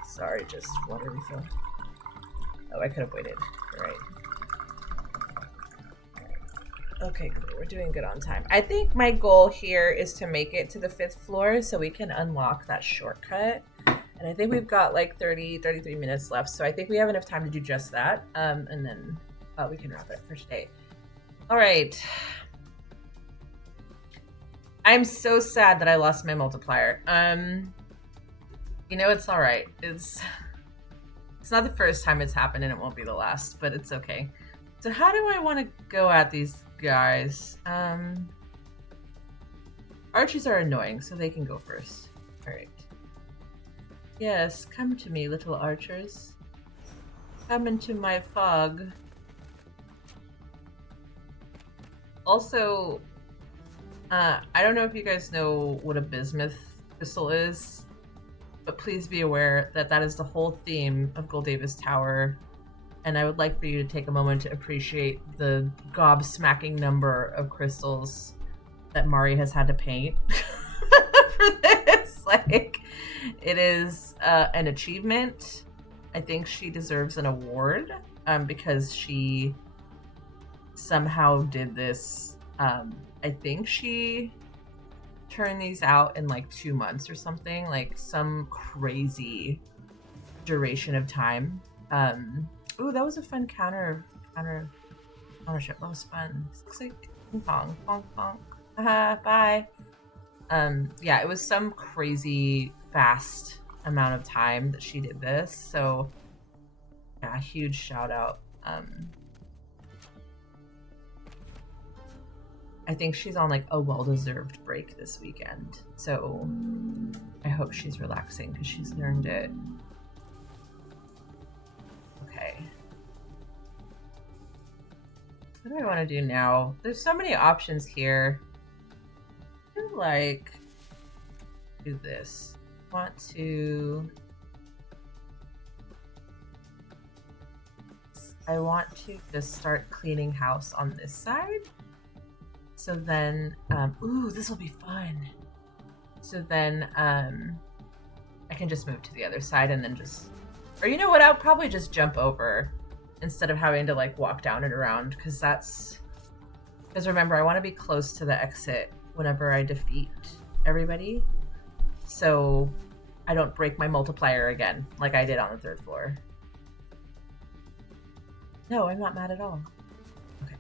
Sorry, just water refill. Oh, I could have waited. You're right. Okay, cool. We're doing good on time. I think my goal here is to make it to the 5th floor so we can unlock that shortcut. And I think we've got like 33 minutes left. So I think we have enough time to do just that. And then we can wrap it up for today. All right. I'm so sad that I lost my multiplier. You know, it's all right. It's not the first time it's happened and it won't be the last, but it's okay. So how do I want to go at these guys? Archers are annoying, so they can go first. All right. Yes, come to me, little archers. Come into my fog. Also, I don't know if you guys know what a bismuth crystal is, but please be aware that that is the whole theme of Goldavis Tower, and I would like for you to take a moment to appreciate the gobsmacking number of crystals that Mari has had to paint for this. Like, it is an achievement. I think she deserves an award because she somehow did this. I think she turned these out in like 2 months or something, like some crazy duration of time. Ooh, that was a fun counter ownership. That was fun. This looks like ping pong. Bonk bonk. Haha, bye. Yeah, it was some crazy fast amount of time that she did this. So yeah, huge shout out. I think she's on like a well-deserved break this weekend. So I hope she's relaxing because she's learned it. Okay. What do I want to do now? There's so many options here. I feel like do this. I want to just start cleaning house on this side. So then, ooh, this will be fun. So then, I can just move to the other side and then just, or you know what? I'll probably just jump over instead of having to like walk down and around, because remember, I want to be close to the exit whenever I defeat everybody, so I don't break my multiplier again like I did on the 3rd floor. No, I'm not mad at all. Okay.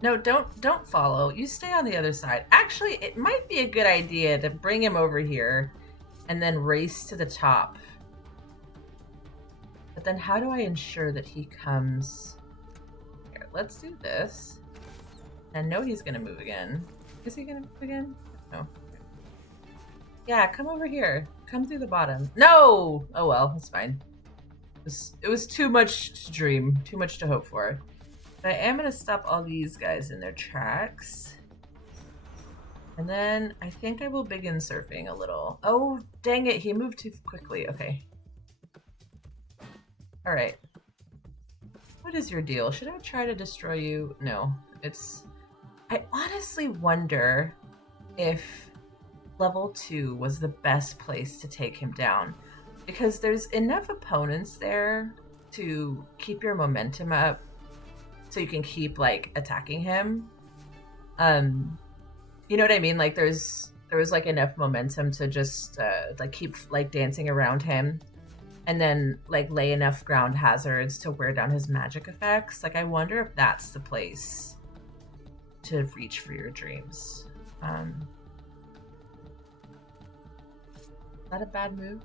No, don't follow. You stay on the other side. Actually, it might be a good idea to bring him over here and then race to the top. But then how do I ensure that he comes? Here, let's do this. I know he's gonna move again. Is he gonna move again? No. Yeah, come over here. Come through the bottom. No! Oh well, it's fine. It was too much to dream, too much to hope for. But I am gonna stop all these guys in their tracks. And then I think I will begin surfing a little. Oh, dang it, he moved too quickly. Okay. All right. What is your deal? Should I try to destroy you? No, it's... I honestly wonder if level 2 was the best place to take him down, because there's enough opponents there to keep your momentum up so you can keep like attacking him. You know what I mean? Like there was like enough momentum to just like keep like dancing around him, and then like lay enough ground hazards to wear down his magic effects. Like I wonder if that's the place to reach for your dreams. Is that a bad move?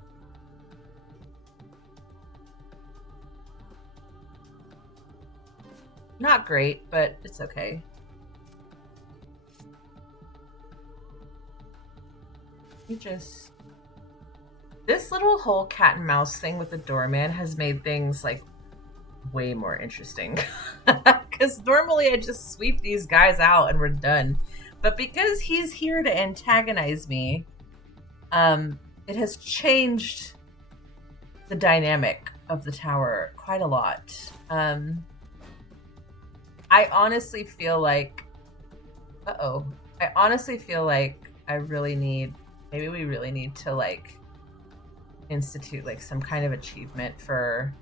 Not great, but it's okay. You just... This little whole cat and mouse thing with the doorman has made things like way more interesting. Because normally I just sweep these guys out and we're done. But because he's here to antagonize me, it has changed the dynamic of the tower quite a lot. I honestly feel like... Uh-oh. I honestly feel like I really need... Maybe we really need to, like, institute, like, some kind of achievement for,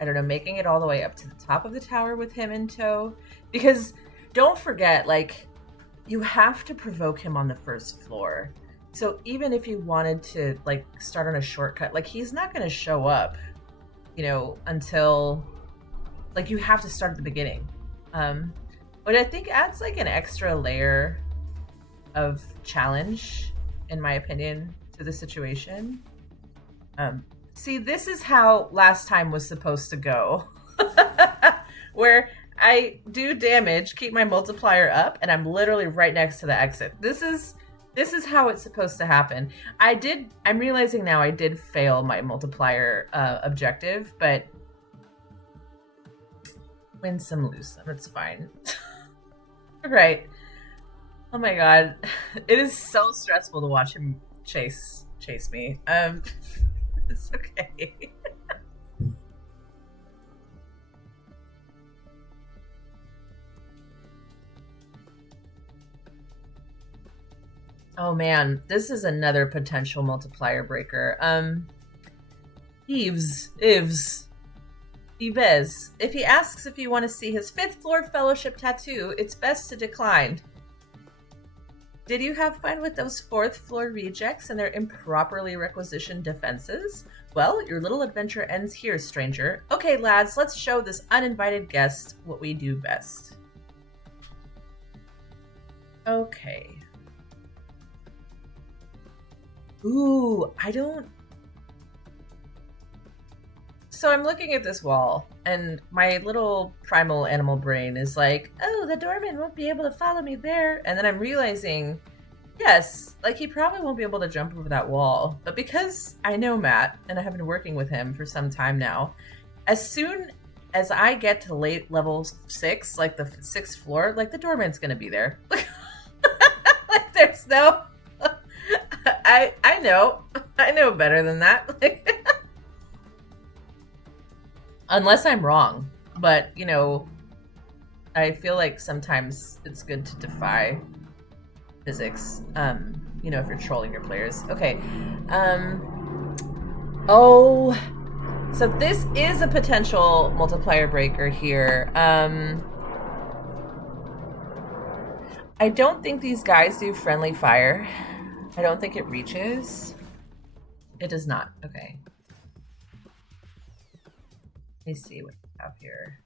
I don't know, making it all the way up to the top of the tower with him in tow. Because don't forget, like, you have to provoke him on the first floor. So even if you wanted to, like, start on a shortcut, like, he's not going to show up, you know, until, like, you have to start at the beginning. But I think adds, like, an extra layer of challenge, in my opinion, to the situation. See, this is how last time was supposed to go. Where I do damage, keep my multiplier up, and I'm literally right next to the exit. This is how it's supposed to happen. I'm realizing now I did fail my multiplier objective, but win some, lose some, it's fine. Right. Oh my god. It is so stressful to watch him chase me. It's okay. Oh man, this is another potential multiplier breaker. Yves. If he asks if you want to see his 5th floor fellowship tattoo, it's best to decline. Did you have fun with those 4th floor rejects and their improperly requisitioned defenses? Well, your little adventure ends here, stranger. Okay, lads, let's show this uninvited guest what we do best. Okay. Ooh, I don't... So I'm looking at this wall, and my little primal animal brain is like, oh, the doorman won't be able to follow me there. And then I'm realizing, yes, like he probably won't be able to jump over that wall. But because I know Matt, and I have been working with him for some time now, as soon as I get to late level 6, like the 6th floor, like the doorman's gonna be there. Like there's no... I know better than that. Unless I'm wrong, but you know, I feel like sometimes it's good to defy physics. You know, if you're trolling your players. Okay. Oh, so this is a potential multiplier breaker here. I don't think these guys do friendly fire. I don't think it reaches. It does not. Okay. Let me see what we have here.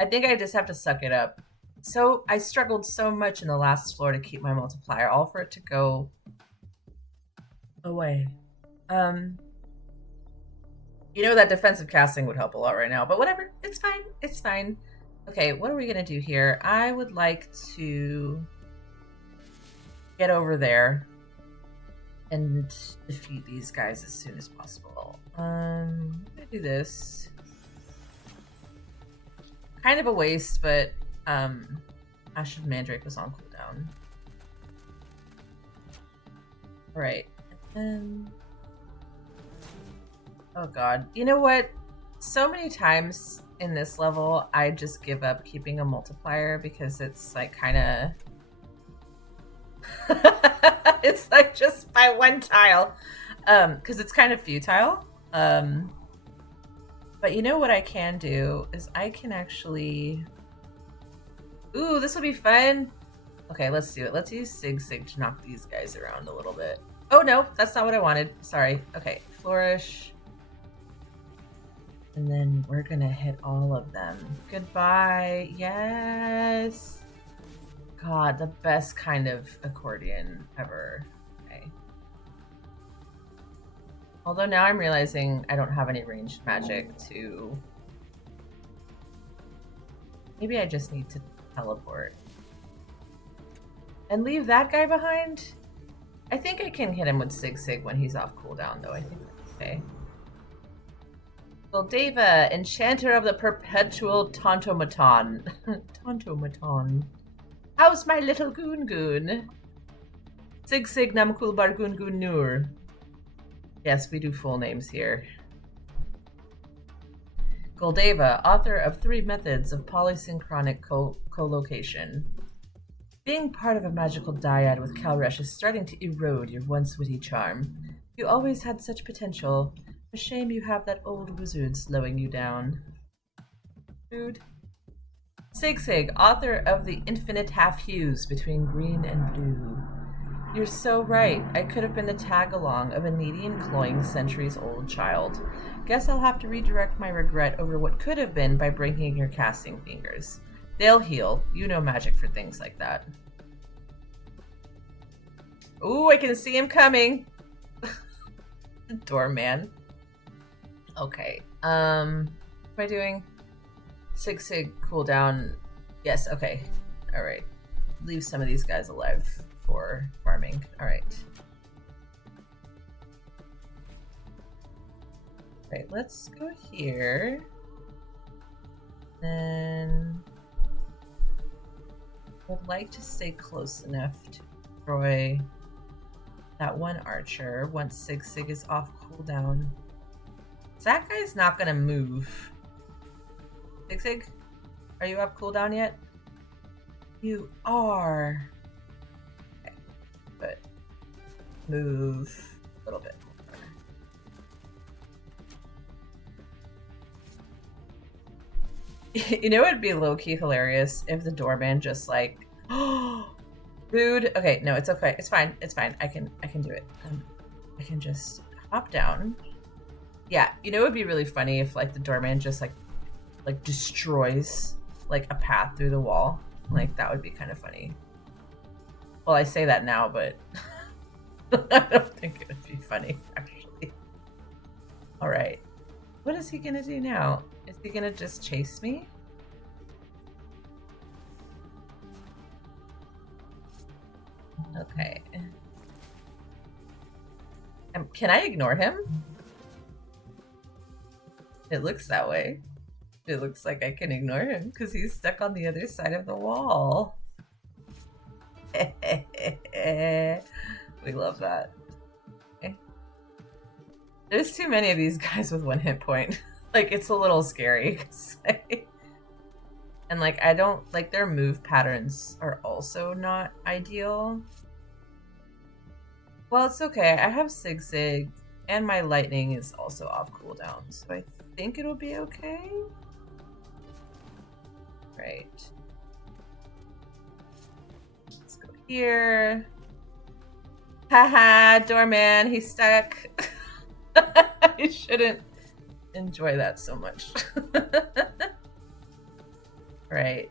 I think I just have to suck it up. So I struggled so much in the last floor to keep my multiplier, all for it to go away. You know, that defensive casting would help a lot right now, but whatever. It's fine. It's fine. Okay, what are we going to do here? I would like to get over there and defeat these guys as soon as possible. I'm going to do this. Kind of a waste, but Ash of Mandrake was on cooldown. Alright. And oh god. You know what? So many times in this level, I just give up keeping a multiplier because it's like kind of... it's like just by one tile. Because it's kind of futile. But you know what I can do is I can actually... Ooh, this will be fun. Okay, let's do it. Let's use Sig to knock these guys around a little bit. Oh no, that's not what I wanted. Sorry. Okay, Flourish. And then we're gonna hit all of them. Goodbye. Yes. God, the best kind of accordion ever. Okay. Although now I'm realizing I don't have any ranged magic to... Maybe I just need to teleport. And leave that guy behind? I think I can hit him with Sig when he's off cooldown, though. I think that's okay. Goldeva, Enchanter of the Perpetual Tontomaton. Tontomaton. How's my little Goon? Sig Namkul Bar Goon Nur. Yes, we do full names here. Goldeva, author of 3 methods of polysynchronic co-location. Being part of a magical dyad with Kalresh is starting to erode your once witty charm. You always had such potential. A shame you have that old wizard slowing you down. Dude. Sig, author of the infinite half-hues between green and blue. You're so right. I could have been the tag-along of a needy and cloying centuries-old child. Guess I'll have to redirect my regret over what could have been by breaking your casting fingers. They'll heal. You know magic for things like that. Ooh, I can see him coming. Doorman. Okay. What am I doing? Sig cooldown. Yes, okay. Alright. Leave some of these guys alive for farming. Alright. Right, let's go here. Then I would like to stay close enough to destroy that one archer once Sig is off cooldown. That guy's not gonna move. Sig, are you off cooldown yet? You are. Okay, but move a little bit more. You know, it'd be low-key hilarious if the Doorman just like, rude. Okay, no, it's okay. It's fine. It's fine. I can do it. I can just hop down. Yeah, you know, it would be really funny if like the Doorman just like destroys like a path through the wall. Like that would be kind of funny. Well, I say that now, but I don't think it would be funny actually. All right, what is he gonna do now? Is he gonna just chase me? Okay. Can I ignore him? It looks that way. It looks like I can ignore him because he's stuck on the other side of the wall. We love that. Okay. There's too many of these guys with 1 hit point. Like, it's a little scary. And, like, I don't... Like, their move patterns are also not ideal. Well, it's okay. I have Sig, and my lightning is also off cooldown, so I think it'll be okay. Right. Let's go here. Haha, Doorman, he's stuck. I shouldn't enjoy that so much. Right.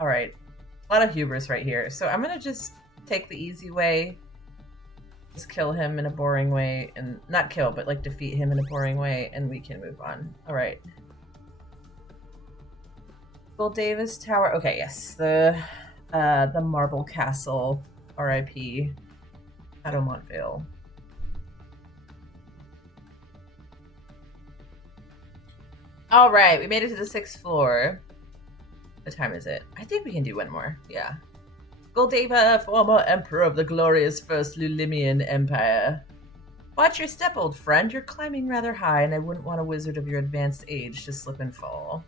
All right. A lot of hubris right here. So I'm going to just take the easy way. Just kill him in a boring way. And not kill, but like defeat him in a boring way. And we can move on. All right. Bill Davis Tower. Okay, yes. The Marble Castle. R.I.P. Shadowmontvale. All right. We made it to the 6th floor. What time is it? I think we can do one more. Yeah. Goldava, former emperor of the glorious First Lulimian Empire. Watch your step, old friend. You're climbing rather high, and I wouldn't want a wizard of your advanced age to slip and fall.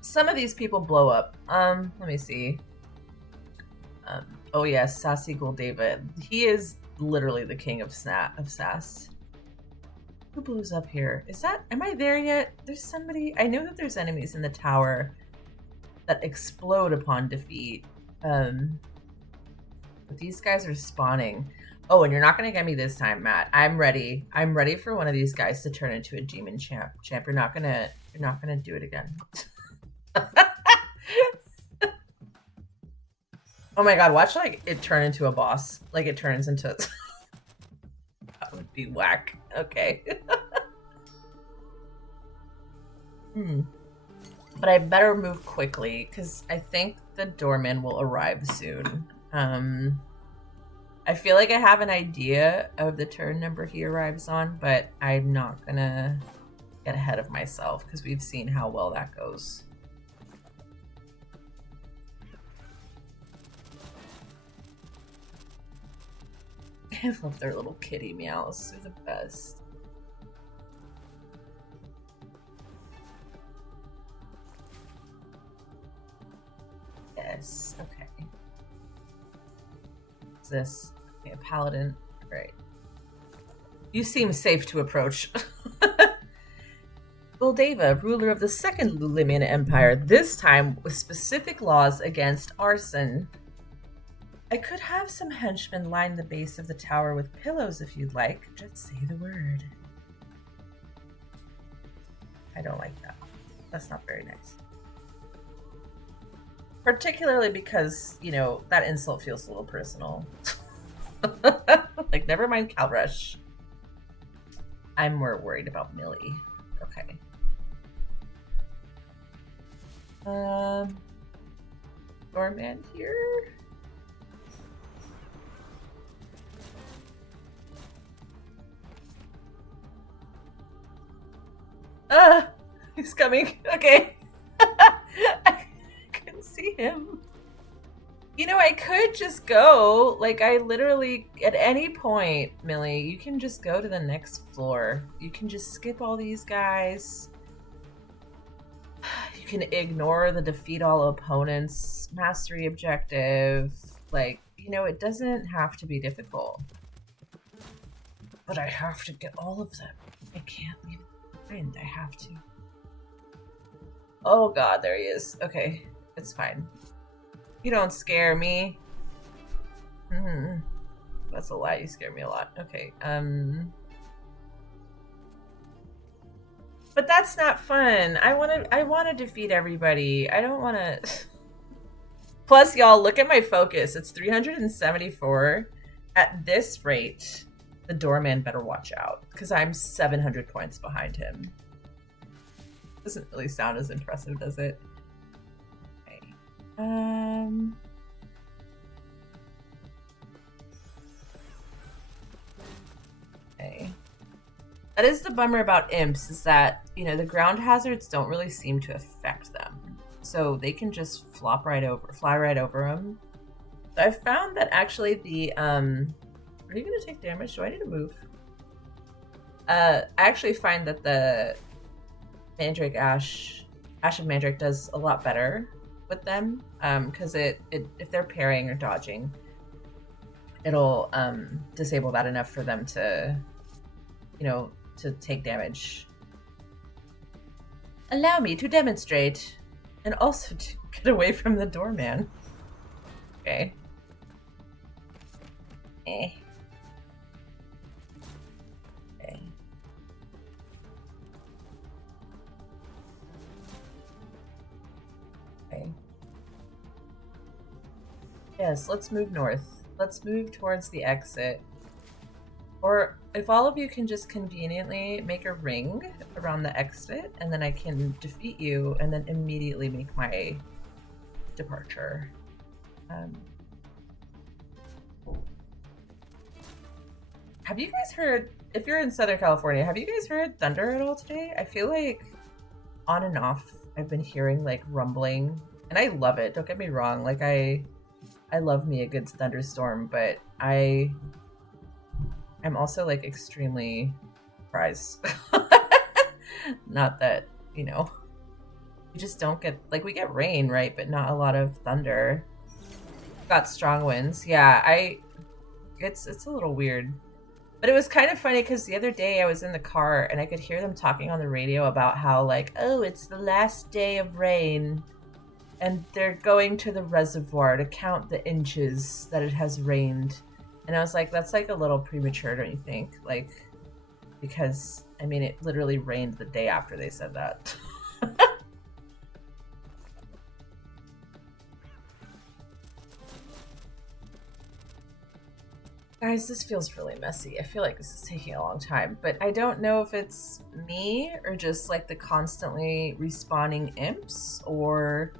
Some of these people blow up. Let me see. Oh yes, Sassy Goldava. He is literally the king of sass. Who blows up here? Am I there yet? There's somebody. I know that there's enemies in the tower that explode upon defeat. But these guys are spawning. Oh, and you're not gonna get me this time, Matt. I'm ready. I'm ready for one of these guys to turn into a demon champ. You're not gonna do it again. Oh my god, watch like it turn into a boss. Like it turns into that would be whack. Okay. But I better move quickly because I think the Doorman will arrive soon. I feel like I have an idea of the turn number he arrives on, but I'm not gonna get ahead of myself because we've seen how well that goes. I love their little kitty meows. They're the best. Yes, okay. What's this? Okay, a paladin. Right. You seem safe to approach. Goldava, ruler of the Second Lulimian Empire, this time with specific laws against arson. I could have some henchmen line the base of the tower with pillows if you'd like. Just say the word. I don't like that. That's not very nice. Particularly because, you know, that insult feels a little personal. Like, never mind Calrush. I'm more worried about Millie. Okay. Doorman here? He's coming. Okay. I couldn't see him. You know, I could just go. Like, I literally, at any point, Millie, you can just go to the next floor. You can just skip all these guys. You can ignore the defeat all opponents mastery objective. Like, you know, it doesn't have to be difficult. But I have to get all of them. I can't leave it behind. I have to. Oh god, there he is. Okay, it's fine. You don't scare me. That's a lie. You scare me a lot. Okay. But that's not fun. I want to defeat everybody. I don't want to. Plus, y'all, look at my focus. It's 374. At this rate, the Doorman better watch out because I'm 700 points behind him. Doesn't really sound as impressive, does it? Okay. Okay. That is the bummer about imps, is that, you know, the ground hazards don't really seem to affect them. So they can just fly right over them. So I found that actually the, are you going to take damage? Do I need to move? I actually find that the Mandrake Ash of Mandrake does a lot better with them, because if they're parrying or dodging, it'll disable that enough for them to, you know, to take damage. Allow me to demonstrate, and also to get away from the Doorman. Okay. Yes, let's move north. Let's move towards the exit. Or if all of you can just conveniently make a ring around the exit, and then I can defeat you and then immediately make my departure. Have you guys heard, if you're in Southern California, have you guys heard thunder at all today? I feel like on and off I've been hearing like rumbling, and I love it. Don't get me wrong. Like I love me a good thunderstorm, but I'm also like extremely surprised. Not that, you know, you just don't get, like, we get rain, right? But not a lot of thunder. Got strong winds. Yeah, it's a little weird. But it was kind of funny because the other day I was in the car and I could hear them talking on the radio about how, like, oh, it's the last day of rain and they're going to the reservoir to count the inches that it has rained. And I was like, that's like a little premature, don't you think? Like, because, I mean, it literally rained the day after they said that. Guys, this feels really messy. I feel like this is taking a long time, but I don't know if it's me or just like the constantly respawning imps or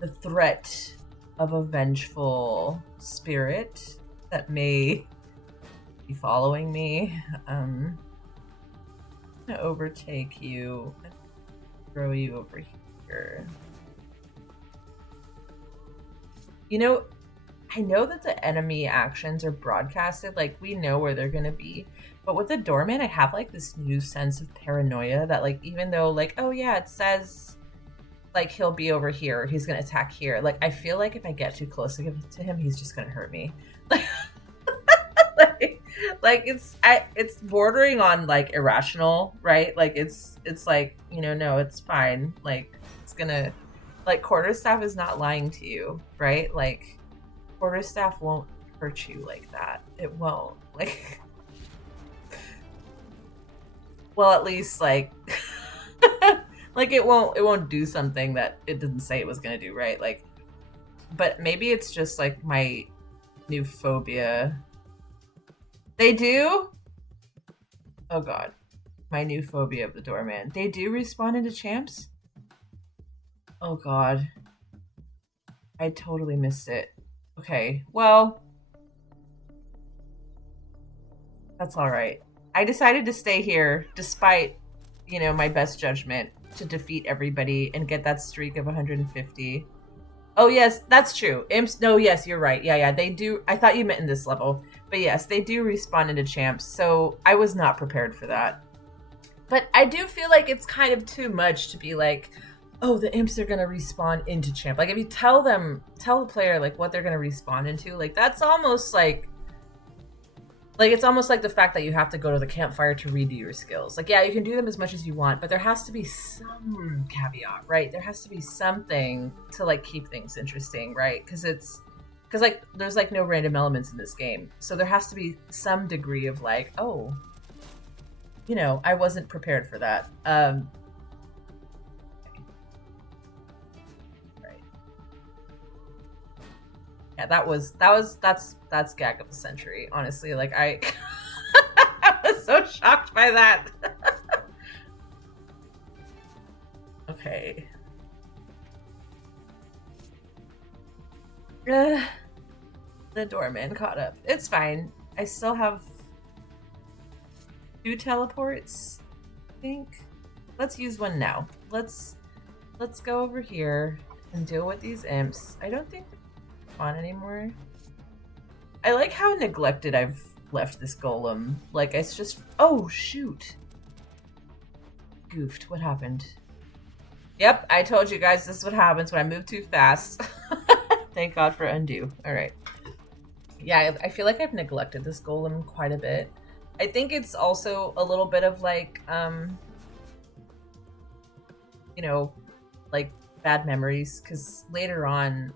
the threat of a vengeful spirit that may be following me. I'm gonna overtake you and throw you over here. You know, I know that the enemy actions are broadcasted, like we know where they're gonna be, but with the Doorman, I have like this new sense of paranoia that, like, even though, like, oh yeah, it says like he'll be over here, he's gonna attack here, like I feel like if I get too close to him, he's just gonna hurt me. like it's bordering on like irrational, right? Like it's like, you know, no, it's fine. Like it's gonna, like, Quarterstaff is not lying to you, right? Like Quarterstaff won't hurt you like that. It won't. Like, well, at least like, like it won't do something that it didn't say it was gonna do, right? Like, but maybe it's just like my new phobia. They do? Oh god, my new phobia of the Doorman. They do respawn into champs? Oh god, I totally missed it. Okay, well, that's all right. I decided to stay here despite, you know, my best judgment to defeat everybody and get that streak of 150. Oh, yes, that's true. Imps, no, yes, you're right. Yeah, they do. I thought you meant in this level. But yes, they do respawn into champs, so I was not prepared for that. But I do feel like it's kind of too much to be like, oh, the imps are gonna respawn into champ. Like if you tell the player like what they're gonna respawn into, like that's almost like it's almost like the fact that you have to go to the campfire to redo your skills. Like, yeah, you can do them as much as you want, but there has to be some caveat, right? There has to be something to like keep things interesting, right? Because like there's like no random elements in this game, so there has to be some degree of like, oh, you know, I wasn't prepared for that. Yeah, that's gag of the century, honestly. Like I was so shocked by that. Okay. The Doorman caught up. It's fine. I still have 2 teleports, I think. Let's use one now. Let's go over here and deal with these imps. I don't think on anymore. I like how neglected I've left this golem. Like, it's just, oh shoot, goofed. What happened? Yep, I told you guys this is what happens when I move too fast. Thank God for undo. All right. Yeah, I feel like I've neglected this golem quite a bit. I think it's also a little bit of like, you know, like bad memories, because later on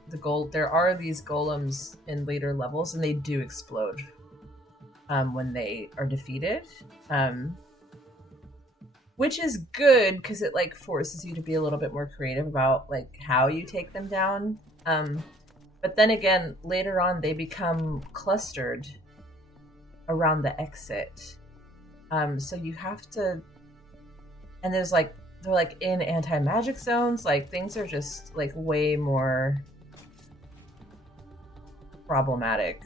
there are these golems in later levels and they do explode when they are defeated, which is good because it like forces you to be a little bit more creative about like how you take them down. But then again, later on, they become clustered around the exit. So you have to, and there's like, they're like in anti-magic zones. Like things are just like way more problematic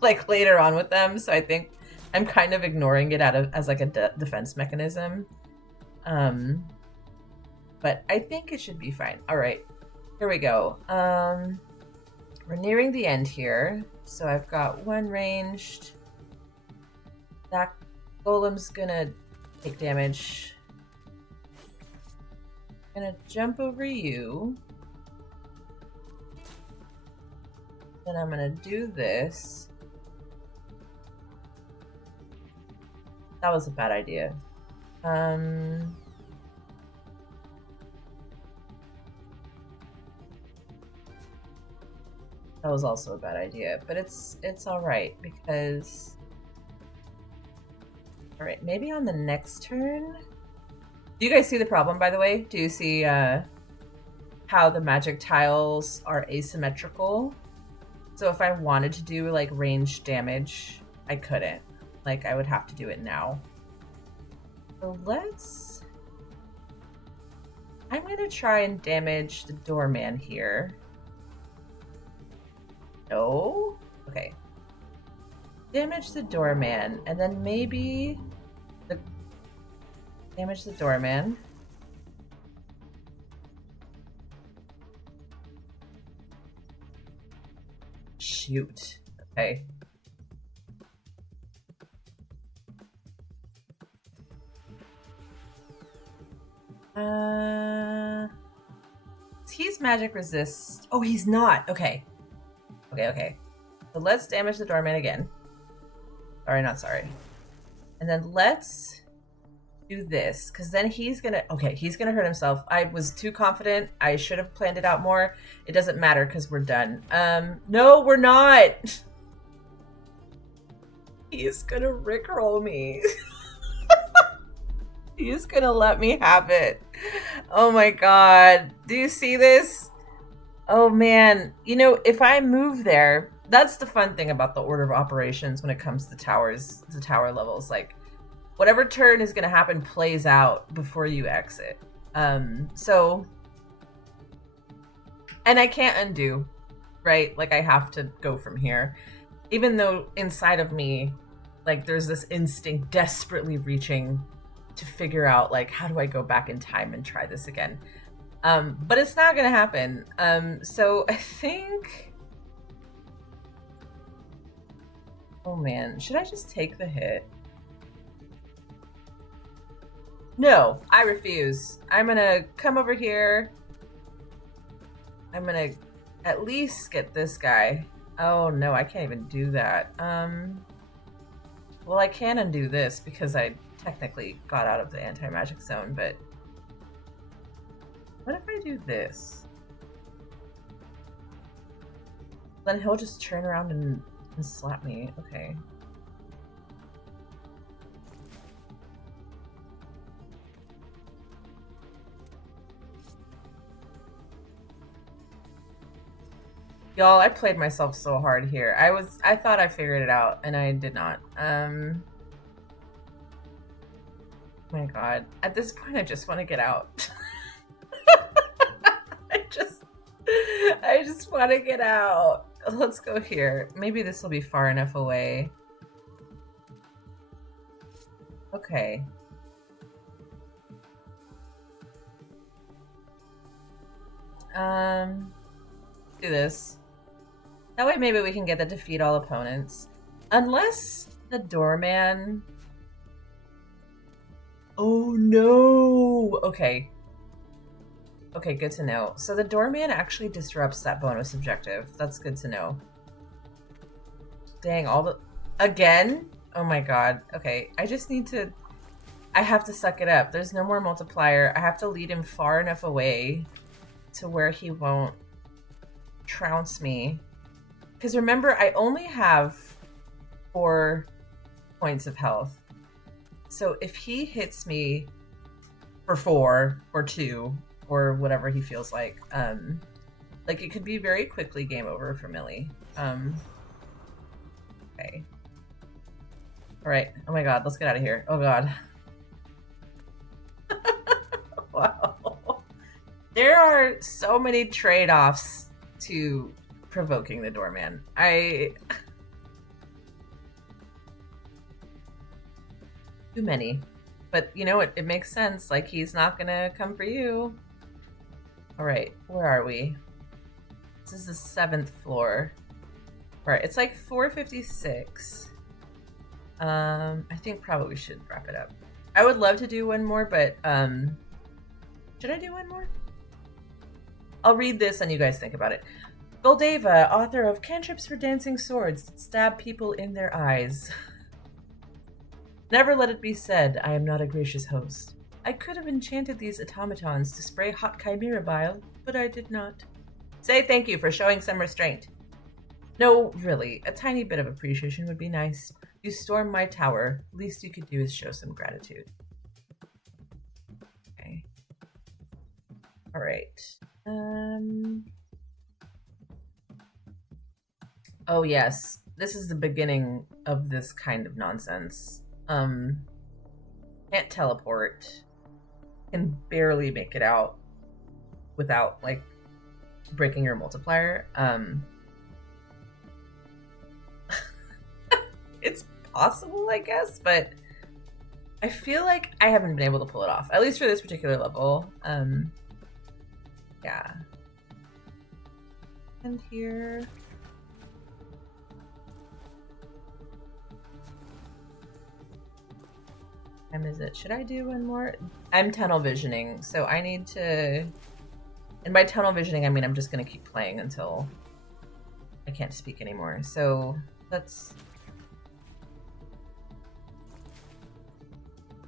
like later on with them. So I think I'm kind of ignoring it as like a defense mechanism. But I think it should be fine. All right, here we go. We're nearing the end here. So I've got one ranged. That golem's gonna take damage. I'm gonna jump over you. Then I'm gonna do this. That was a bad idea. That was also a bad idea, but it's all right because. All right, maybe on the next turn. Do you guys see the problem, by the way? Do you see how the magic tiles are asymmetrical? So if I wanted to do like ranged damage, I couldn't. Like I would have to do it now. So I'm gonna try and damage the doorman here. No? Okay. Damage the doorman, and then maybe damage the doorman. Shoot. Okay. He's magic resist. Oh, he's not. Okay. Okay. So let's damage the doorman again. Sorry, not sorry. And then let's do this, because then he's gonna hurt himself. I was too confident. I should have planned it out more. It doesn't matter because we're done. No, we're not. He's gonna rickroll me. He's gonna let me have it. Oh my god. Do you see this? Oh man. You know, if I move there, that's the fun thing about the order of operations when it comes to towers, the tower levels. Like, whatever turn is gonna happen plays out before you exit. So, and I can't undo, right? Like, I have to go from here. Even though inside of me, like, there's this instinct desperately reaching to figure out, like, how do I go back in time and try this again? But it's not gonna happen. So I think... Oh man, should I just take the hit? No, I refuse. I'm gonna come over here. I'm gonna at least get this guy. Oh no, I can't even do that. Well, I can undo this because I technically got out of the anti-magic zone, but what if I do this? Then he'll just turn around and slap me. Okay. Y'all, I played myself so hard here. I thought I figured it out, and I did not. My god. At this point, I just want to get out. I just want to get out. Let's go here. Maybe this will be far enough away. Okay. Do this. That way maybe we can get the defeat all opponents. Unless the doorman... Oh no! Okay. Okay, good to know. So the doorman actually disrupts that bonus objective. That's good to know. Dang, all the... Again? Oh my god. Okay, I just need to... I have to suck it up. There's no more multiplier. I have to lead him far enough away to where he won't trounce me. Because remember, I only have 4 points of health. So if he hits me for 4 or 2 or whatever he feels like Like, it could be very quickly game over for Millie. Okay. All right. Oh my god, let's get out of here. Oh god. Wow. There are so many trade-offs to provoking the Doorman. Too many. But you know what? It makes sense. Like, he's not gonna come for you. All right, where are we? This is the 7th floor. All right, it's like 4:56. I think probably we should wrap it up. I would love to do one more, but should I do one more? I'll read this and you guys think about it. Goldeva, author of Cantrips for Dancing Swords that stab people in their eyes. Never let it be said, I am not a gracious host. I could have enchanted these automatons to spray hot chimera bile, but I did not. Say thank you for showing some restraint. No, really, a tiny bit of appreciation would be nice. You stormed my tower. Least you could do is show some gratitude. Okay. All right. Oh yes, this is the beginning of this kind of nonsense. Can't teleport. Can barely make it out without, like, breaking your multiplier. It's possible, I guess, but I feel like I haven't been able to pull it off, at least for this particular level. Yeah. And here. What time is it? Should I do one more? I'm tunnel visioning, so I need to... And by tunnel visioning, I mean I'm just going to keep playing until I can't speak anymore. So let's...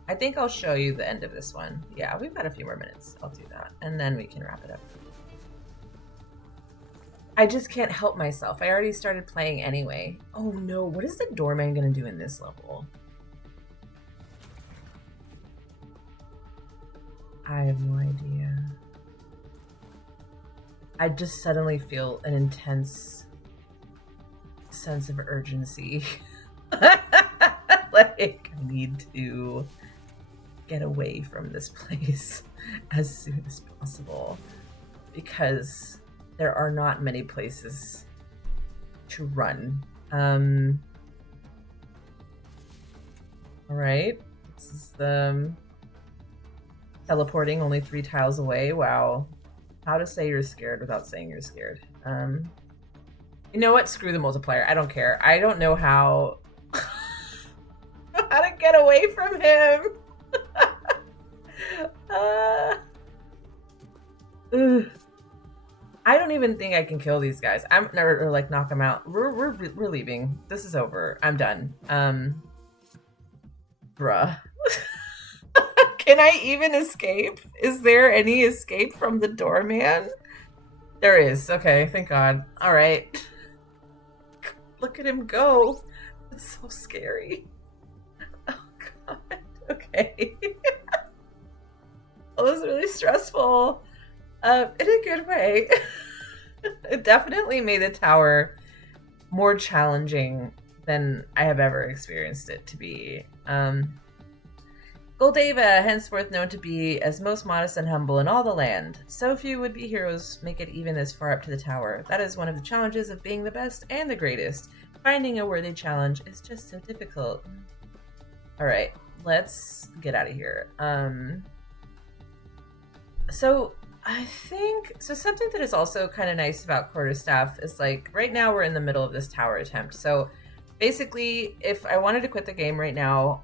I think I'll show you the end of this one. Yeah, we've got a few more minutes. I'll do that, and then we can wrap it up. I just can't help myself. I already started playing anyway. Oh no, what is the Doorman going to do in this level? I have no idea. I just suddenly feel an intense sense of urgency. Like, I need to get away from this place as soon as possible because there are not many places to run. All right, this is teleporting only 3 tiles away. Wow. How to say you're scared without saying you're scared. You know what? Screw the multiplier. I don't care. I don't know how to get away from him. I don't even think I can kill these guys. Or like knock them out. We're leaving. This is over. I'm done. Bruh. Can I even escape? Is there any escape from the Doorman? There is. Okay, thank God. All right. Look at him go. It's so scary. Oh God. Okay. It was really stressful. In a good way. It definitely made the tower more challenging than I have ever experienced it to be. Goldeva, henceforth known to be as most modest and humble in all the land. So few would-be heroes make it even this far up to the tower. That is one of the challenges of being the best and the greatest. Finding a worthy challenge is just so difficult. Alright, let's get out of here. So I think, so something that is also kind of nice about Quarterstaff is, like, right now we're in the middle of this tower attempt. So basically, if I wanted to quit the game right now,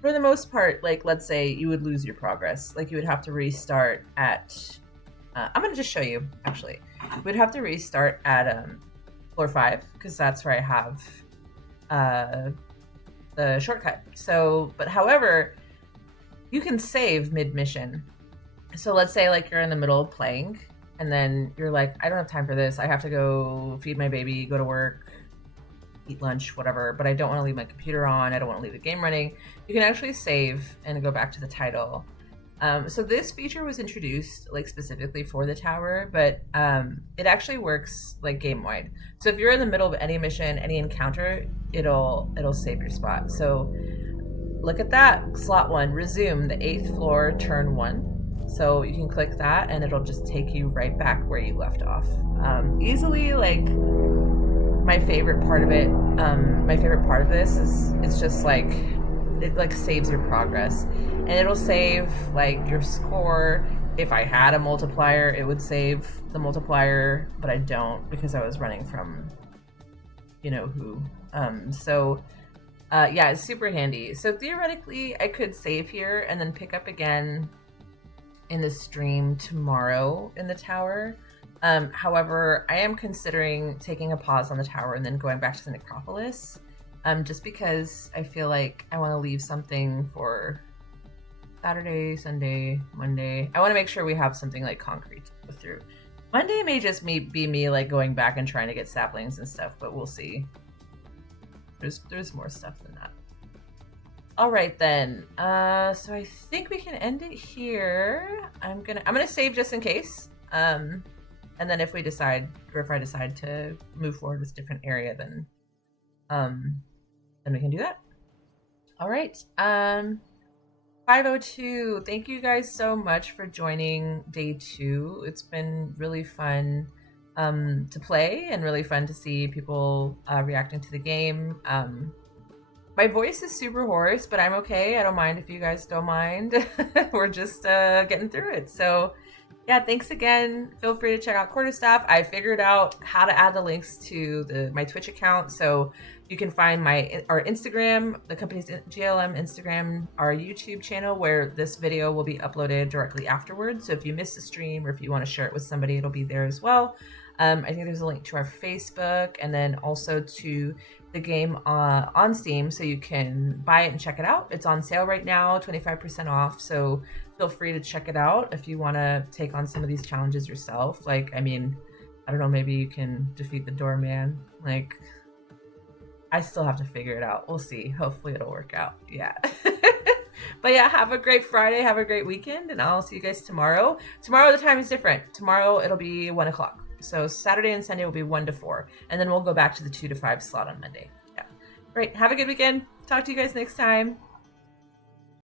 for the most part, like, let's say you would lose your progress. Like, you would have to restart at... I'm going to just show you, actually. We'd have to restart at floor 5, because that's where I have the shortcut. So, but however, you can save mid-mission. So let's say, like, you're in the middle of playing, and then you're like, I don't have time for this. I have to go feed my baby, go to work, eat lunch, whatever, but I don't want to leave my computer on. I don't want to leave the game running. You can actually save and go back to the title. So this feature was introduced like specifically for the tower, but it actually works like game wide. So if you're in the middle of any mission, any encounter, it'll save your spot. So look at that, slot 1, resume the 8th floor, turn 1. So you can click that and it'll just take you right back where you left off. Easily, like, my favorite part of it, my favorite part of this is it's just like, it like saves your progress. And it'll save like your score. If I had a multiplier, it would save the multiplier, but I don't because I was running from you know who. Yeah, it's super handy. So theoretically, I could save here and then pick up again in the stream tomorrow in the tower. However, I am considering taking a pause on the tower and then going back to the necropolis, just because I feel like I want to leave something for Saturday, Sunday, Monday. I want to make sure we have something like concrete to go through. Monday may just be me like going back and trying to get saplings and stuff, but we'll see. There's more stuff than that. All right then. So I think we can end it here. I'm gonna save just in case. And then if I decide to move forward with a different area, then we can do that. All right. 502. Thank you guys so much for joining day 2. It's been really fun to play and really fun to see people reacting to the game. My voice is super hoarse, but I'm okay. I don't mind if you guys don't mind. We're just getting through it. So yeah, thanks again. Feel free to check out Quarterstaff. I figured out how to add the links to my Twitch account, so you can find our Instagram, the company's GLM Instagram, our YouTube channel, where this video will be uploaded directly afterwards. So if you missed the stream or if you want to share it with somebody, it'll be there as well. I think there's a link to our Facebook and then also to the game on Steam, so you can buy it and check it out. It's on sale right now, 25% off. So feel free to check it out if you want to take on some of these challenges yourself. Like, I mean, I don't know, maybe you can defeat the Doorman. Like, I still have to figure it out. We'll see. Hopefully it'll work out. Yeah. But yeah, have a great Friday. Have a great weekend. And I'll see you guys tomorrow. Tomorrow the time is different. Tomorrow it'll be 1 o'clock. So Saturday and Sunday will be 1 to 4. And then we'll go back to the 2 to 5 slot on Monday. Yeah. Great. Have a good weekend. Talk to you guys next time.